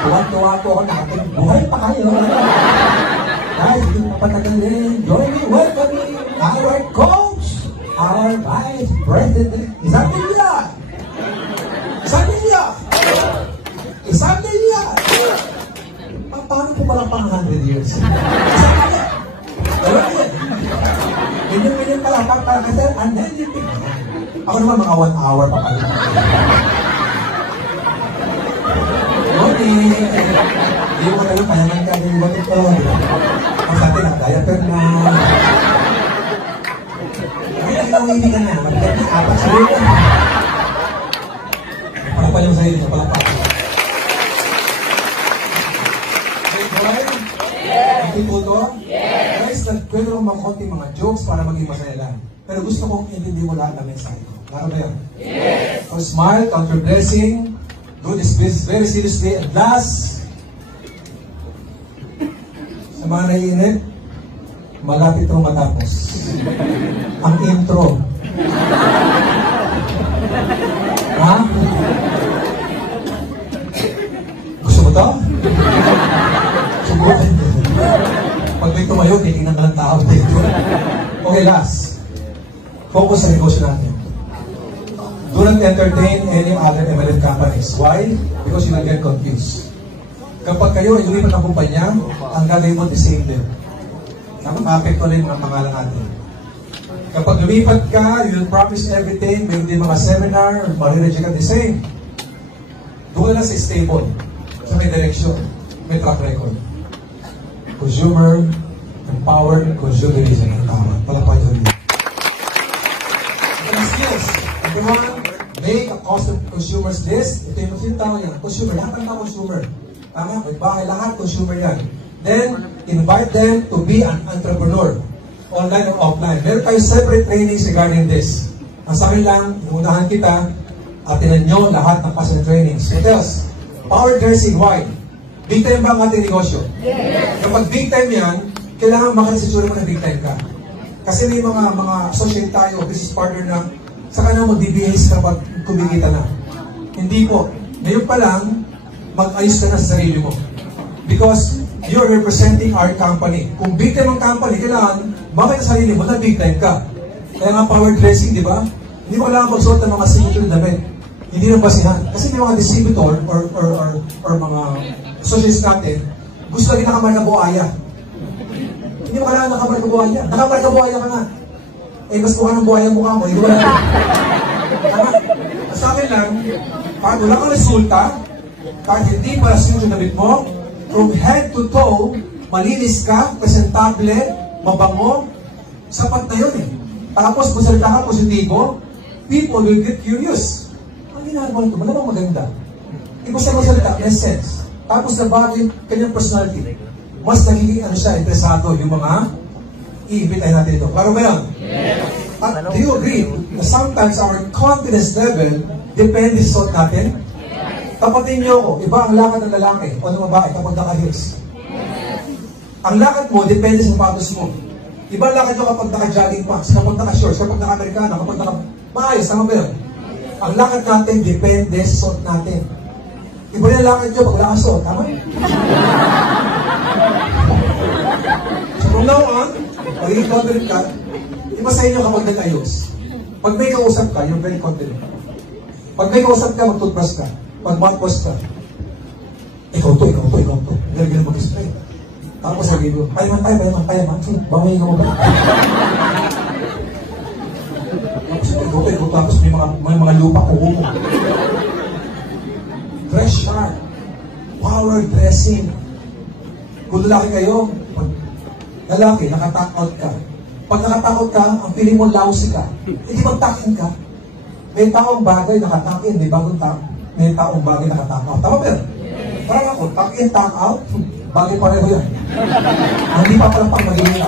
Tuwa-tuwa ko ako, buhay pa kayo! Guys, hindi pa patagalin. Join me, welcome me, our coach, our vice president, Isabella! Isabella! Isabella! Paano po palang pang 100 years? Isabella! Gawin yan! Ganyan pala, pagkakasal, and then you pick. Ako naman mga 1 hour pa pala. Okay. Hindi mo kayo payaman ka, hindi mo ito. Ang sa atin, diaper na. Ay, hindi ka na. Magkat na, apat sa rin. Palapal yung sa'yo, palapal. People ko? Yes! Guys, nagpwede lang konting mga jokes para maging masaya lang. Pero gusto kong hindi mo lahat ng mensahe ko. Laro ba yan? Yes! So smile, count your blessing, do this business very seriously, and last, sa mga naiinip, malapit nung matapos. Ang intro. Ha? Gusto mo to? Subukan. Pag may tumayo, titignan ka ng tao dito. Okay, last. Focus sa negosyo natin. Do not entertain any other MLM companies. Why? Because you will get confused. Kapag kayo ay lumipat ng kumpanya, ang gagawin mo, the same din. Nakaka-apekto rin ang pangalan natin. Kapag lumipat ka, you will promise everything, may hindi mga seminar, marireject ka the same. Doon na sa stable. Sa may direction. May track record. Consumer, empowered consumerism ang tama. Palapay yun. Skills. Everyone, make a custom consumer's list. Ito yung sintaw yan. Consumer. Lahat ng mga consumer. Tama? May bahay lahat, consumer yan. Then, invite them to be an entrepreneur. Online or offline. Meron tayo separate trainings regarding this. Ang sa akin lang, inunahan kita, at tinan nyo lahat ng custom trainings. What else? Power dressing, why? Big time ba ang ating negosyo? Yes! Kapag big time yan, kailangan makasitsura mo na big time ka. Kasi may mga associate tayo, business partner na saka na mag-BBS kapag kumikita na. Hindi po. Ngayon pa lang, mag-ayos ka na sa sarili mo. Because you're representing our company. Kung big time ang company, kailangan bakit sa sarili mo na big time ka. Kaya nga power dressing, di ba? Hindi mo kailangan magsuot ng mga single damit. Hindi nang basihan. Kasi may mga distributor or mga associates natin, gusto rin nakaman na buhaya. Hindi mo kailangan nakamarka buhaya. Nakamarka buhaya ka nga. Eh, mas mukha ng buhaya mukha mo. Hindi mo lang. Tama? Sa akin lang, kahit wala kang resulta, kahit hindi para yung damit mo, from head to toe, malinis ka, presentable, mabango, sapat na yun eh. Tapos, kung salita ka positibo, people will get curious. Ang ginagawa nito, malamang maganda. Ibig siya magsalita, may sense. Tapos nabago yung kanyang personality. Mas nagiging interesado yung mga i-imbitahin natin ito. Klaro ba yun? Yes. At do you agree na sometimes our confidence level depende sa suot natin? Tapatin niyo ako, iba ang lakad ng lalaki o ng babae kapag naka-heels. Ang lakad mo depende sa sapatos mo. Iba ang lakad nyo kapag naka-jogging pants, kapag naka-shorts, kapag naka-amerikana, kapag naka-maayos, tama ba yun? Ang lakad natin depende sa suot natin. Iba yung lakad nyo pag nakasuot, tama? So from now on, magiging confident ka, iba sa inyo kapag nag-ayos. Pag may kausap ka, you're very confident. Pag may kausap ka, mag-toothbrush ka. Pag mouthwash ka, ikaw to. Hindi na mag-spray. Tapos sabihin ko, payaman. Banguhin ka mo ba? Tapos may mga lupa ko mo. Fresh start. Power dressing. Kung lalaki kayo, pag lalaki, nakatakot ka. Pag nakatakot ka, ang feeling mo lousy ka. Hindi magtakin ka. May taong bagay nakatakin, may taong bagay nakatakaw. Tama ba yun? Parang ako, takin, takaw, bagay pareho yan. Hindi pa palang pang magiging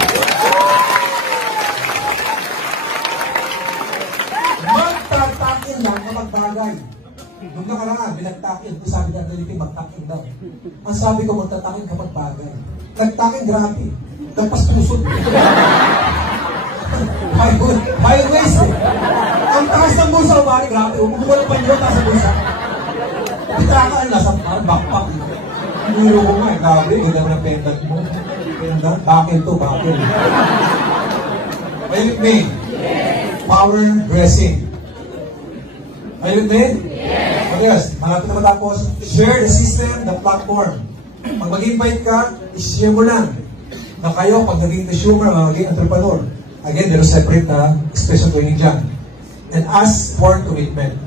magtatakin lang kapag bagay. Nung nakaraan, binagtakin. Kung sabi na Pilipin, magtakin daw. Ang sabi ko, magtatakin kapag bagay. Nagtakin, grabe. Lampas pusod. Highways eh. Ang taas ng bulsa, umari, grabe. Umuha ng panyo, taas ng bulsa. Bitakaan nasa backpack. Nuro ko nga, grabe. Ganda mo ng pendant mo. Pendant, bakil to, bakil. Are you with me? Power dressing. Are you with me? Yes. Malapit na matapos. Share the system, the platform. Pag mag-invite ka, i-share mo lang na kayo, pag naging consumer, maging entrepreneur. Again, there is separate na special training dyan. And ask for commitment.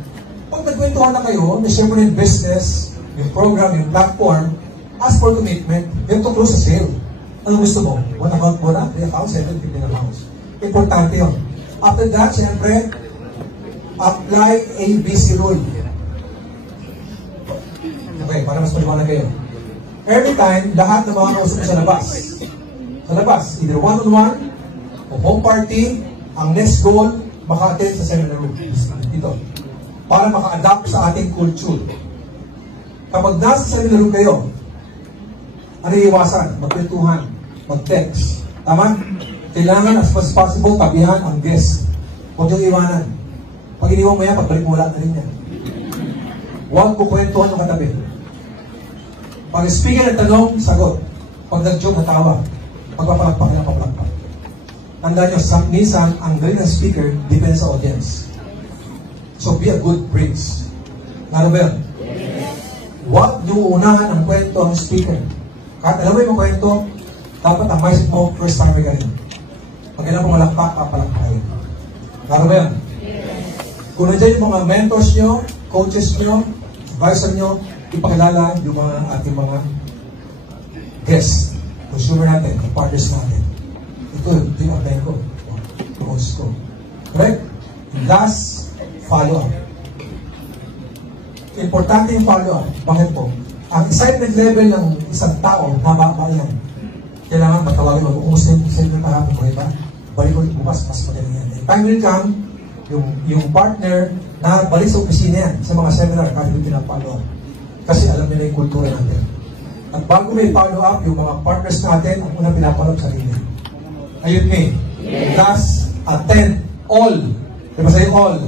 Pag nagkwentuhan na kayo, na-share mo na yung business, yung program, yung platform, ask for commitment. You have to close the sale. Ano gusto mo? 1 account mo na? 3 accounts? 7, 15 accounts. Importante yun. After that, siyempre, apply ABC rule. Okay, para mas maliwanag kayo. Every time, lahat ng mga kausap sa labas. Sa labas, either one-on-one, o home party, ang next goal, maka-attend sa seminar room. Dito. Para maka-adapt sa ating culture. Kapag nasa seminar room kayo, ano iiwasan? Magkwentuhan, mag-text. Tama? Kailangan as much as possible, tabihan ang guest. Huwag yung iwanan. Pag iniwan mo yan, pagbalik mo wala na rin yan. Huwag kukwentuhan ng katabi. Pag speaker ng tanong, sagot. Pag nag-joke, natawa. Pagpapalakpak yan, papalakpak. Tandaan nyo, minsan, ang galing ng speaker depends sa audience. So, be a good bridge. Ano ba yun? Huwag nyo unahan ang kwento ang speaker. Kahit alam mo yung kwento, dapat ang mindset mo, first time ka rin. Pag kailangan mo malakpak, papalakpak rin. Ano ba yun? Kung nandiyan yung mga mentors nyo, coaches nyo, advisor nyo, ipakilala yung mga ating mga guests, consumer natin, partners natin. Ito yung apply ko, coach ko. Correct? Last, follow-up. Importante yung follow-up. Bakit po? Ang excitement level ng isang tao, mababa yan. Kailangan matawagin mo, kumusta yung excitement kahapon ko, diba? Balik ulit bukas, mas magaling yan. Time will come, yung partner na balik sa opisina yan, sa mga seminar, kahit yung pinapollow up. Kasi alam nila yung kultura natin. At bago may follow-up, yung mga partners natin, ang unang pinapollow up sa sarili. Ayun me. Last, attend all. Diba sa'yo all?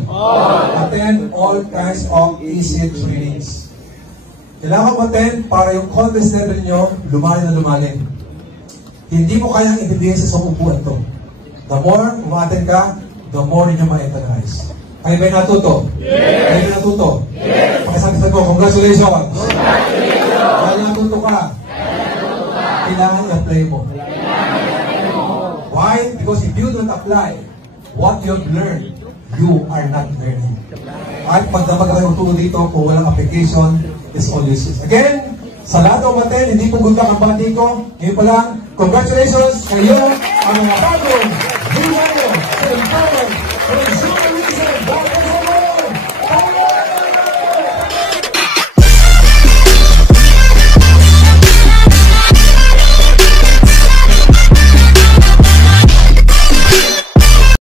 Attend all kinds of easy trainings. Kailangan mo attend para yung confidence level nyo lumalim na lumalim. Hindi mo kayang ibibigay sa isang upuan to. The more umattend ka, the more ninyo ma-empathize. Kayo ba'y natuto? Yes! Kayo ba'y natuto? Yes! Pakisabi ko, congratulations! Congratulations! Kaya natuto ka. Kailangan i-apply mo. Why? Because if you don't apply what you have learned, you are not learning. At pagdamag kayo tutulong dito, kung walang application, is always use. Again, sa lahat ng umaten, hindi po good luck ang bati ko. Ngayon pa lang, congratulations kayo ang mga bagong